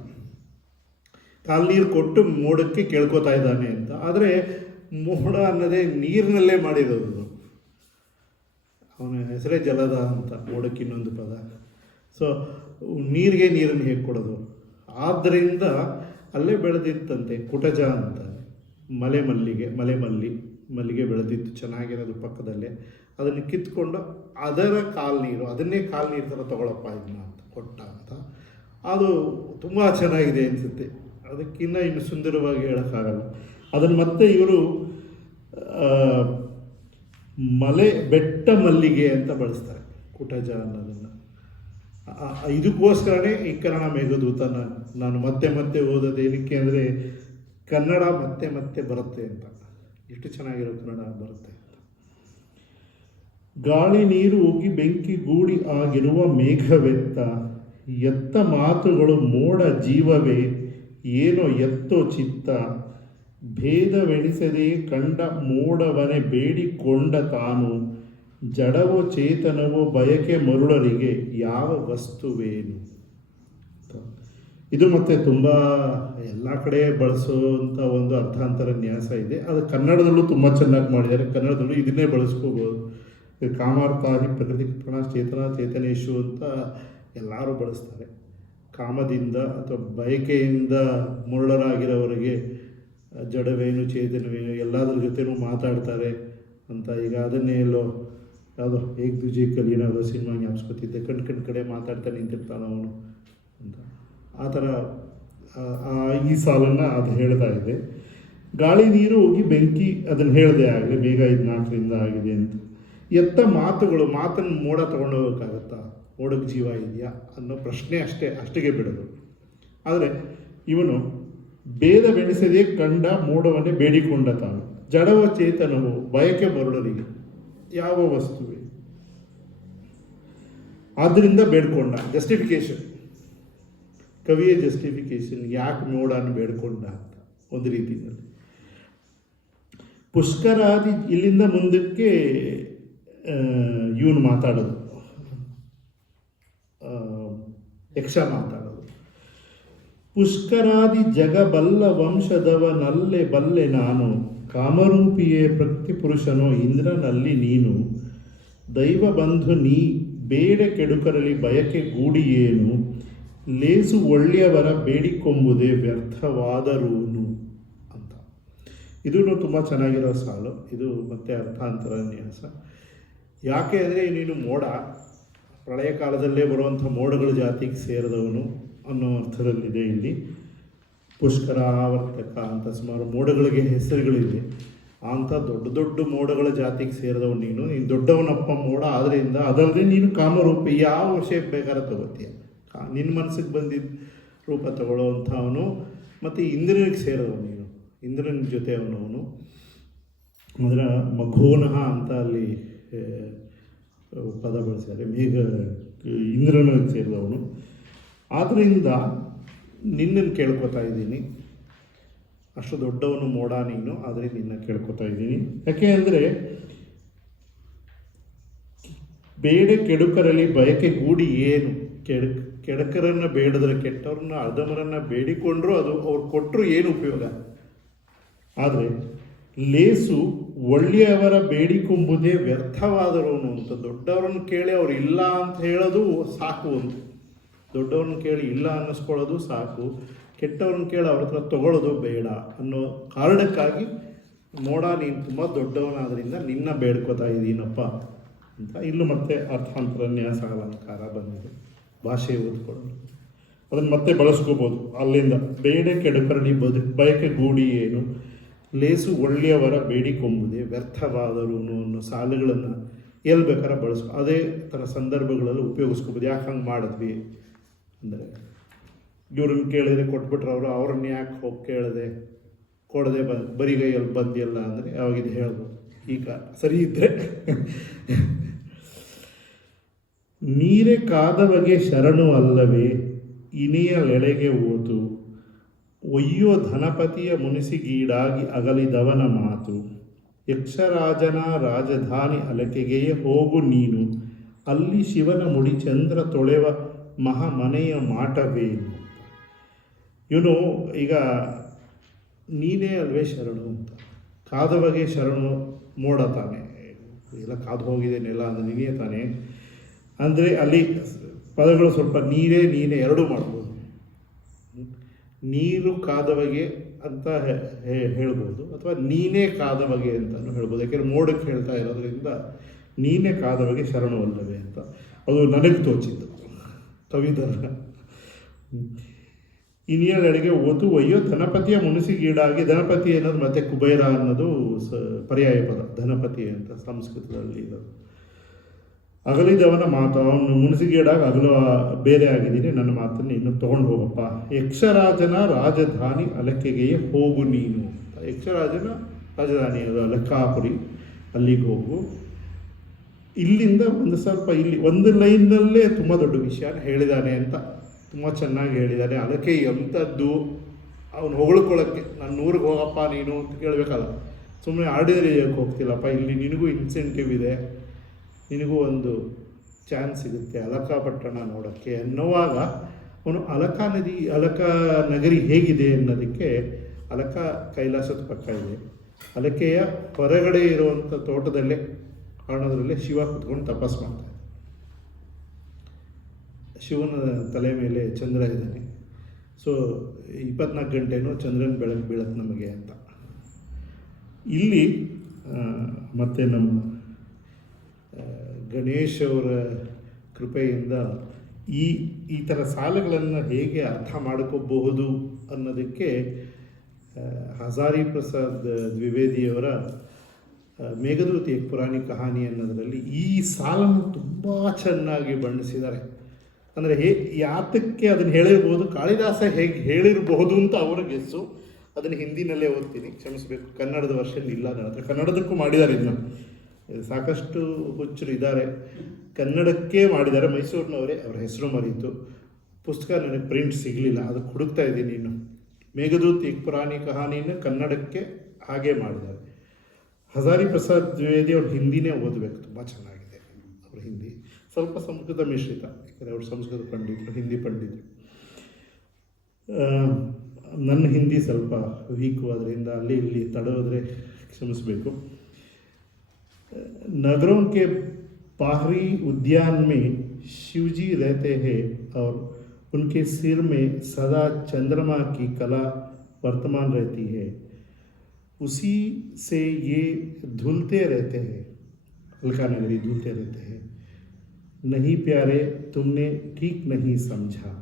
ಕಾಲು ನೀರು ಕೊಟ್ಟು ಮೋಡಕ್ಕೆ ಕೇಳ್ಕೊತಾ ಇದ್ದಾನೆ ಅಂತ. ಆದರೆ ಮೋಡ ಅನ್ನೋದೇ ನೀರಿನಲ್ಲೇ ಮಾಡಿರೋದು. ಅವನ ಹೆಸರೇ ಜಲದ ಅಂತ, ಮೋಡಕ್ಕೆ ಇನ್ನೊಂದು ಪದ. ಸೊ ನೀರಿಗೆ ನೀರನ್ನು ಹೇಗೆ ಕೊಡೋದು? ಆದ್ದರಿಂದ ಅಲ್ಲೇ ಬೆಳೆದಿತ್ತಂತೆ ಕುಟಜ ಅಂತ, ಮಲ್ಲಿಗೆ ಬೆಳೆದಿತ್ತು ಚೆನ್ನಾಗಿರೋದು ಪಕ್ಕದಲ್ಲೇ. ಅದನ್ನು ಕಿತ್ಕೊಂಡು ಅದರ ಕಾಲು ನೀರು, ಅದನ್ನೇ ಕಾಲು ನೀರು ಥರ ತೊಗೊಳಪ್ಪ ಇದನ್ನ ಅಂತ ಕೊಟ್ಟ ಅಂತ. ಅದು ತುಂಬ ಚೆನ್ನಾಗಿದೆ ಅನಿಸುತ್ತೆ. ಅದಕ್ಕಿಂತ ಇನ್ನು ಸುಂದರವಾಗಿ ಹೇಳೋಕ್ಕಾಗಲ್ಲ. ಅದನ್ನು ಮತ್ತೆ ಇವರು ಬೆಟ್ಟ ಮಲ್ಲಿಗೆ ಅಂತ ಬಳಸ್ತಾರೆ ಕುಟಜ ಅನ್ನೋದನ್ನು. ಇದಕ್ಕೋಸ್ಕರನೇ ಈ ಕನ್ನಡ ಮೇಘದೂತನ ನಾನು ಮತ್ತೆ ಮತ್ತೆ ಓದೋದು ಏನಕ್ಕೆ ಅಂದರೆ, ಕನ್ನಡ ಮತ್ತೆ ಮತ್ತೆ ಬರುತ್ತೆ ಅಂತ. ಎಷ್ಟು ಚೆನ್ನಾಗಿರೋ ಕನ್ನಡ ಬರುತ್ತೆ ಅಂತ. ಗಾಳಿ ನೀರು ಉಗಿ ಬೆಂಕಿ ಗೂಡಿ ಆಗಿರುವ ಮೇಘವೆತ್ತ, ಎತ್ತ ಮಾತುಗಳು ಮೋಡ ಜೀವವೇ ಏನೋ ಎತ್ತೋ ಚಿತ್ತ ಭೇದವೆಣಿಸದೆ ಕಂಡ ಮೋಡವನೆ ಬೇಡಿಕೊಂಡ ತಾನು ಜಡವೋ ಚೇತನವೋ ಬಯಕೆ ಮರುಳರಿಗೆ ಯಾವ ವಸ್ತುವೇನು. ಇದು ಮತ್ತೆ ತುಂಬ ಎಲ್ಲ ಕಡೆ ಬಳಸುವಂಥ ಒಂದು ಅರ್ಥಾಂತರ ನ್ಯಾಸ ಇದೆ. ಅದು ಕನ್ನಡದಲ್ಲೂ ತುಂಬ ಚೆನ್ನಾಗಿ ಮಾಡಿದ್ದಾರೆ. ಕನ್ನಡದಲ್ಲೂ ಇದನ್ನೇ ಬಳಸ್ಕೋಬೋದು. ಕಾಮಾರ್ಥಾದಿ ಪ್ರಕೃತಿ ಚೇತನ ಚೇತನೇಶು ಅಂತ ಎಲ್ಲರೂ ಬಳಸ್ತಾರೆ. ಕಾಮದಿಂದ ಅಥವಾ ಬಯಕೆಯಿಂದ ಮುರುಳರಾಗಿರೋವರಿಗೆ ಜಡವೇನು ಚೇತನವೇನು ಎಲ್ಲದರ ಜೊತೆನೂ ಮಾತಾಡ್ತಾರೆ ಅಂತ. ಈಗ ಅದನ್ನೇ ಎಲ್ಲೋ ಯಾವುದೋ ಏಕ್ ದುಜೆ ಕಲಿನ ಯಾವುದೋ ಸಿನಿಮಾ ಜ್ಞಾಪಿಸ್ಕೊತಿದ್ದೆ. ಕಣ್ ಕಡೆ ಮಾತಾಡ್ತಾ ನಿಂತಿರ್ತಾನೆ ಅವನು ಅಂತ. ಆ ಥರ ಈ ಸಾಲನ್ನು ಅದು ಹೇಳ್ತಾ ಇದೆ. ಗಾಳಿ ನೀರು ಹೋಗಿ ಬೆಂಕಿ ಅದನ್ನು ಹೇಳಿದೆ ಆಗಲಿ ಬೇಗ 4ರಿಂದ ಆಗಿದೆ ಅಂತ. ಎತ್ತ ಮಾತುಗಳು, ಮಾತನ್ನು ಮೋಡ ತೊಗೊಂಡು ಹೋಗೋಕ್ಕಾಗತ್ತಾ? ಮೋಡಕ್ಕೆ ಜೀವ ಇದೆಯಾ ಅನ್ನೋ ಪ್ರಶ್ನೆ ಅಷ್ಟಿಗೆ ಬಿಡೋದು. ಆದರೆ ಇವನು ಭೇದವೆಣಿಸದೆ ಕಂಡ ಮೋಡವನ್ನೇ ಬೇಡಿಕೊಂಡ ತಾನು ಜಡವ ಚೇತನವು ಬಯಕೆ ಮರುಳರಿಗೆ ಯಾವ ವಸ್ತುವೆ. ಆದ್ದರಿಂದ ಬೇಡ್ಕೊಂಡ. ಜಸ್ಟಿಫಿಕೇಶನ್, ಕವಿಯ ಜಸ್ಟಿಫಿಕೇಶನ್, ಯಾಕೆ ಮೋಡನ್ನು ಬೇಡ್ಕೊಂಡ ಅಂತ ಒಂದು ರೀತಿಯಲ್ಲಿ. ಪುಷ್ಕರಾದಿ ಇಲ್ಲಿಂದ ಮುಂದಕ್ಕೆ ಇವನು ಮಾತಾಡೋದು, ಯಕ್ಷ ಮಾತಾಡೋದು. ಪುಷ್ಕರಾದಿ ಜಗಬಲ್ಲ ವಂಶದವನಲ್ಲೆ ಬಲ್ಲೆ ನಾನು, ಕಾಮರೂಪಿಯೇ ಪ್ರತಿಪುರುಷನೋ ಇಂದ್ರನಲ್ಲಿ ನೀನು. ದೈವ ಬಂಧು ನೀ ಬೇಡ ಕೆಡುಕರಲಿ ಬಯಕೆ ಗೂಡಿಯೇನು, ಲೇಸು ಒಳ್ಳೆಯವರ ಬೇಡಿಕೊಂಬುದೇ ವ್ಯರ್ಥವಾದರೂನು ಅಂತ. ಇದೂ ತುಂಬ ಚೆನ್ನಾಗಿರೋ ಸಾಲು. ಇದು ಮತ್ತೆ ಅರ್ಥಾಂತರ ನ್ಯಾಸ. ಯಾಕೆ ಅಂದರೆ ನೀನು ಮೋಡ, ಪ್ರಳಯ ಕಾಲದಲ್ಲೇ ಬರುವಂಥ ಮೋಡಗಳ ಜಾತಿಗೆ ಸೇರಿದವನು ಅನ್ನೋ ಅರ್ಥದಲ್ಲಿದೆ ಇಲ್ಲಿ. ಪುಷ್ಕರ, ಆವರ್ತಕ ಅಂತ ಸುಮಾರು ಮೋಡಗಳಿಗೆ ಹೆಸರುಗಳಿವೆ. ಅಂಥ ದೊಡ್ಡ ದೊಡ್ಡ ಮೋಡಗಳ ಜಾತಿಗೆ ಸೇರಿದವನು ನೀನು ದೊಡ್ಡವನಪ್ಪ ಮೋಡ. ಆದ್ದರಿಂದ ಅದಲ್ಲದೆ ನೀನು ಕಾಮರೂಪಿ, ಯಾವ ಶೇಪ್ ಬೇಕಾದ್ರೆ ತಗೋತೀಯ, ನಿನ್ನ ಮನಸ್ಸಿಗೆ ಬಂದಿದ್ದ ರೂಪ ತಗೊಳ್ಳೋವಂಥವನು. ಮತ್ತು ಇಂದ್ರನಿಗೆ ಸೇರಿದವನು ನೀನು, ಇಂದ್ರನ ಜೊತೆ ಅವನವನು. ಅಂದರೆ ಮಘೋನಃ ಅಂತ ಅಲ್ಲಿ ಪದ ಬಳಸಿದ್ದಾರೆ. ಇಂದ್ರನಿಗೆ ಸೇರಿದವನು. ಆದ್ದರಿಂದ ನಿನ್ನನ್ನು ಕೇಳ್ಕೊತಾ ಇದ್ದೀನಿ. ಅಷ್ಟು ದೊಡ್ಡವನು ಮೋಡ ನೀನು, ಆದರೆ ನಿನ್ನ ಕೇಳ್ಕೊತಾ ಇದ್ದೀನಿ. ಯಾಕೆ ಅಂದರೆ ಬೇಡ ಕೆಡುಕರಲ್ಲಿ ಬಯಕೆ ಗೂಡಿ ಏನು. ಕೆಡಕರನ್ನು ಬೇಡದ್ರೆ, ಕೆಟ್ಟವ್ರನ್ನ ಅಧಮರನ್ನು ಬೇಡಿಕೊಂಡ್ರು ಅದು ಅವ್ರು ಕೊಟ್ಟರು ಏನು ಉಪಯೋಗ. ಆದರೆ ಲೇಸು ಒಳ್ಳೆಯವರ ಬೇಡಿಕೊಂಬುದೇ ವ್ಯರ್ಥವಾದರವನು ಅಂತ. ದೊಡ್ಡವ್ರನ್ನ ಕೇಳಿ ಅವ್ರು ಇಲ್ಲ ಅಂತ ಹೇಳೋದು ಸಾಕು ಅಂತ. ದೊಡ್ಡವ್ರನ್ನ ಕೇಳಿ ಇಲ್ಲ ಅನ್ನಿಸ್ಕೊಳ್ಳೋದು ಸಾಕು. ಕೆಟ್ಟವ್ರನ್ನ ಕೇಳಿ ಅವ್ರ ಹತ್ರ ತೊಗೊಳ್ಳೋದು ಬೇಡ ಅನ್ನೋ ಕಾರಣಕ್ಕಾಗಿ ಮೋಡ ನೀನು ತುಂಬ ದೊಡ್ಡವನಾದ್ರಿಂದ ನಿನ್ನ ಬೇಡ್ಕೋತಾ ಇದ್ದೀನಪ್ಪ ಅಂತ. ಇಲ್ಲೂ ಮತ್ತೆ ಅರ್ಥಾಂತರ ನ್ಯಾಸ ಅಲಂಕಾರ ಬಂದಿದೆ. ಭಾಷೆ ಓದ್ಕೊಳ್ಳೋದು ಅದನ್ನು ಮತ್ತೆ ಬಳಸ್ಕೋಬೋದು ಅಲ್ಲಿಂದ. ಬೇಡ ಕೆಡುಕರಲಿ ಬಯಕೆ ಗೂಡಿ ಏನು, ಲೇಸು ಒಳ್ಳೆಯವರ ಬೇಡಿಕೊಂಬುದೇ ವ್ಯರ್ಥವಾದರು ಅನ್ನೋ ಸಾಲುಗಳನ್ನು ಎಲ್ಲಿ ಬೇಕಾದ್ರೆ ಬಳಸ್ಕೊ. ಅದೇ ಥರ ಸಂದರ್ಭಗಳಲ್ಲಿ ಉಪಯೋಗಿಸ್ಕೋಬೋದು. ಯಾಕೆ ಹಂಗೆ ಮಾಡಿದ್ವಿ ಅಂದರೆ, ಇವ್ರನ್ನ ಕೇಳಿದರೆ ಕೊಟ್ಬಿಟ್ರೆ ಅವ್ರನ್ನ ಯಾಕೆ ಹೋಗಿ ಕೇಳಿದೆ, ಕೊಡದೆ ಬರಿಗೈಯಲ್ಲಿ ಬಂದಿಲ್ಲ ಅಂದರೆ ಯಾವಾಗಿದ್ದು ಹೇಳ್ಬೋದು. ಈಗ ಸರಿ ಇದ್ದರೆ ನೀರೇ ಕಾದವಗೆ ಶರಣು ಅಲ್ಲವೇ ಇನಿಯಲೆಳೆಗೆ ಓತು, ಒಯ್ಯೋ ಧನಪತಿಯ ಮುನಿಸಿಗೀಡಾಗಿ ಅಗಲಿದವನ ಮಾತು. ಯಕ್ಷರಾಜನ ರಾಜಧಾನಿ ಅಲಕೆಗೆಯೇ ಹೋಗು ನೀನು, ಅಲ್ಲಿ ಶಿವನ ಮುಡಿ ಚಂದ್ರ ತೊಳೆವ ಮಹಾಮನೆಯ ಮಾಟವೇನು. ಇವನು ಈಗ ನೀನೇ ಅಲ್ವೇ ಶರಣು ಅಂತ. ಕಾದವಗೆ ಶರಣು ಮೋಡ ತಾನೆ, ಎಲ್ಲ ಕಾದು ಹೋಗಿದ್ದೇನೆಲ್ಲ ಅಂದರೆ ನೀನೇ ತಾನೆ. ಅಂದರೆ ಅಲ್ಲಿ ಪದಗಳು ಸ್ವಲ್ಪ ನೀರೇ ನೀನೇ ಎರಡೂ ಮಾಡ್ಬೋದು. ನೀರು ಕಾದವಗೆ ಅಂತ ಹೇಳ್ಬೋದು, ಅಥವಾ ನೀನೇ ಕಾದವಗೆ ಅಂತಲೂ ಹೇಳ್ಬೋದು. ಯಾಕೆಂದರೆ ಮೋಡಕ್ಕೆ ಹೇಳ್ತಾ ಇರೋದ್ರಿಂದ ನೀನೇ ಕಾದವಗೆ ಶರಣು ಅಲ್ಲವೇ ಅಂತ ಅದು ನನಗೆ ತೋಚಿದ್ದು ಕವಿದರ. ಇನಿಯಳೆಡೆಗೆ ಓತು ಒಯ್ಯೋ ಧನಪತಿಯ ಮುನಿಸಿಗೀಡಾಗಿ. ಧನಪತಿ ಅನ್ನೋದು ಮತ್ತೆ ಕುಬೇರ ಅನ್ನೋದು ಪರ್ಯಾಯ ಪದ. ಧನಪತಿ ಅಂತ ಸಂಸ್ಕೃತದಲ್ಲಿ ಇರೋದು. ಅಗಲಿದವನ ಮಾತು, ಅವನು ಮುನಿಸಿಗೀಡಾಗಿ ಅಗಲು ಬೇರೆ ಆಗಿದ್ದೀನಿ, ನನ್ನ ಮಾತನ್ನು ಇನ್ನು ತೊಗೊಂಡು ಹೋಗಪ್ಪ. ಯಕ್ಷರಾಜನ ರಾಜಧಾನಿ ಅಲಕೆಗೆಯೇ ಹೋಗು ನೀನು. ಯಕ್ಷರಾಜನ ರಾಜಧಾನಿ ಅದು ಅಲಕಾಪುರಿ, ಅಲ್ಲಿಗೆ ಹೋಗು. ಇಲ್ಲಿಂದ ಒಂದು ಸ್ವಲ್ಪ ಇಲ್ಲಿ ಒಂದು ಲೈನ್ನಲ್ಲೇ ತುಂಬ ದೊಡ್ಡ ವಿಷಯನ ಹೇಳಿದ್ದಾನೆ ಅಂತ ತುಂಬ ಚೆನ್ನಾಗಿ ಹೇಳಿದ್ದಾನೆ. ಅಲಕೆ ಎಂಥದ್ದು ಅವನು ಹೊಗಳ್ಕೊಳ್ಳೋಕ್ಕೆ ನಾನು 100ಗೆ ಹೋಗಪ್ಪ ನೀನು ಅಂತ ಕೇಳಬೇಕಲ್ಲ. ಸುಮ್ಮನೆ ಆರ್ಡಿನರಿ ಏರಿಯಾಕ್ಕೆ ಹೋಗ್ತಿಲ್ಲಪ್ಪ, ಇಲ್ಲಿ ನಿನಗೂ ಇನ್ಸೆಂಟಿವ್ ಇದೆ, ನಿನಗೂ ಒಂದು ಚಾನ್ಸ್ ಸಿಗುತ್ತೆ ಅಲಕಾಪಟ್ಟಣ ನೋಡೋಕ್ಕೆ ಅನ್ನುವಾಗ ಅವನು ಅಲಕ ನಗರಿ ಹೇಗಿದೆ ಅನ್ನೋದಕ್ಕೆ ಅಲಕ ಕೈಲಾಸದ ಪಕ್ಕ ಇದೆ. ಅಲಕೆಯ ಹೊರಗಡೆ ಇರುವಂಥ ತೋಟದಲ್ಲೇ ಆಣೋದ್ರಲ್ಲೇ ಶಿವ ಕುತ್ಕೊಂಡು ತಪಸ್ ಮಾಡ್ತಾನೆ. ಶಿವನ ತಲೆ ಮೇಲೆ ಚಂದ್ರ ಇದ್ದಾನೆ. ಸೊ 24 ಗಂಟೆನೂ ಚಂದ್ರನ ಬೆಳಕು ಬೀಳತ್ತೆ ನಮಗೆ ಅಂತ. ಇಲ್ಲಿ ಮತ್ತು ನಮ್ಮ ಗಣೇಶ್ ಅವರ ಕೃಪೆಯಿಂದ ಈ ಥರ ಸಾಲಗಳನ್ನು ಹೇಗೆ ಅರ್ಥ ಮಾಡ್ಕೋಬಹುದು ಅನ್ನೋದಕ್ಕೆ ಹಜಾರಿ ಪ್ರಸಾದ್ ದ್ವಿವೇದಿಯವರ ಮೇಘದೂತ್ ಏಕ್ ಪುರಾಣಿ ಕಹಾನಿ ಅನ್ನೋದರಲ್ಲಿ ಈ ಸಾಲನ್ನು ತುಂಬ ಚೆನ್ನಾಗಿ ಬಣ್ಣಿಸಿದ್ದಾರೆ. ಅಂದರೆ ಯಾತಕ್ಕೆ ಅದನ್ನು ಹೇಳಿರ್ಬೋದು, ಕಾಳಿದಾಸ ಹೇಗೆ ಹೇಳಿರಬಹುದು ಅಂತ ಅವರ ಗೆಸ್ಸು. ಅದನ್ನು ಹಿಂದಿನಲ್ಲೇ ಓದ್ತೀನಿ, ಕ್ಷಮಿಸಬೇಕು. ಕನ್ನಡದ ವರ್ಷನ್ ಇಲ್ಲ ನನ್ನ ಹತ್ರ. ಕನ್ನಡದಕ್ಕೂ ಮಾಡಿದ್ದಾರೆ, ಇದನ್ನು ಸಾಕಷ್ಟು ಹುಚ್ಚರು ಇದ್ದಾರೆ. ಕನ್ನಡಕ್ಕೆ ಮಾಡಿದ್ದಾರೆ, ಮೈಸೂರಿನವರೇ, ಅವರ ಹೆಸರು ಮರೀತು. ಪುಸ್ತಕ ನನಗೆ ಪ್ರಿಂಟ್ ಸಿಗಲಿಲ್ಲ, ಅದಕ್ಕೆ ಹುಡುಕ್ತಾ ಇದ್ದೀನಿ ಇನ್ನು. ಮೇಘದೂತ್ ಏಕ್ ಪುರಾಣಿ ಕಹಾನಿನ ಕನ್ನಡಕ್ಕೆ ಹಾಗೆ ಮಾಡಿದ್ದಾರೆ. ಹಜಾರಿ ಪ್ರಸಾದ್ ದ್ವಿವೇದಿ ಅವ್ರ ಹಿಂದಿನೇ ಓದಬೇಕು, ತುಂಬ ಚೆನ್ನಾಗಿದೆ ಅವ್ರ ಹಿಂದಿ. ಸ್ವಲ್ಪ ಸಂಸ್ಕೃತ ಮಿಶ್ರಿತ, ಯಾಕಂದರೆ ಅವರು ಸಂಸ್ಕೃತ ಪಂಡಿತರು, ಹಿಂದಿ ಪಂಡಿತರು. ನನ್ನ ಹಿಂದಿ ಸ್ವಲ್ಪ ವೀಕು, ಅದರಿಂದ ಅಲ್ಲಿ ಇಲ್ಲಿ ತಡೋದ್ರೆ ಕ್ಷಮಿಸಬೇಕು. नगरों के बाहरी उद्यान में शिवजी रहते हैं और उनके सिर में सदा चंद्रमा की कला वर्तमान रहती है, उसी से ये धुलते रहते हैं, अलका नगरी धुलते रहते हैं। नहीं प्यारे, तुमने ठीक नहीं समझा।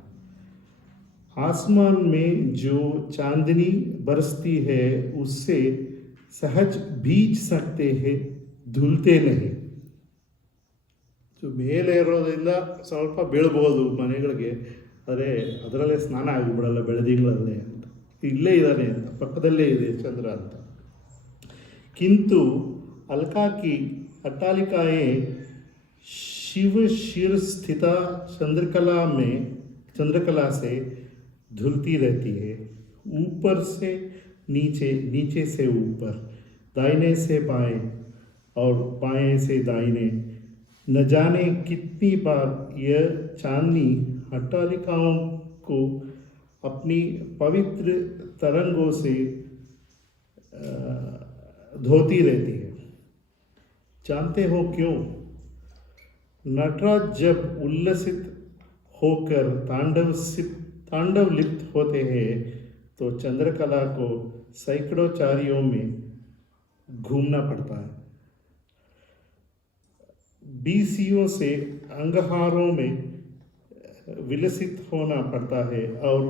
आसमान में जो चांदनी बरसती है उससे सहज भीज सकते हैं, ಧುಲ್ತೆ ನಹಿ. ಸೊ ಮೇಲೆ ಇರೋದ್ರಿಂದ ಸ್ವಲ್ಪ ಬೀಳ್ಬೋದು ಮನೆಗಳಿಗೆ, ಆದರೆ ಅದರಲ್ಲೇ ಸ್ನಾನ ಆಗಿಬಿಡಲ್ಲ ಬೆಳದಿಂಗಳಲ್ಲೇ ಅಂತ. ಇಲ್ಲೇ ಇದ್ದಾನೆ ಅಂತ, ಪಕ್ಕದಲ್ಲೇ ಇದೆ ಚಂದ್ರ ಅಂತ. ಕಿಂತು अलका की अट्टालिकाएं शिव शिर स्थिता चंद्रकला से धुलती रहती है, ऊपर से नीचे, नीचे से ऊपर, दाहिने से बाएं और बाएं से दाहिने। न जाने कितनी बार यह चांदनी अट्टालिकाओं को अपनी पवित्र तरंगों से धोती रहती है। जानते हो क्यों? नटराज जब उल्लसित होकर तांडव लिप्त होते हैं तो चंद्रकला को सैकड़ों चारियों में घूमना पड़ता है, बीसियों से अंगहारों में विलसित होना पड़ता है, और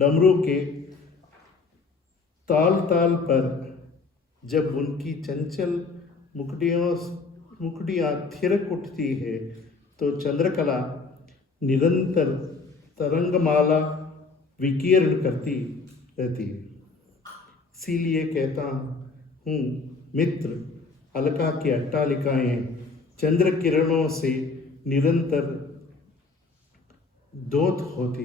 डमरू के ताल ताल पर जब उनकी चंचल मुकुटियाँ थिरक उठती है तो चंद्रकला निरंतर तरंगमाला विकीर्ण करती रहती है। इसीलिए कहता हूँ मित्र, अलका की अट्टालिकाएं चंद्र किरणों से निरंतर दौत होती.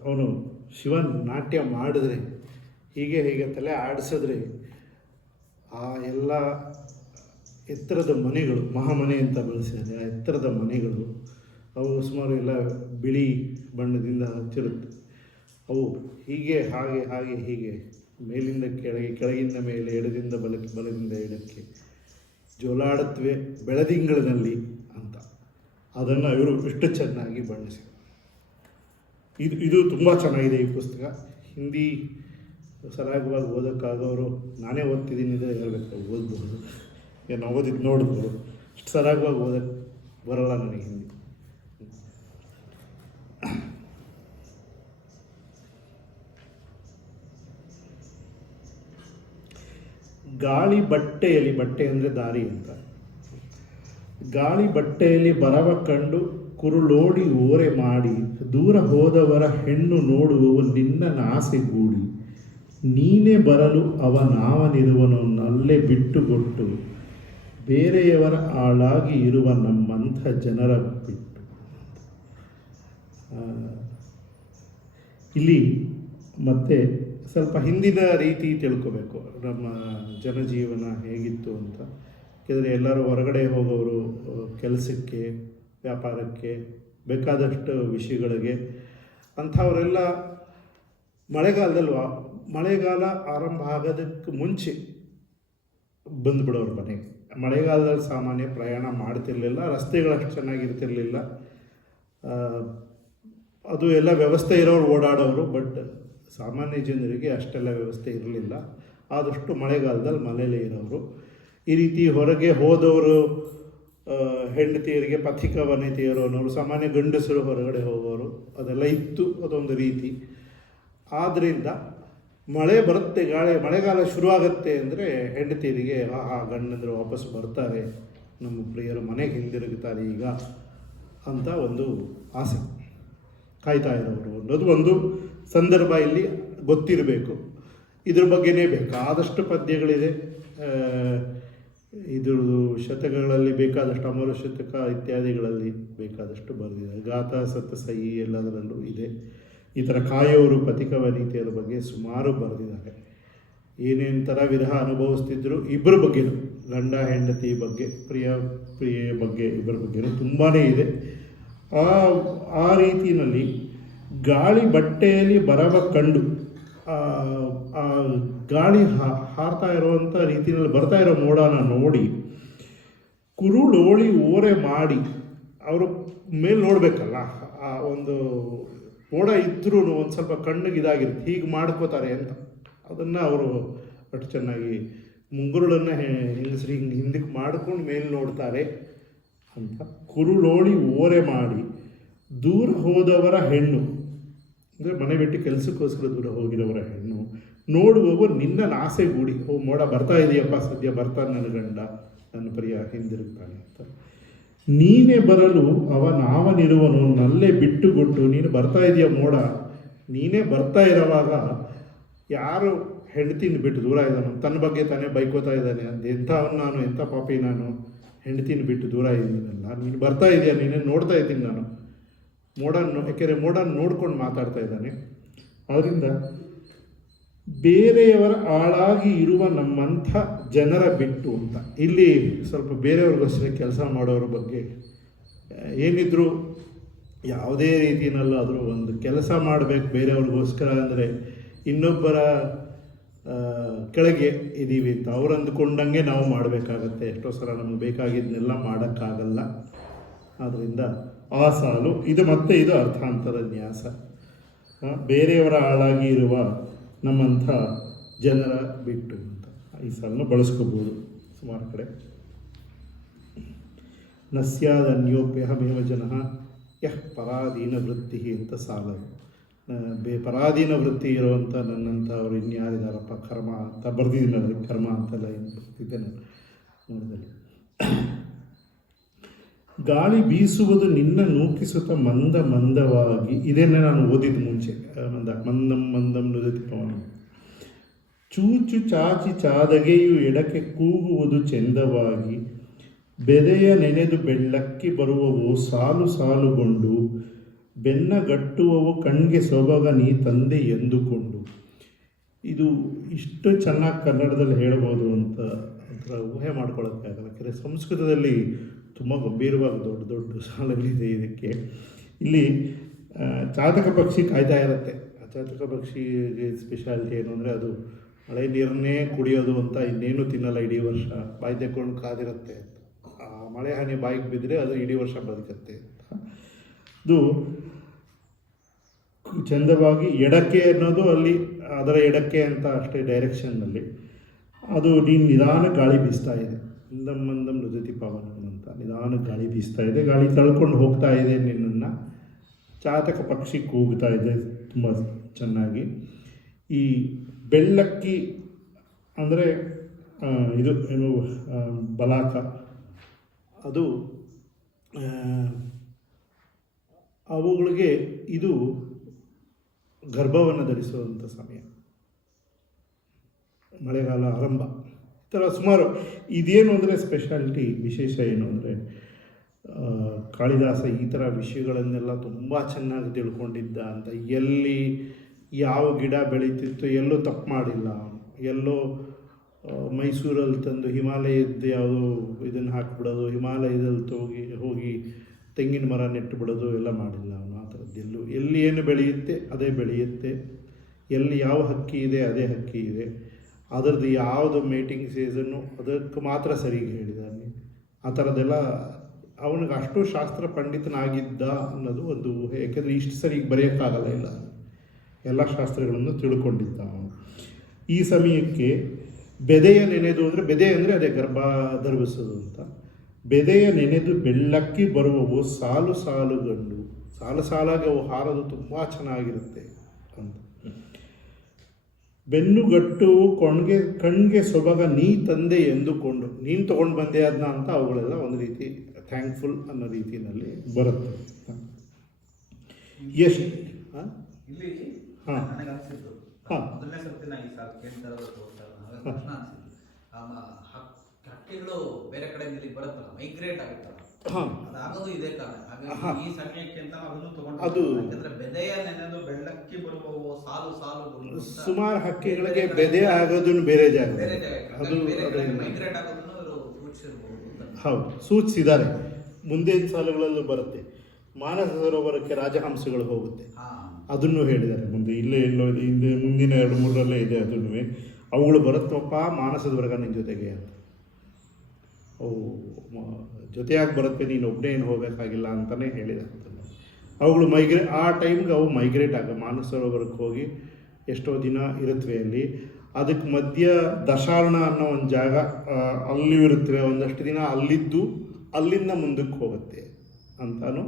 ಅವನು ಶಿವನ್ ನಾಟ್ಯ ಮಾಡಿದ್ರೆ, ಹೀಗೆ ತಲೆ ಆಡಿಸಿದ್ರೆ, ಆ ಎಲ್ಲ ಎತ್ತರದ ಮನೆಗಳು, ಮಹಾಮನೆ ಅಂತ ಬಳಸಿದ್ದಾರೆ, ಆ ಎತ್ತರದ ಮನೆಗಳು ಅವು ಸುಮಾರು ಎಲ್ಲ ಬಿಳಿ ಬಣ್ಣದಿಂದ ಹಚ್ಚಿರುತ್ತೆ. ಅವು ಹೀಗೆ ಹೀಗೆ ಮೇಲಿಂದ ಕೆಳಗೆ, ಕೆಳಗಿಂದ ಮೇಲೆ, ಎಡದಿಂದ ಬಲಕ್ಕೆ, ಬಲದಿಂದ ಎಡಕ್ಕೆ ಜೋಲಾಡುತ್ತವೆ ಬೆಳದಿಂಗಳಿನಲ್ಲಿ ಅಂತ. ಅದನ್ನು ಇವರು ಇಷ್ಟು ಚೆನ್ನಾಗಿ ಬಣ್ಣಿಸಿದರು. ಇದು ತುಂಬ ಚೆನ್ನಾಗಿದೆ ಈ ಪುಸ್ತಕ. ಹಿಂದಿ ಸರಾಗವಾಗಿ ಓದೋಕ್ಕಾಗೋರು, ನಾನೇ ಓದ್ತಿದ್ದೀನಿ ಅಂದರೆ ಹೇಳ್ಬೇಕು, ಓದ್ಬೋದು, ಏನು ಓದಿದ್ದು ನೋಡಿದ್ರು. ಅಷ್ಟು ಸರಾಗವಾಗಿ ಓದೋಕ್ಕೆ ಬರೋಲ್ಲ ನನಗೆ ಹಿಂದಿ. ಗಾಳಿ ಬಟ್ಟೆಯಲ್ಲಿ, ಬಟ್ಟೆ ಅಂದರೆ ದಾರಿ ಅಂತ, ಗಾಳಿ ಬಟ್ಟೆಯಲ್ಲಿ ಬರವ ಕಂಡು ಕುರುಳೋಡಿ ಓರೆ ಮಾಡಿ, ದೂರ ಹೋದವರ ಹೆಣ್ಣು ನೋಡುವವ ನಿನ್ನ ನಾಸೆಗೂಡಿ, ನೀನೇ ಬರಲು ಅವನಾವನಿರುವನು ನಲ್ಲೇ ಬಿಟ್ಟುಗೊಟ್ಟು, ಬೇರೆಯವರ ಆಳಾಗಿ ಇರುವ ನಮ್ಮಂಥ ಜನರ ಬಿಟ್ಟು. ಇಲ್ಲಿ ಮತ್ತೆ ಸ್ವಲ್ಪ ಹಿಂದಿನ ರೀತಿ ತಿಳ್ಕೋಬೇಕು, ನಮ್ಮ ಜನಜೀವನ ಹೇಗಿತ್ತು ಅಂತ. ಯಾಕೆಂದರೆ ಎಲ್ಲರೂ ಹೊರಗಡೆ ಹೋಗೋರು ಕೆಲಸಕ್ಕೆ, ವ್ಯಾಪಾರಕ್ಕೆ, ಬೇಕಾದಷ್ಟು ವಿಷಯಗಳಿಗೆ, ಅಂಥವರೆಲ್ಲ ಮಳೆಗಾಲ ಆರಂಭ ಆಗೋದಕ್ಕೆ ಮುಂಚೆ ಬಂದುಬಿಡೋರು ಮನೆಗೆ. ಮಳೆಗಾಲದಲ್ಲಿ ಸಾಮಾನ್ಯ ಪ್ರಯಾಣ ಮಾಡ್ತಿರ್ಲಿಲ್ಲ, ರಸ್ತೆಗಳು ಅಷ್ಟು ಚೆನ್ನಾಗಿರ್ತಿರ್ಲಿಲ್ಲ, ಅದು ಎಲ್ಲ ವ್ಯವಸ್ಥೆ ಇರೋರು ಓಡಾಡೋರು. ಬಟ್ ಸಾಮಾನ್ಯ ಜನರಿಗೆ ಅಷ್ಟೆಲ್ಲ ವ್ಯವಸ್ಥೆ ಇರಲಿಲ್ಲ. ಆದಷ್ಟು ಮಳೆಗಾಲದಲ್ಲಿ ಮನೇಲೇ ಇರೋರು. ಈ ರೀತಿ ಹೊರಗೆ ಹೋದವರು ಹೆಂಡತಿಯರಿಗೆ ಪಥಿಕ ವನಿತೆಯರು ಅನ್ನೋರು, ಸಾಮಾನ್ಯ ಗಂಡಸರು ಹೊರಗಡೆ ಹೋಗೋರು, ಅದೆಲ್ಲ ಇತ್ತು. ಅದೊಂದು ರೀತಿ. ಆದ್ದರಿಂದ ಮಳೆ ಬರುತ್ತೆ, ಮಳೆಗಾಲ ಶುರುವಾಗುತ್ತೆ ಅಂದರೆ ಹೆಂಡತಿಯರಿಗೆ ಗಂಡಂದರು ವಾಪಸ್ ಬರ್ತಾರೆ, ನಮ್ಮ ಪ್ರಿಯರು ಮನೆಗೆ ಹಿಂದಿರುಗುತ್ತಾರೆ ಈಗ ಅಂತ ಒಂದು ಆಸೆ, ಕಾಯ್ತಾ ಇರೋರು ಅನ್ನೋದು ಒಂದು ಸಂದರ್ಭ ಇಲ್ಲಿ ಗೊತ್ತಿರಬೇಕು. ಇದ್ರ ಬಗ್ಗೆನೇ ಬೇಕಾದಷ್ಟು ಪದ್ಯಗಳಿದೆ. ಇದ್ರದ್ದು ಶತಕಗಳಲ್ಲಿ ಬೇಕಾದಷ್ಟು, ಅಮರ ಶತಕ ಇತ್ಯಾದಿಗಳಲ್ಲಿ ಬೇಕಾದಷ್ಟು ಬರೆದಿದೆ. ಗಾಥಾ ಸತಸಯಿ ಎಲ್ಲದರಲ್ಲೂ ಇದೆ. ಈ ಥರ ಕಾಯೋರು ಪಥಿಕ ವನಿತೆಯರ ಬಗ್ಗೆ ಸುಮಾರು ಬರೆದಿದ್ದಾರೆ. ಏನೇನು ಥರ ವಿರಹ ಅನುಭವಿಸ್ತಿದ್ರು ಇಬ್ಬರ ಬಗ್ಗೆನೂ, ಗಂಡ ಹೆಂಡತಿ ಬಗ್ಗೆ, ಪ್ರಿಯ ಬಗ್ಗೆ, ಇಬ್ಬರ ಬಗ್ಗೆನೂ ತುಂಬಾ ಇದೆ. ಆ ರೀತಿಯಲ್ಲಿ ಗಾಳಿ ಬಟ್ಟೆಯಲ್ಲಿ ಬರವ ಕಂಡು, ಆ ಗಾಳಿ ಹಾರ್ತಾ ಇರುವಂಥ ರೀತಿಯಲ್ಲಿ ಬರ್ತಾ ಇರೋ ಮೋಡನ ನೋಡಿ ಕುರುಳೋಳಿ ಓರೆ ಮಾಡಿ, ಅವರು ಮೇಲೆ ನೋಡಬೇಕಲ್ಲ, ಆ ಒಂದು ಮೋಡ ಇದ್ರೂ ಒಂದು ಸ್ವಲ್ಪ ಕಣ್ಣಿಗೆ ಇದಾಗಿರುತ್ತೆ, ಹೀಗೆ ಮಾಡ್ಕೋತಾರೆ ಅಂತ. ಅದನ್ನು ಅವರು ಅಷ್ಟು ಚೆನ್ನಾಗಿ ಮುಂಗುರುಳನ್ನು ಹೆಂಗಸರಿ ಹಿಂದಕ್ಕೆ ಮಾಡ್ಕೊಂಡು ಮೇಲೆ ನೋಡ್ತಾರೆ ಅಂತ. ಕುರುಳೋಳಿ ಓರೆ ಮಾಡಿ ದೂರ ಹೋದವರ ಹೆಣ್ಣು, ಅಂದರೆ ಮನೆ ಬಿಟ್ಟು ಕೆಲಸಕ್ಕೋಸ್ಕರ ದೂರ ಹೋಗಿರೋವರ ಹೆಣ್ಣು, ನೋಡುವವರು ನಿನ್ನ ಆಸೆಗೂಡಿ, ಮೋಡ ಬರ್ತಾ ಇದೆಯಪ್ಪ, ಸದ್ಯ ಬರ್ತಾನೆ ನನ್ನ ಗಂಡ, ನನ್ನ ಪ್ರಿಯ ಹಿಂದಿರುಗ್ತಾನೆ ಅಂತ. ನೀನೇ ಬರಲು ಅವನಿರುವನು ನಲ್ಲೇ ಬಿಟ್ಟುಗೊಟ್ಟು, ನೀನು ಬರ್ತಾ ಇದೆಯಾ ಮೋಡ, ನೀನೇ ಬರ್ತಾ ಇರೋವಾಗ ಯಾರು ಹೆಂಡತಿನ ಬಿಟ್ಟು ದೂರ ಇದ್ದಾನೋ, ತನ್ನ ಬಗ್ಗೆ ತಾನೇ ಬೈಕೋತಾ ಇದ್ದಾನೆ, ಎಂಥವನು ನಾನು, ಎಂಥ ಪಾಪಿ ನಾನು, ಹೆಂಡತಿನ ಬಿಟ್ಟು ದೂರ ಇದ್ದೀನಲ್ಲ, ನೀನು ಬರ್ತಾ ಇದೆಯಾ, ನೀನೇ ನೋಡ್ತಾ ಇದ್ದೀನಿ ನಾನು ಯಾಕೆಂದರೆ ಮೋಡನ ನೋಡ್ಕೊಂಡು ಮಾತಾಡ್ತಾ ಇದ್ದಾನೆ. ಆದ್ದರಿಂದ ಬೇರೆಯವರ ಆಳಾಗಿ ಇರುವ ನಮ್ಮಂಥ ಜನರ ಬಿಟ್ಟು ಅಂತ. ಇಲ್ಲಿ ಸ್ವಲ್ಪ ಬೇರೆಯವ್ರಿಗೋಸ್ಕರ ಕೆಲಸ ಮಾಡೋರ ಬಗ್ಗೆ, ಏನಿದ್ರು ಯಾವುದೇ ರೀತಿಯಲ್ಲಾದರೂ ಒಂದು ಕೆಲಸ ಮಾಡಬೇಕು ಬೇರೆಯವ್ರಿಗೋಸ್ಕರ ಅಂದರೆ ಇನ್ನೊಬ್ಬರ ಕೆಳಗೆ ಇದ್ದೀವಿ ಅಂತ ಅವ್ರು ಅಂದ್ಕೊಂಡಂಗೆ ನಾವು ಮಾಡಬೇಕಾಗತ್ತೆ. ಎಷ್ಟೋ ಸಲ ನಮಗೆ ಬೇಕಾಗಿದ್ದನ್ನೆಲ್ಲ ಮಾಡೋಕ್ಕಾಗಲ್ಲ. ಆದ್ದರಿಂದ ಆ ಸಾಲು ಇದು, ಮತ್ತೆ ಇದು ಅರ್ಥಾಂತರ ನ್ಯಾಸ. ಬೇರೆಯವರ ಆಳಾಗಿ ಇರುವ ನಮ್ಮಂಥ ಜನರ ಬಿಟ್ಟು ಅಂತ ಈ ಸಾಲನ್ನು ಬಳಸ್ಕೋಬೋದು ಸುಮಾರು ಕಡೆ. ನಸ್ಯಾದನ್ಯೋಪ್ಯಹಮೇವ ಜನಃ ಯಃ ಪರಾಧೀನ ವೃತ್ತಿ ಅಂತ ಸಾಲದು. ಪರಾಧೀನ ವೃತ್ತಿ ಇರುವಂಥ ನನ್ನಂಥ ಅವರು ಇನ್ಯಾರಿದಾರಪ್ಪ, ಕರ್ಮ ಅಂತ ಬರೆದಿದ್ದೀನಿ. ಅದಕ್ಕೆ ಕರ್ಮ ಅಂತೆಲ್ಲ ಏನು ಬರ್ತಿದ್ದೆ ನಾನು ನೋಡಿದಲ್ಲಿ. ಗಾಳಿ ಬೀಸುವುದು ನಿನ್ನ ನೂಕಿಸುತ್ತ ಮಂದವಾಗಿ, ಇದನ್ನೇ ನಾನು ಓದಿದ್ದು ಮುಂಚೆ, ಮಂದಂ ನುದತಿ ಪವನ. ಚೂಚು ಚಾಚಿ ಚಾದಗೆಯು ಎಡಕ್ಕೆ ಕೂಗುವುದು ಚೆಂದವಾಗಿ, ಬೆದೆಯ ನೆನೆದು ಬೆಳ್ಳಕ್ಕಿ ಬರುವವು ಸಾಲು ಸಾಲುಗೊಂಡು, ಬೆನ್ನಗಟ್ಟುವವು ಕಣ್ಗೆ ಸೊಬಗ ನೀ ತಂದೆ ಎಂದುಕೊಂಡು. ಇದು ಇಷ್ಟು ಚೆನ್ನಾಗಿ ಕನ್ನಡದಲ್ಲಿ ಹೇಳ್ಬೋದು ಅಂತ ಅದರ ಊಹೆ ಮಾಡ್ಕೊಳ್ಳೋಕ್ಕಾಗಲ್ಲ. ಯಾಕಂದರೆ ಸಂಸ್ಕೃತದಲ್ಲಿ ತುಂಬ ಗಂಭೀರವಾಗಿ ದೊಡ್ಡ ದೊಡ್ಡ ಸಾಲುಗಳಿದೆ ಇದಕ್ಕೆ. ಇಲ್ಲಿ ಚಾತಕ ಪಕ್ಷಿ ಕಾಯ್ತಾ ಇರುತ್ತೆ. ಆ ಚಾತಕ ಪಕ್ಷಿಗೆ ಸ್ಪೆಷಾಲಿಟಿ ಏನು ಅಂದರೆ ಅದು ಮಳೆ ನೀರನ್ನೇ ಕುಡಿಯೋದು ಅಂತ, ಇನ್ನೇನು ತಿನ್ನಲ್ಲ ಇಡೀ ವರ್ಷ, ಬಾಯಿ ತೆಕ್ಕೊಂಡು ಕಾದಿರುತ್ತೆ. ಆ ಮಳೆ ಹನಿ ಬಾಯಿಗೆ ಬಿದ್ದರೆ ಅದು ಇಡೀ ವರ್ಷ ಬದುಕತ್ತೆ ಅಂತ. ಅದು ಚಂದವಾಗಿ ಎಡಕ್ಕೆ ಅನ್ನೋದು ಅಲ್ಲಿ ಅದರ ಎಡಕ್ಕೆ ಅಂತ ಅಷ್ಟೇ ಡೈರೆಕ್ಷನ್ನಲ್ಲಿ ಅದು ನಿಧಾನ ಗಾಳಿ ಬೀಸ್ತಾ ಇದೆ. ಮಂದಂ ನುದತಿ ಪವನ ಅಂತ ನಿಧಾನ ಗಾಳಿ ಬೀಸ್ತಾ ಇದೆ, ಗಾಳಿ ತಳ್ಕೊಂಡು ಹೋಗ್ತಾ ಇದೆ ನಿನ್ನನ್ನು. ಚಾತಕ ಪಕ್ಷಿ ಕೂಗ್ತಾ ಇದೆ ತುಂಬ ಚೆನ್ನಾಗಿ. ಈ ಬೆಳ್ಳಕ್ಕಿ ಅಂದರೆ ಇದು ಏನು ಬಲಾಕ, ಅದು ಅವುಗಳಿಗೆ ಇದು ಗರ್ಭವನ್ನು ಧರಿಸುವಂಥ ಸಮಯ, ಮಳೆಗಾಲ ಆರಂಭ. ಈ ಥರ ಸುಮಾರು ಇದೇನು ಅಂದರೆ ಸ್ಪೆಷಾಲಿಟಿ ವಿಶೇಷ ಏನು ಅಂದರೆ ಕಾಳಿದಾಸ ಈ ಥರ ವಿಷಯಗಳನ್ನೆಲ್ಲ ತುಂಬ ಚೆನ್ನಾಗಿ ತಿಳ್ಕೊಂಡಿದ್ದ ಅಂತ. ಎಲ್ಲಿ ಯಾವ ಗಿಡ ಬೆಳೀತಿತ್ತು ಎಲ್ಲೂ ತಪ್ಪು ಮಾಡಿಲ್ಲ ಅವನು. ಎಲ್ಲೋ ಮೈಸೂರಲ್ಲಿ ತಂದು ಹಿಮಾಲಯದ ಯಾವುದೋ ಇದನ್ನು ಹಾಕಿಬಿಡೋದು, ಹಿಮಾಲಯದಲ್ಲಿ ಹೋಗಿ ತೆಂಗಿನ ಮರ ನೆಟ್ಟು ಬಿಡೋದು ಎಲ್ಲ ಮಾಡಿಲ್ಲ ಅವನು. ಆ ಥರದ್ದು ಎಲ್ಲಿ ಏನು ಬೆಳೆಯುತ್ತೆ ಅದೇ ಬೆಳೆಯುತ್ತೆ, ಎಲ್ಲಿ ಯಾವ ಹಕ್ಕಿ ಇದೆ ಅದೇ ಹಕ್ಕಿ ಇದೆ, ಅದರದ್ದು ಯಾವುದು ಮೇಟಿಂಗ್ ಸೀಸನ್ನು ಅದಕ್ಕೆ ಮಾತ್ರ ಸರಿಗೆ ಹೇಳಿದ್ದಾನೆ. ಆ ಥರದ್ದೆಲ್ಲ ಅವನಿಗೆ ಅಷ್ಟು ಶಾಸ್ತ್ರ ಪಂಡಿತನಾಗಿದ್ದ ಅನ್ನೋದು ಒಂದು. ಯಾಕೆಂದರೆ ಇಷ್ಟು ಸರಿಗೆ ಬರೆಯೋಕ್ಕಾಗಲ್ಲ, ಇಲ್ಲ ಎಲ್ಲ ಶಾಸ್ತ್ರಗಳನ್ನು ತಿಳ್ಕೊಂಡಿದ್ದ ಅವನು. ಈ ಸಮಯಕ್ಕೆ ಬೆದೆಯ ನೆನೆದು ಅಂದರೆ, ಬೆದೆ ಅಂದರೆ ಅದೇ ಗರ್ಭ ಧರಿಸೋದು ಅಂತ. ಬೆದೆಯ ನೆನೆದು ಬೆಳ್ಳಕ್ಕಿ ಬರುವವು ಸಾಲು ಸಾಲು ಗಂಡು, ಸಾಲು ಸಾಲಾಗಿ ಅವು ಹಾರೋದು ತುಂಬ ಚೆನ್ನಾಗಿರುತ್ತೆ ಅಂತ. ಬೆನ್ನುಗಟ್ಟು ಕಣ್ಗೆ ಸೊಬಗ ನೀ ತಂದೆ ಎಂದುಕೊಂಡು, ನೀನು ತೊಗೊಂಡು ಬಂದೆ ಅದನ್ನ ಅಂತ ಅವುಗಳೆಲ್ಲ ಒಂದು ರೀತಿ ಥ್ಯಾಂಕ್ಫುಲ್ ಅನ್ನೋ ರೀತಿಯಲ್ಲಿ ಬರುತ್ತೆ. ಎಷ್ಟು ಇಲ್ಲಿ ನನಗೆ ಅನಿಸಿದ್ದು ಮೊದಲನೇ ಸರ್ತಿ ನಾ ಈ ಸಾಲ ಕೇಳ್ತಾ ಇರೋದು ತಕ್ಷಣ ಅನಿಸಿದ್ದು ಹಕ್ಕಿಗಳು ಬೇರೆ ಕಡೆಯಿಂದ ಇಲ್ಲಿ ಬರುತ್ತಲ್ಲ, ಮೈಗ್ರೇಟ್ ಆಗುತ್ತಲ್ಲ, ಅದಾಗೋದು ಇದೇ ಕಾರಣ. ಹಾಗಾಗಿ ಈ ಸಮಯಕ್ಕೆ ಅಂತ ಅದನ್ನು ತಗೊಂಡು, ಯಾಕಂದ್ರೆ ಬೆದೆಯ ನೆನೆದು ಬೆಳ್ಳಕ್ಕಿ ಬರುವವು ಸಾಲು ಸಾಲು ಸುಮಾರು ಹಕ್ಕಿಗಳಿಗೆ ಬೆದೆ ಆಗೋದನ್ನು ಬೇರೆ ಜಾಗ ಅದು ಮೈಗ್ರೇಟ್ ಆಗೋದನ್ನು ಅವರು ಸೂಚಿಸಿರ್ಬೋದು. ಹೌದು, ಸೂಚಿಸಿದ್ದಾರೆ. ಮುಂದಿನ ಸಾಲುಗಳಲ್ಲೂ ಬರುತ್ತೆ. ಮಾನಸ ಸರೋವರಕ್ಕೆ ರಾಜಹಂಸಗಳು ಹೋಗುತ್ತೆ, ಅದನ್ನು ಹೇಳಿದ್ದಾರೆ ಮುಂದೆ. ಇಲ್ಲೇ ಎಲ್ಲೋ ಇದೆ, ಹಿಂದೆ ಮುಂದಿನ 2-3ರಲ್ಲೇ ಇದೆ. ಅದನ್ನು ಅವುಗಳು ಬರುತ್ತಪ್ಪ ಮಾನಸದವರೆಗ ನಿನ್ನ ಜೊತೆಗೆ ಅಂತ. ಅವು ಜೊತೆಯಾಗಿ ಬರುತ್ತೆ, ನೀನು ಒಬ್ಬನೇ ಏನು ಹೋಗಬೇಕಾಗಿಲ್ಲ ಅಂತಲೇ ಹೇಳಿದ್ದಾರೆ. ಅವುಗಳು ಆ ಟೈಮ್ಗೆ ಅವು ಮೈಗ್ರೇಟ್ ಮಾನಸ ಸರೋವರಕ್ಕೆ ಹೋಗಿ ಎಷ್ಟೋ ದಿನ ಇರುತ್ತವೆ ಅಲ್ಲಿ. ಅದಕ್ಕೆ ಮಧ್ಯ ದಶಾರ್ಣ ಅನ್ನೋ ಒಂದು ಜಾಗ ಅಲ್ಲಿ ಇರುತ್ತವೆ, ಒಂದಷ್ಟು ದಿನ ಅಲ್ಲಿದ್ದು ಅಲ್ಲಿಂದ ಮುಂದಕ್ಕೆ ಹೋಗುತ್ತೆ ಅಂತಲೂ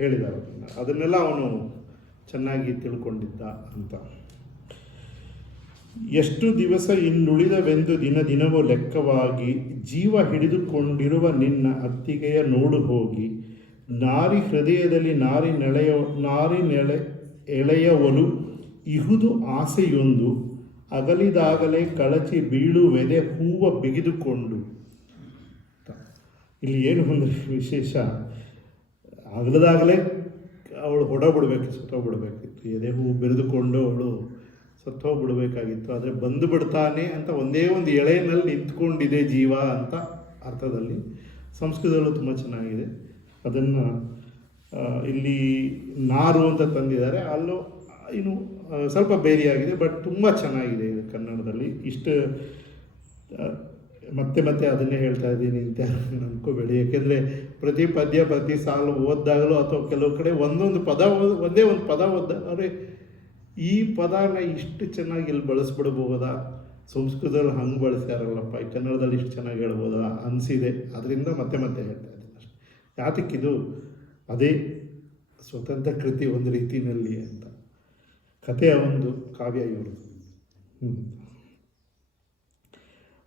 ಹೇಳಿದ್ದಾರೆ. ಅದನ್ನೆಲ್ಲ ಅವನು ಚೆನ್ನಾಗಿ ತಿಳ್ಕೊಂಡಿದ್ದ ಅಂತ. ಎಷ್ಟು ದಿವಸ ಇನ್ನುಳಿದವೆಂದು ದಿನವೂ ಲೆಕ್ಕವಾಗಿ ಜೀವ ಹಿಡಿದುಕೊಂಡಿರುವ ನಿನ್ನ ಅತ್ತಿಗೆಯ ನೋಡು ಹೋಗಿ, ನಾರಿ ಹೃದಯದಲ್ಲಿ ನಾರಿ ಎಳೆಯವಲು ಇಹುದು ಆಸೆಯೊಂದು, ಅಗಲಿದಾಗಲೇ ಕಳಚಿ ಬೀಳುವೆದೆ ಹೂವ ಬಿಗಿದುಕೊಂಡು. ಇಲ್ಲಿ ಏನು ಅಂದರೆ ವಿಶೇಷ, ಅಗಲದಾಗಲೇ ಅವಳು ಸತ್ತೋಗ್ಬಿಡ್ಬೇಕಿತ್ತು. ಎದೆ ಹೂವು ಬೆರೆದುಕೊಂಡು ಅವಳು ಸತ್ತೋಗ್ಬಿಡ್ಬೇಕಾಗಿತ್ತು. ಆದರೆ ಬಂದು ಬಿಡ್ತಾನೆ ಅಂತ ಒಂದೇ ಒಂದು ಎಳೆಯಲ್ಲಿ ನಿಂತ್ಕೊಂಡಿದೆ ಜೀವ ಅಂತ ಅರ್ಥದಲ್ಲಿ. ಸಂಸ್ಕೃತದಲ್ಲೂ ತುಂಬ ಚೆನ್ನಾಗಿದೆ. ಅದನ್ನು ಇಲ್ಲಿ ನಾರು ಅಂತ ತಂದಿದ್ದಾರೆ, ಅಲ್ಲೂ ಇನ್ನು ಸ್ವಲ್ಪ ಬೇರೆಯಾಗಿದೆ, ಬಟ್ ತುಂಬ ಚೆನ್ನಾಗಿದೆ ಇದು ಕನ್ನಡದಲ್ಲಿ. ಇಷ್ಟು ಮತ್ತೆ ಅದನ್ನೇ ಹೇಳ್ತಾ ಇದ್ದೀನಿ ಅಂತ ಅನ್ಕೋಬೇಡಿ. ಯಾಕೆಂದರೆ ಪ್ರತಿ ಪದ್ಯ ಪ್ರತಿ ಸಾಲು ಓದಿದಾಗಲೂ ಅಥವಾ ಕೆಲವು ಕಡೆ ಒಂದೇ ಒಂದು ಪದ ಓದಿದ್ರೆ ಈ ಪದನ ಇಷ್ಟು ಚೆನ್ನಾಗಿ ಇಲ್ಲಿ ಬಳಸ್ಬಿಡ್ಬೋದಾ, ಸಂಸ್ಕೃತದಲ್ಲಿ ಹಂಗೆ ಬಳಸ್ಯಾರಲ್ಲಪ್ಪ, ಈ ಕನ್ನಡದಲ್ಲಿ ಇಷ್ಟು ಚೆನ್ನಾಗಿ ಹೇಳ್ಬೋದಾ ಅನಿಸಿದೆ. ಅದರಿಂದ ಮತ್ತೆ ಹೇಳ್ತಾ ಇದ್ದೀನಿ ಅಷ್ಟೇ. ಯಾತಕ್ಕಿದು ಅದೇ ಸ್ವತಂತ್ರ ಕೃತಿ ಒಂದು ರೀತಿಯಲ್ಲಿ ಅಂತ. ಕಥೆಯ ಒಂದು ಕಾವ್ಯ ಇವ್ರದ್ದು.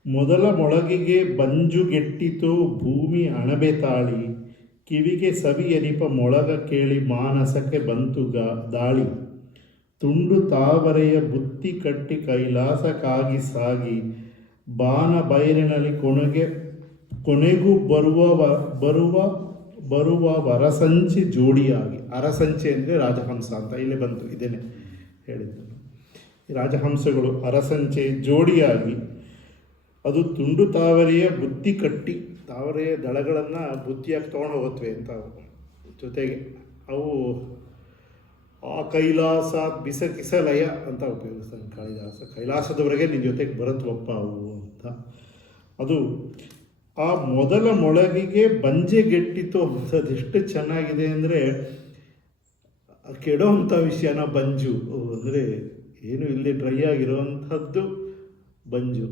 ಮೊದಲ ಮೊಳಗಿಗೆ ಬಂಜುಗೆಟ್ಟಿತು ಭೂಮಿ ಅಣಬೆ ತಾಳಿ, ಕಿವಿಗೆ ಸವಿಯನಿಪ ಮೊಳಗ ಕೇಳಿ ಮಾನಸಕ್ಕೆ ಬಂತು ದಾಳಿ. ತುಂಡು ತಾವರೆಯ ಬುತ್ತಿ ಕಟ್ಟಿ ಕೈಲಾಸಕ್ಕಾಗಿ ಸಾಗಿ, ಬಾನ ಬೈರಿನಲ್ಲಿ ಕೊನೆಗೂ ಬರುವ ವರಸಂಚೆ ಜೋಡಿಯಾಗಿ. ಅರಸಂಚೆ ಅಂದರೆ ರಾಜಹಂಸ ಅಂತ ಇಲ್ಲಿ ಬಂತು, ಇದೇನೆ ಹೇಳಿದ್ದು. ರಾಜಹಂಸಗಳು ಅರಸಂಚೆ ಜೋಡಿಯಾಗಿ, ಅದು ತುಂಡು ತಾವರೆಯ ಬುತ್ತಿ ಕಟ್ಟಿ, ತಾವರೆಯ ದಳಗಳನ್ನು ಬುತ್ತಿಯಾಗಿ ತೊಗೊಂಡು ಹೋಗುತ್ತವೆ ಅಂತ ಜೊತೆಗೆ. ಅವು ಆ ಕೈಲಾಸ ಬಿಸಕಿಸಲಯ ಅಂತ ಉಪಯೋಗಿಸ್ತಾನೆ ಕಾಳಿದಾಸ. ಕೈಲಾಸದವರೆಗೆ ನಿನ್ನ ಜೊತೆಗೆ ಬರುತ್ತವಪ್ಪ ಅವು ಅಂತ. ಅದು ಆ ಮೊದಲ ಮೊಳಗಿಗೆ ಬಂಜೆಗೆಟ್ಟಿತು ಅಂತದ್ದು ಎಷ್ಟು ಚೆನ್ನಾಗಿದೆ ಅಂದರೆ, ಕೆಡೋವಂಥ ವಿಷಯನ ಬಂಜು ಅಂದರೆ ಏನು ಇಲ್ಲಿ ಡ್ರೈ ಆಗಿರೋವಂಥದ್ದು ಬಂಜು.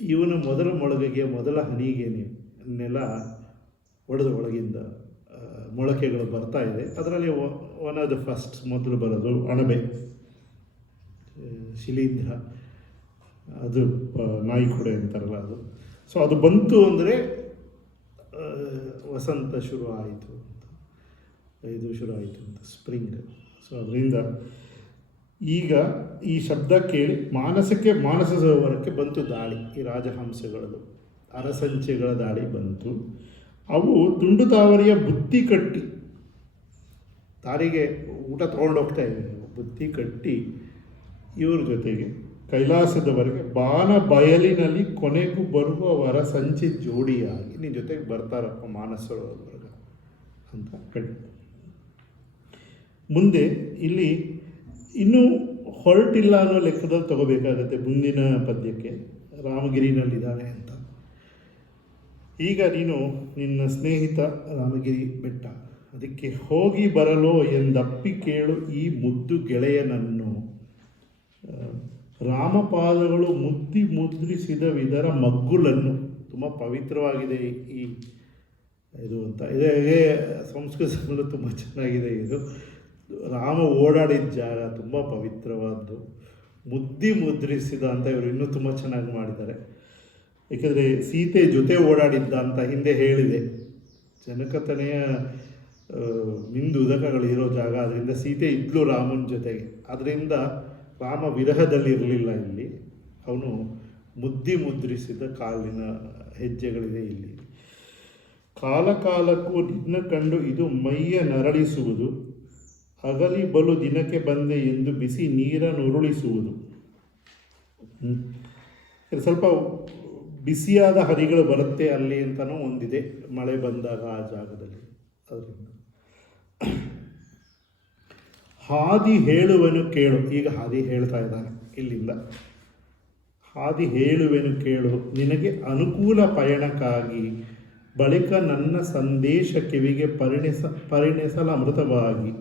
ಇವನು ಮೊದಲ ಮೊಳಗಿಗೆ ಮೊದಲ ಹನಿಗೆ ನೆಲ ಒಡೆದ ಒಳಗಿಂದ ಮೊಳಕೆಗಳು ಬರ್ತಾ ಇದೆ. ಅದರಲ್ಲಿ ಒನ್ ಆಫ್ ದ ಫಸ್ಟ್ ಮೊದಲು ಬರೋದು ಅಣಬೆ, ಶಿಲೀಂಧ್ರ, ಅದು ನಾಯಿ ಕೊಡೆ ಅಂತಾರಲ್ಲ ಅದು. ಸೊ ಅದು ಬಂತು ಅಂದರೆ ವಸಂತ ಶುರು ಆಯಿತು ಅಂತ, ಸ್ಪ್ರಿಂಗ್. ಸೊ ಅದರಿಂದ ಈಗ ಈ ಶಬ್ದ ಕೇಳಿ ಮಾನಸ ಸರೋವರಕ್ಕೆ ಬಂತು ದಾಳಿ. ಈ ರಾಜಹಂಸಗಳದು ಅರಸಂಚೆಗಳ ದಾಳಿ ಬಂತು. ಅವು ತುಂಡು ತಾವರಿಯ ಬುತ್ತಿ ಕಟ್ಟಿ ದಾರಿಗೆ ಊಟ ತೊಗೊಂಡು ಹೋಗ್ತಾ ಇವೆ, ಬುತ್ತಿ ಕಟ್ಟಿ ಇವ್ರ ಜೊತೆಗೆ ಕೈಲಾಸದವರೆಗೆ ಬಾನ ಬಯಲಿನಲ್ಲಿ ಕೊನೆಗೂ ಬರುವವರ ಸಂಚಿ ಜೋಡಿಯಾಗಿ ನಿನ್ನ ಜೊತೆಗೆ ಬರ್ತಾರಪ್ಪ ಮಾನಸರೋವರ್ಗ ಅಂತ ಹೇಳಿ. ಮುಂದೆ ಇಲ್ಲಿ ಇನ್ನೂ ಹೊರಟಿಲ್ಲ ಅನ್ನೋ ಲೆಕ್ಕದಲ್ಲಿ ತಗೋಬೇಕಾಗತ್ತೆ ಮುಂದಿನ ಪದ್ಯಕ್ಕೆ, ರಾಮಗಿರಿನಲ್ಲಿದ್ದಾನೆ ಅಂತ. ಈಗ ನೀನು ನಿನ್ನ ಸ್ನೇಹಿತ ರಾಮಗಿರಿ ಬೆಟ್ಟ, ಅದಕ್ಕೆ ಹೋಗಿ ಬರಲೋ ಎಂದಪ್ಪಿ ಕೇಳು ಈ ಮುದ್ದು ಗೆಳೆಯನನ್ನು, ರಾಮಪಾದಗಳು ಮುದ್ರಿಸಿದವಿದರ ಮಗ್ಗುಲನ್ನು. ತುಂಬ ಪವಿತ್ರವಾಗಿದೆ ಈ ಇದು ಅಂತ ಇದೆ. ಸಂಸ್ಕೃತದಲ್ಲೂ ತುಂಬ ಚೆನ್ನಾಗಿದೆ ಇದು. ರಾಮ ಓಡಾಡಿದ ಜಾಗ ತುಂಬ ಪವಿತ್ರವಾದ್ದು, ಮುದ್ರಿಸಿದ ಅಂತ ಇವರು ಇನ್ನೂ ತುಂಬ ಚೆನ್ನಾಗಿ ಮಾಡಿದ್ದಾರೆ. ಏಕೆಂದರೆ ಸೀತೆ ಜೊತೆ ಓಡಾಡಿದ್ದ ಅಂತ ಹಿಂದೆ ಹೇಳಿದೆ. ಜನಕತನೆಯ ಮಿಂದು ಉದಕಗಳಿರೋ ಜಾಗ, ಅದರಿಂದ ಸೀತೆ ಇದ್ಲು ರಾಮನ ಜೊತೆಗೆ. ಅದರಿಂದ ರಾಮ ವಿರಹದಲ್ಲಿ ಇರಲಿಲ್ಲ ಇಲ್ಲಿ, ಅವನು ಮುದ್ರಿಸಿದ ಕಾಲಿನ ಹೆಜ್ಜೆಗಳಿದೆ ಇಲ್ಲಿ. ಕಾಲಕ್ಕೂ ನಿನ್ನ ಕಂಡು ಇದು ಮೈಯ ನರಳಿಸುವುದು, ಅಗಲಿ ಬಲು ದಿನಕ್ಕೆ ಬಂದೆ ಎಂದು ಬಿಸಿ ನೀರನ್ನುರುಳಿಸುವುದು. ಸ್ವಲ್ಪ ಬಿಸಿಯಾದ ಹರಿಗಳು ಬರುತ್ತೆ ಅಲ್ಲಿ ಅಂತಲೂ ಒಂದಿದೆ ಮಳೆ ಬಂದಾಗ ಆ ಜಾಗದಲ್ಲಿ. ಅದರಿಂದ ಹಾದಿ ಹೇಳುವೆನು ಕೇಳು, ಈಗ ಹಾದಿ ಹೇಳ್ತಾ ಇದ್ದಾನೆ ಇಲ್ಲಿಂದ. ಹಾದಿ ಹೇಳುವೆನು ಕೇಳು ನಿನಗೆ ಅನುಕೂಲ ಪಯಣಕ್ಕಾಗಿ, ಬಳಿಕ ನನ್ನ ಸಂದೇಶ ಕಿವಿಗೆ ಪರಿಣಮಿಸಲಮೃತವಾಗಿ,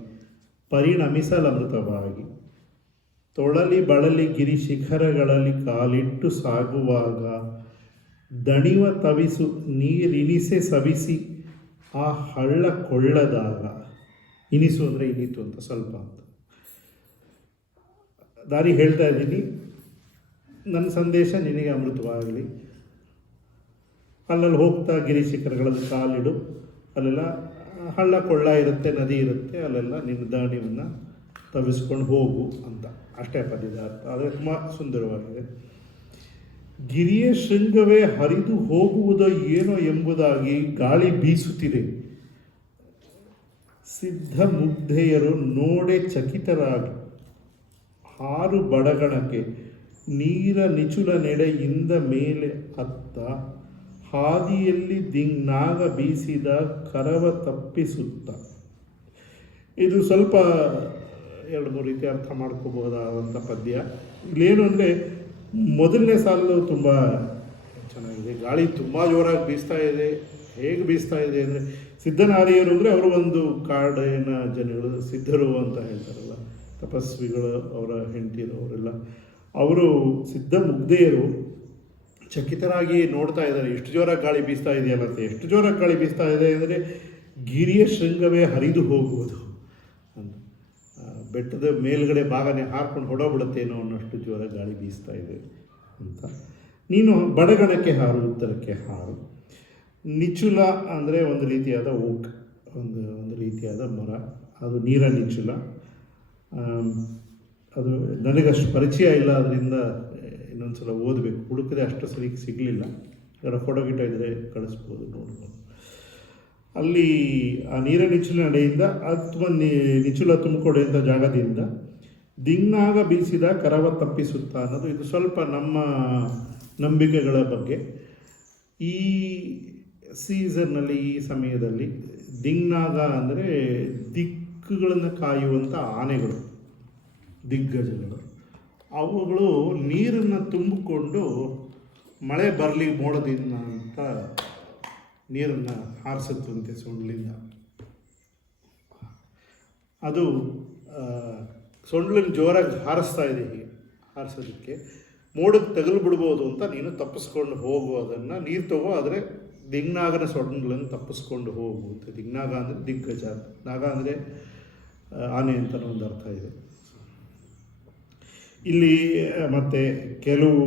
ತೊಳಲಿ ಬಳಲಿ ಗಿರಿ ಶಿಖರಗಳಲ್ಲಿ ಕಾಲಿಟ್ಟು ಸಾಗುವಾಗ, ದಣಿವ ತವಿಸು ನೀರಿನಿಸೆ ಸವಿಸಿ ಆ ಹಳ್ಳ ಕೊಳ್ಳದಾಗ. ಇನಿಸು ಅಂದರೆ ಇನಿತು ಅಂತ ಸ್ವಲ್ಪ ಅಂತ ದಾರಿ ಹೇಳ್ತಾ ಇದ್ದೀನಿ. ನನ್ನ ಸಂದೇಶ ನಿನಗೆ ಅಮೃತವಾಗಲಿ. ಅಲ್ಲಲ್ಲಿ ಹೋಗ್ತಾ ಗಿರಿ ಶಿಖರಗಳಲ್ಲಿ ಕಾಲಿಡು, ಅಲ್ಲೆಲ್ಲ ಹಳ್ಳ ಕೊಳ್ಳ ಇರುತ್ತೆ, ನದಿ ಇರುತ್ತೆ, ಅಲ್ಲೆಲ್ಲ ನಿನ್ನ ದಾಣಿಯನ್ನು ತವಿಸ್ಕೊಂಡು ಹೋಗು ಅಂತ. ಅಷ್ಟೇ ಪದ್ಯದ ಅರ್ಥ. ಆದರೆ ತುಂಬ ಸುಂದರವಾಗಿದೆ. ಗಿರಿಯ ಶೃಂಗವೇ ಹರಿದು ಹೋಗುವುದೋ ಏನೋ ಎಂಬುದಾಗಿ ಗಾಳಿ ಬೀಸುತ್ತಿದೆ. ಸಿದ್ಧ ಮುಗ್ಧೆಯರು ನೋಡೆ ಚಕಿತರಾಗಿ, ಹಾರು ಬಡಗಣಕ್ಕೆ ನೀರ ನಿಚುಲ ನೆಡೆಯಿಂದ ಮೇಲೆ ಹತ್ತ, ಹಾದಿಯಲ್ಲಿ ದಿಂಗ್ನಾಗ ಬೀಸಿದ ಕರವ ತಪ್ಪಿಸುತ್ತ. ಇದು ಸ್ವಲ್ಪ 2-3 ರೀತಿ ಅರ್ಥ ಮಾಡ್ಕೋಬಹುದಾದಂಥ ಪದ್ಯ. ಇಲ್ಲೇನು ಅಂದರೆ ಮೊದಲನೇ ಸಾಲು ತುಂಬ ಚೆನ್ನಾಗಿದೆ. ಗಾಳಿ ತುಂಬ ಜೋರಾಗಿ ಬೀಸ್ತಾ ಇದೆ. ಹೇಗೆ ಬೀಸ್ತಾ ಇದೆ ಅಂದರೆ, ಸಿದ್ಧನಾರಿಯರು ಅಂದರೆ ಅವರು ಒಂದು ಕಾಡಿನ ಜನಗಳು, ಸಿದ್ಧರು ಅಂತ ಹೇಳ್ತಾರಲ್ಲ, ತಪಸ್ವಿಗಳು, ಅವರ ಹೆಂಡತಿಯರು ಅವರೆಲ್ಲ, ಅವರು ಸಿದ್ಧ ಮುಗ್ಧೆಯರು ಚಕಿತರಾಗಿ ನೋಡ್ತಾ ಇದ್ದಾರೆ. ಎಷ್ಟು ಜೋರಾಗಿ ಗಾಳಿ ಬೀಸ್ತಾ ಇದೆಯಲ್ಲಂತೆ. ಎಷ್ಟು ಜೋರಾಗಿ ಗಾಳಿ ಬೀಸ್ತಾ ಇದೆ ಅಂದರೆ ಗಿರಿಯ ಶೃಂಗವೇ ಹರಿದು ಹೋಗುವುದು ಅಂತ. ಬೆಟ್ಟದ ಮೇಲ್ಗಡೆ ಭಾಗನೇ ಹಾರ್ಕೊಂಡು ಹೊಡೋಬಿಡುತ್ತೇನೋ ಅನ್ನೋಷ್ಟು ಜೋರಾಗಿ ಗಾಳಿ ಬೀಸ್ತಾ ಇದೆ ಅಂತ. ನೀನು ಬಡಗಣಕ್ಕೆ ಹಾರು, ಉತ್ತರಕ್ಕೆ ಹಾರು. ನಿಚುಲ ಅಂದರೆ ಒಂದು ರೀತಿಯಾದ ಓಕ್, ಒಂದು ರೀತಿಯಾದ ಮರ, ಅದು ನೀರ ನಿಚುಲ. ಅದು ನನಗಷ್ಟು ಪರಿಚಯ ಇಲ್ಲ, ಅದರಿಂದ ಇನ್ನೊಂದು ಸಲ ಓದಬೇಕು, ಹುಡುಕದೆ ಅಷ್ಟು ಸರಿ ಸಿಗಲಿಲ್ಲ. ಯಾರೋ ಫೋಟೋ ಗಿಟೋ ಇದ್ದರೆ ಕಳಿಸ್ಬೋದು, ನೋಡ್ಬೋದು. ಅಲ್ಲಿ ಆ ನೀರ ನಿಚುಲ ನಡೆಯಿಂದ ಅಥವಾ ನಿಚುಲ ತುಂಬಿಕೊಡೆಯುವಂಥ ಜಾಗದಿಂದ ದಿಂಗ್ನಾಗ ಬೀಸಿದ ಕರವ ತಪ್ಪಿಸುತ್ತಾ ಅನ್ನೋದು, ಇದು ಸ್ವಲ್ಪ ನಮ್ಮ ನಂಬಿಕೆಗಳ ಬಗ್ಗೆ. ಈ ಸೀಸನ್ನಲ್ಲಿ, ಈ ಸಮಯದಲ್ಲಿ ದಿಂಗ್ನಾಗ ಅಂದರೆ ದಿಕ್ಕುಗಳನ್ನು ಕಾಯುವಂಥ ಆನೆಗಳು, ದಿಗ್ಗಜಗಳು. ಅವುಗಳು ನೀರನ್ನು ತುಂಬಿಕೊಂಡು ಮಳೆ ಬರಲಿ ಮೋಡದಿಂದ ಅಂತ ನೀರನ್ನು ಹಾರಿಸುತ್ತಂತೆ ಸೊಂಡ್ಲಿಂದ. ಅದು ಸೊಂಡ್ಲಿನ ಜೋರಾಗಿ ಹಾರಿಸ್ತಾ ಇದೆ. ಹೀಗೆ ಹಾರಿಸೋದಕ್ಕೆ ಮೋಡಕ್ಕೆ ತಗಲು ಬಿಡ್ಬೋದು ಅಂತ ನೀನು ತಪ್ಪಿಸ್ಕೊಂಡು ಹೋಗು, ಅದನ್ನು ನೀರು ತಗೋ, ಆದರೆ ದಿಂಗ್ನಾಗನ ಸೊಂಡ್ಲನ್ನು ತಪ್ಪಿಸ್ಕೊಂಡು ಹೋಗು ಅಂತ. ದಿಂಗ್ನಾಗ ಅಂದರೆ ದಿಗ್ಗಜ, ನಾಗ ಅಂದರೆ ಆನೆ ಅಂತಲೂ ಒಂದು ಅರ್ಥ ಇದೆ. ಇಲ್ಲಿ ಮತ್ತು ಕೆಲವು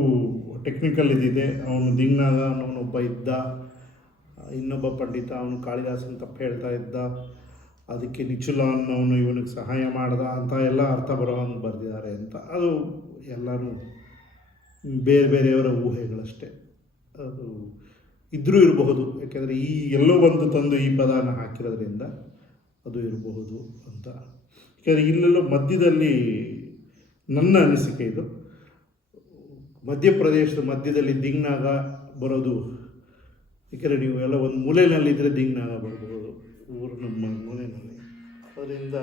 ಟೆಕ್ನಿಕಲ್ ಇದಿದೆ. ಅವನು ದಿಂಗ್ನಾಗ ಅವನೊಬ್ಬ ಇದ್ದ, ಇನ್ನೊಬ್ಬ ಪಂಡಿತ ಅವನು ಕಾಳಿದಾಸನ ತಪ್ಪು ಹೇಳ್ತಾ ಇದ್ದ, ಅದಕ್ಕೆ ನಿಚುಲ ಅನ್ನೋನು ಇವನಿಗೆ ಸಹಾಯ ಮಾಡ್ದ ಅಂತ ಎಲ್ಲ ಅರ್ಥ ಬರೋವಂಗೆ ಬರೆದಿದ್ದಾರೆ ಅಂತ. ಅದು ಎಲ್ಲನೂ ಬೇರೆ ಬೇರೆಯವರ ಊಹೆಗಳಷ್ಟೇ. ಅದು ಇದ್ರೂ ಇರಬಹುದು, ಯಾಕೆಂದರೆ ಈ ಎಲ್ಲೋ ಒಂದು ತಂದು ಈ ಪದಾನ ಹಾಕಿರೋದ್ರಿಂದ ಅದು ಇರಬಹುದು ಅಂತ. ಯಾಕೆಂದರೆ ಇಲ್ಲೆಲ್ಲೋ ಮಧ್ಯದಲ್ಲಿ ನನ್ನ ಅನಿಸಿಕೆ ಇದು, ಮಧ್ಯಪ್ರದೇಶದ ಮಧ್ಯದಲ್ಲಿ ದಿಂಗ್ನಾಗ ಬರೋದು. ಯಾಕೆಂದರೆ ನೀವು ಎಲ್ಲ ಒಂದು ಮೂಲೆಯಲ್ಲಿದ್ದರೆ ದಿಂಗ್ನಾಗ ಬರ್ಬೋದು, ಊರು ನಮ್ಮ ಮೂಲೆಯಲ್ಲಿ. ಅದರಿಂದ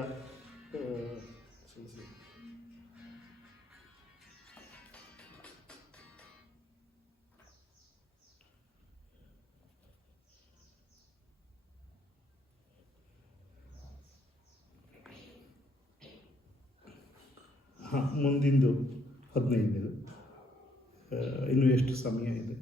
ಹಾಂ, ಮುಂದಿಂದು 15 ಇನ್ನು ಎಷ್ಟು ಸಮಯ ಇದೆ?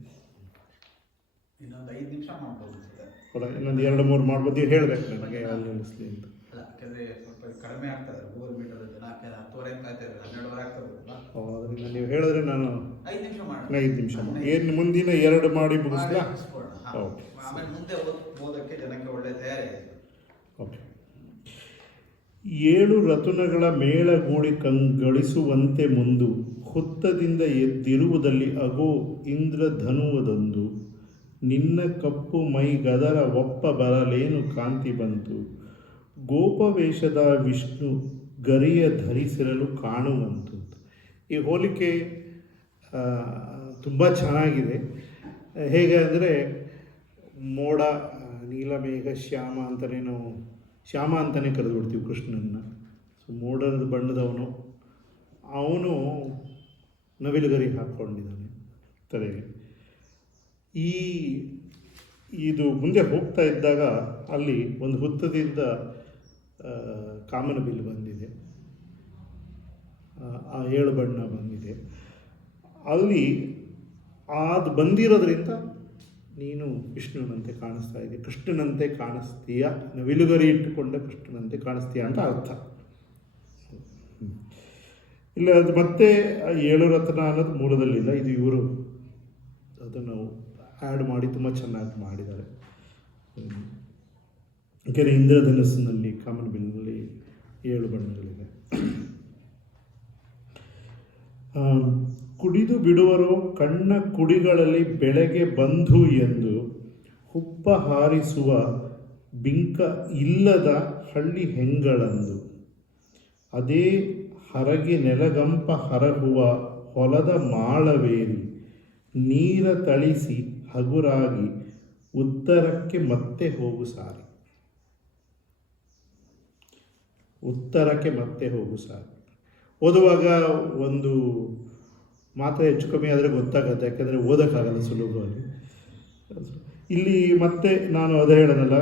ಇನ್ನೊಂದು 5 ನಿಮಿಷ ಮಾಡ್ಬೋದು ಅನ್ಸುತ್ತೆ. ಹೌದಾ? ಇನ್ನೊಂದು 2-3 ಮಾಡ್ಬೋದು. ನೀವು ಹೇಳಬೇಕು ನನಗೆ ಅಲ್ಲಿ ಅನಿಸ್ಲಿ ಅಂತ. ಅಲ್ಲ, ಯಾಕಂದ್ರೆ ಸ್ವಲ್ಪ ಕಡಿಮೆ ಆಗ್ತದೆ ಗೂಗಲ್ ಮೀಟರ್ ಜನ, ಯಾಕಂದ್ರೆ 10:30 ಕಾಯ್ತಾ ಇದ್ದಾರೆ, 12:00 ಆಗ್ತದಲ್ಲ. ಅದರಿಂದ ನೀವು ಹೇಳಿದ್ರೆ ನಾನು 5 ನಿಮಿಷ ಮಾಡೋಣ. 5 ನಿಮಿಷ ಏನು ಮುಂದಿನ 2 ಮಾಡಿ ಮುಗಿಸ್ಲಾ? ಓಕೆ, ಆಮೇಲೆ ಮುಂದೆ ಓದೋಕ್ಕೆ ಜನಕ್ಕೆ ಒಳ್ಳೆ ತಯಾರಿ ಆಗಿದೆ. ಓಕೆ. 7 ರತುನಗಳ ಮೇಳಗೂಡಿ ಕಂಗಳಿಸುವಂತೆ ಮುಂದು ಹುತ್ತದಿಂದ ಎದ್ದಿರುವುದಲ್ಲಿ ಅಗೋ ಇಂದ್ರಧನುವದೊಂದು ನಿನ್ನ ಕಪ್ಪು ಮೈ ಗದರ ಒಪ್ಪ ಬರಲೇನು ಕಾಂತಿ ಬಂತು ಗೋಪವೇಷದ ವಿಷ್ಣು ಗರಿಯ ಧರಿಸಿರಲು ಕಾಣುವಂತು. ಈ ಹೋಲಿಕೆ ತುಂಬ ಚೆನ್ನಾಗಿದೆ. ಹೇಗೆ ಅಂದರೆ ಮೋಡ, ನೀಲಮೇಘ, ಶ್ಯಾಮ ಅಂತಲೇ ನಾವು ಶ್ಯಾಮ ಅಂತಲೇ ಕರೆದುಬಿಡ್ತೀವಿ ಕೃಷ್ಣನ. ಸೊ ಮೋಡದ ಬಣ್ಣದವನು, ಅವನು ನವಿಲುಗರಿ ಹಾಕ್ಕೊಂಡಿದ್ದಾನೆ ತಲೆಗೆ. ಇದು ಮುಂದೆ ಹೋಗ್ತಾ ಇದ್ದಾಗ ಅಲ್ಲಿ ಒಂದು ಹುತ್ತದಿಂದ ಕಾಮನಬಿಲ್ಲು ಬಂದಿದೆ, ಆ 7 ಬಣ್ಣ ಬಂದಿದೆ. ಅಲ್ಲಿ ಅದು ಬಂದಿರೋದ್ರಿಂದ ನೀನು ವಿಷ್ಣುವಿನಂತೆ ಕಾಣಿಸ್ತಾ ಇದೆಯಾ, ಕೃಷ್ಣನಂತೆ ಕಾಣಿಸ್ತೀಯ, ನವಿಲುಗರಿ ಇಟ್ಟುಕೊಂಡ ಕೃಷ್ಣನಂತೆ ಕಾಣಿಸ್ತೀಯ ಅಂತ ಅರ್ಥ. ಇಲ್ಲ, ಅದು ಮತ್ತೆ 7 ರತ್ನ ಅನ್ನೋದು ಮೂಲದಲ್ಲಿಲ್ಲ, ಇದು ಇವರು ಅದನ್ನು ಆ್ಯಡ್ ಮಾಡಿ ತುಂಬ ಚೆನ್ನಾಗಿ ಮಾಡಿದ್ದಾರೆ. ಯಾಕೆಂದರೆ ಇಂದ್ರಧನಸ್ಸಿನಲ್ಲಿ ಕಾಮನಬಿಲ್ಲಿನಲ್ಲಿ 7 ಬಣ್ಣಗಳಿದೆ. ಕುಡಿದು ಬಿಡುವರೋ ಕಣ್ಣ ಕುಡಿಗಳಲ್ಲಿ ಬೆಳಗ್ಗೆ ಬಂಧು ಎಂದು ಹುಪ್ಪ ಹಾರಿಸುವ ಬಿಂಕ ಇಲ್ಲದ ಹಳ್ಳಿ ಹೆಂಗಳಂದು ಅದೇ ಹರಗಿ ನೆಲಗಂಪ ಹರಗುವ ಹೊಲದ ಮಾಳವೇರಿ ನೀರ ತಳಿಸಿ ಹಗುರಾಗಿ ಉತ್ತರಕ್ಕೆ ಮತ್ತೆ ಹೋಗು ಸಾರಿ. ಉತ್ತರಕ್ಕೆ ಮತ್ತೆ ಹೋಗು ಸಾರಿ. ಓದುವಾಗ ಒಂದು ಮಾತ್ರ ಹೆಚ್ಚು ಕಮ್ಮಿ ಆದರೆ ಗೊತ್ತಾಗುತ್ತೆ, ಯಾಕೆಂದರೆ ಓದೋಕ್ಕಾಗಲ್ಲ ಸುಲಭವಾಗಿ. ಇಲ್ಲಿ ಮತ್ತೆ ನಾನು ಅದೇ ಹೇಳೋಣಲ್ಲ,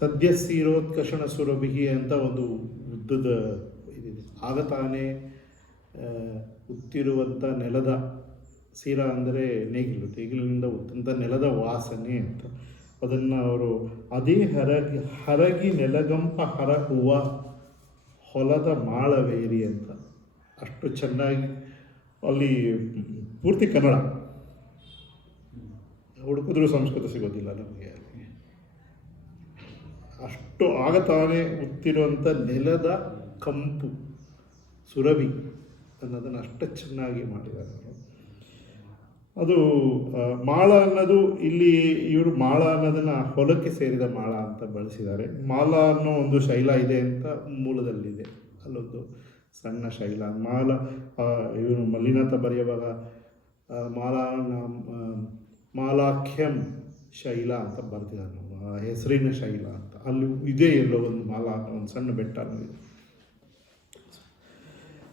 ಸದ್ಯಸ್ಸಿರೋತ್ಕರ್ಷಣ ಸುರಭಿಹಿ ಅಂತ ಒಂದು ಉದ್ದದ ಇದಿದೆ. ಆಗ ತಾನೇ ಉತ್ತಿರುವಂಥ ನೆಲದ ಸೀರ ಅಂದರೆ ನೇಗಿಲಿನಿಂದ ಉತ್ತಂಥ ನೆಲದ ವಾಸನೆ ಅಂತ. ಅದನ್ನು ಅವರು ಅದೇ ಹರಗಿ ನೆಲಗಂಪ ಹರಹುವ ಹೊಲದ ಮಾಳವೇರಿ ಅಂತ ಅಷ್ಟು ಚೆನ್ನಾಗಿ ಅಲ್ಲಿ ಪೂರ್ತಿ ಕನ್ನಡ ಹುಡುಕಿದ್ರೂ ಸಂಸ್ಕೃತ ಸಿಗೋದಿಲ್ಲ ನಮಗೆ. ಅಲ್ಲಿ ಅಷ್ಟು ಆಗ ತಾನೇ ಉತ್ತಿರುವಂಥ ನೆಲದ ಕಂಪು ಸುರಭಿ ಅನ್ನೋದನ್ನು ಅಷ್ಟು ಚೆನ್ನಾಗಿ ಮಾಡಿದ್ದಾರೆ ಅವರು. ಅದು ಮಾಳ ಅನ್ನೋದು ಇಲ್ಲಿ ಇವರು ಮಾಳ ಅನ್ನೋದನ್ನು ಹೊಲಕ್ಕೆ ಸೇರಿದ ಮಾಳ ಅಂತ ಬಳಸಿದ್ದಾರೆ. ಮಾಲ ಅನ್ನೋ ಒಂದು ಶೈಲ ಇದೆ ಅಂತ ಮೂಲದಲ್ಲಿದೆ, ಅಲ್ಲೊಂದು ಸಣ್ಣ ಶೈಲ ಮಾಲ. ಇವರು ಮಲ್ಲಿನಾಥ ಬರೆಯುವಾಗ ಮಾಲಾಖ್ಯಂ ಶೈಲ ಅಂತ ಬರ್ತಿದ್ದಾರೆ, ಹೆಸರಿನ ಶೈಲ ಅಂತ. ಅಲ್ಲಿ ಇದೇ ಎಲ್ಲೋ ಒಂದು ಮಾಲ ಅನ್ನೋ ಒಂದು ಸಣ್ಣ ಬೆಟ್ಟ ಅನ್ನೋದು.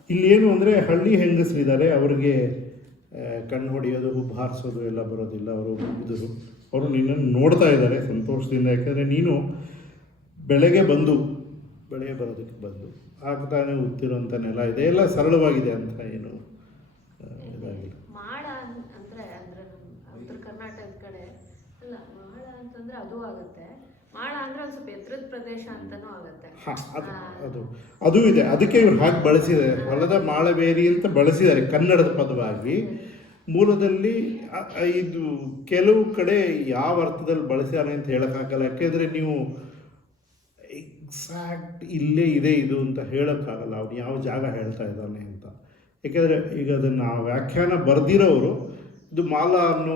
ಇಲ್ಲೇನು ಅಂದರೆ ಹಳ್ಳಿ ಹೆಂಗಸರಿದ್ದಾರೆ, ಅವ್ರಿಗೆ ಕಣ್ಣು ಹೊಡೆಯೋದು, ಹುಬ್ಬು ಹಾರಿಸೋದು ಎಲ್ಲ ಬರೋದಿಲ್ಲ. ಅವರು ಹುಡುಗರು ಅವರು ನಿನ್ನನ್ನು ನೋಡ್ತಾ ಇದ್ದಾರೆ ಸಂತೋಷದಿಂದ, ಯಾಕೆಂದರೆ ನೀನು ಬೆಳೆಗೆ ಬರೋದಕ್ಕೆ ಬಂದು ಆಗ್ತಾನೆ ಉತ್ತಿರುವಂಥ ನೆಲ ಇದೆ, ಎಲ್ಲ ಸರಳವಾಗಿದೆ ಅಂತ ಏನು ಇದಾಗಿಲ್ಲ. ಮಾಳ ಅಂದರೆ ಉತ್ತರ ಕರ್ನಾಟಕದ ಕಡೆ ಅಲ್ಲ, ಮಾಳ ಅಂತಂದರೆ ಅದು ಆಗುತ್ತೆ. ಮಾಳ ಅಂದರೆ ಒಂದು ಸ್ವಲ್ಪ ಎತ್ತರದ ಪ್ರದೇಶ ಅಂತಲೂ ಆಗುತ್ತೆ. ಹಾಂ, ಅದು ಇದೆ. ಅದಕ್ಕೆ ಇವ್ರು ಹಾಗೆ ಬಳಸಿದ್ದಾರೆ, ಹೊಲದ ಮಾಳವೇರಿ ಅಂತ ಬಳಸಿದ್ದಾರೆ ಕನ್ನಡದ ಪದವಾಗಿ. ಮೂಲದಲ್ಲಿ ಇದು ಕೆಲವು ಕಡೆ ಯಾವ ಅರ್ಥದಲ್ಲಿ ಬಳಸಿದ್ದಾರೆ ಅಂತ ಹೇಳೋಕ್ಕಾಗಲ್ಲ, ಯಾಕೆಂದರೆ ನೀವು ಎಕ್ಸಾಕ್ಟ್ ಇಲ್ಲೇ ಇದೆ ಇದು ಅಂತ ಹೇಳೋಕ್ಕಾಗಲ್ಲ ಅವ್ನು ಯಾವ ಜಾಗ ಹೇಳ್ತಾ ಇದ್ದಾನೆ ಅಂತ. ಏಕೆಂದರೆ ಈಗ ಅದನ್ನು ವ್ಯಾಖ್ಯಾನ ಬರೆದಿರೋರು ಇದು ಮಾಲ ಅನ್ನೋ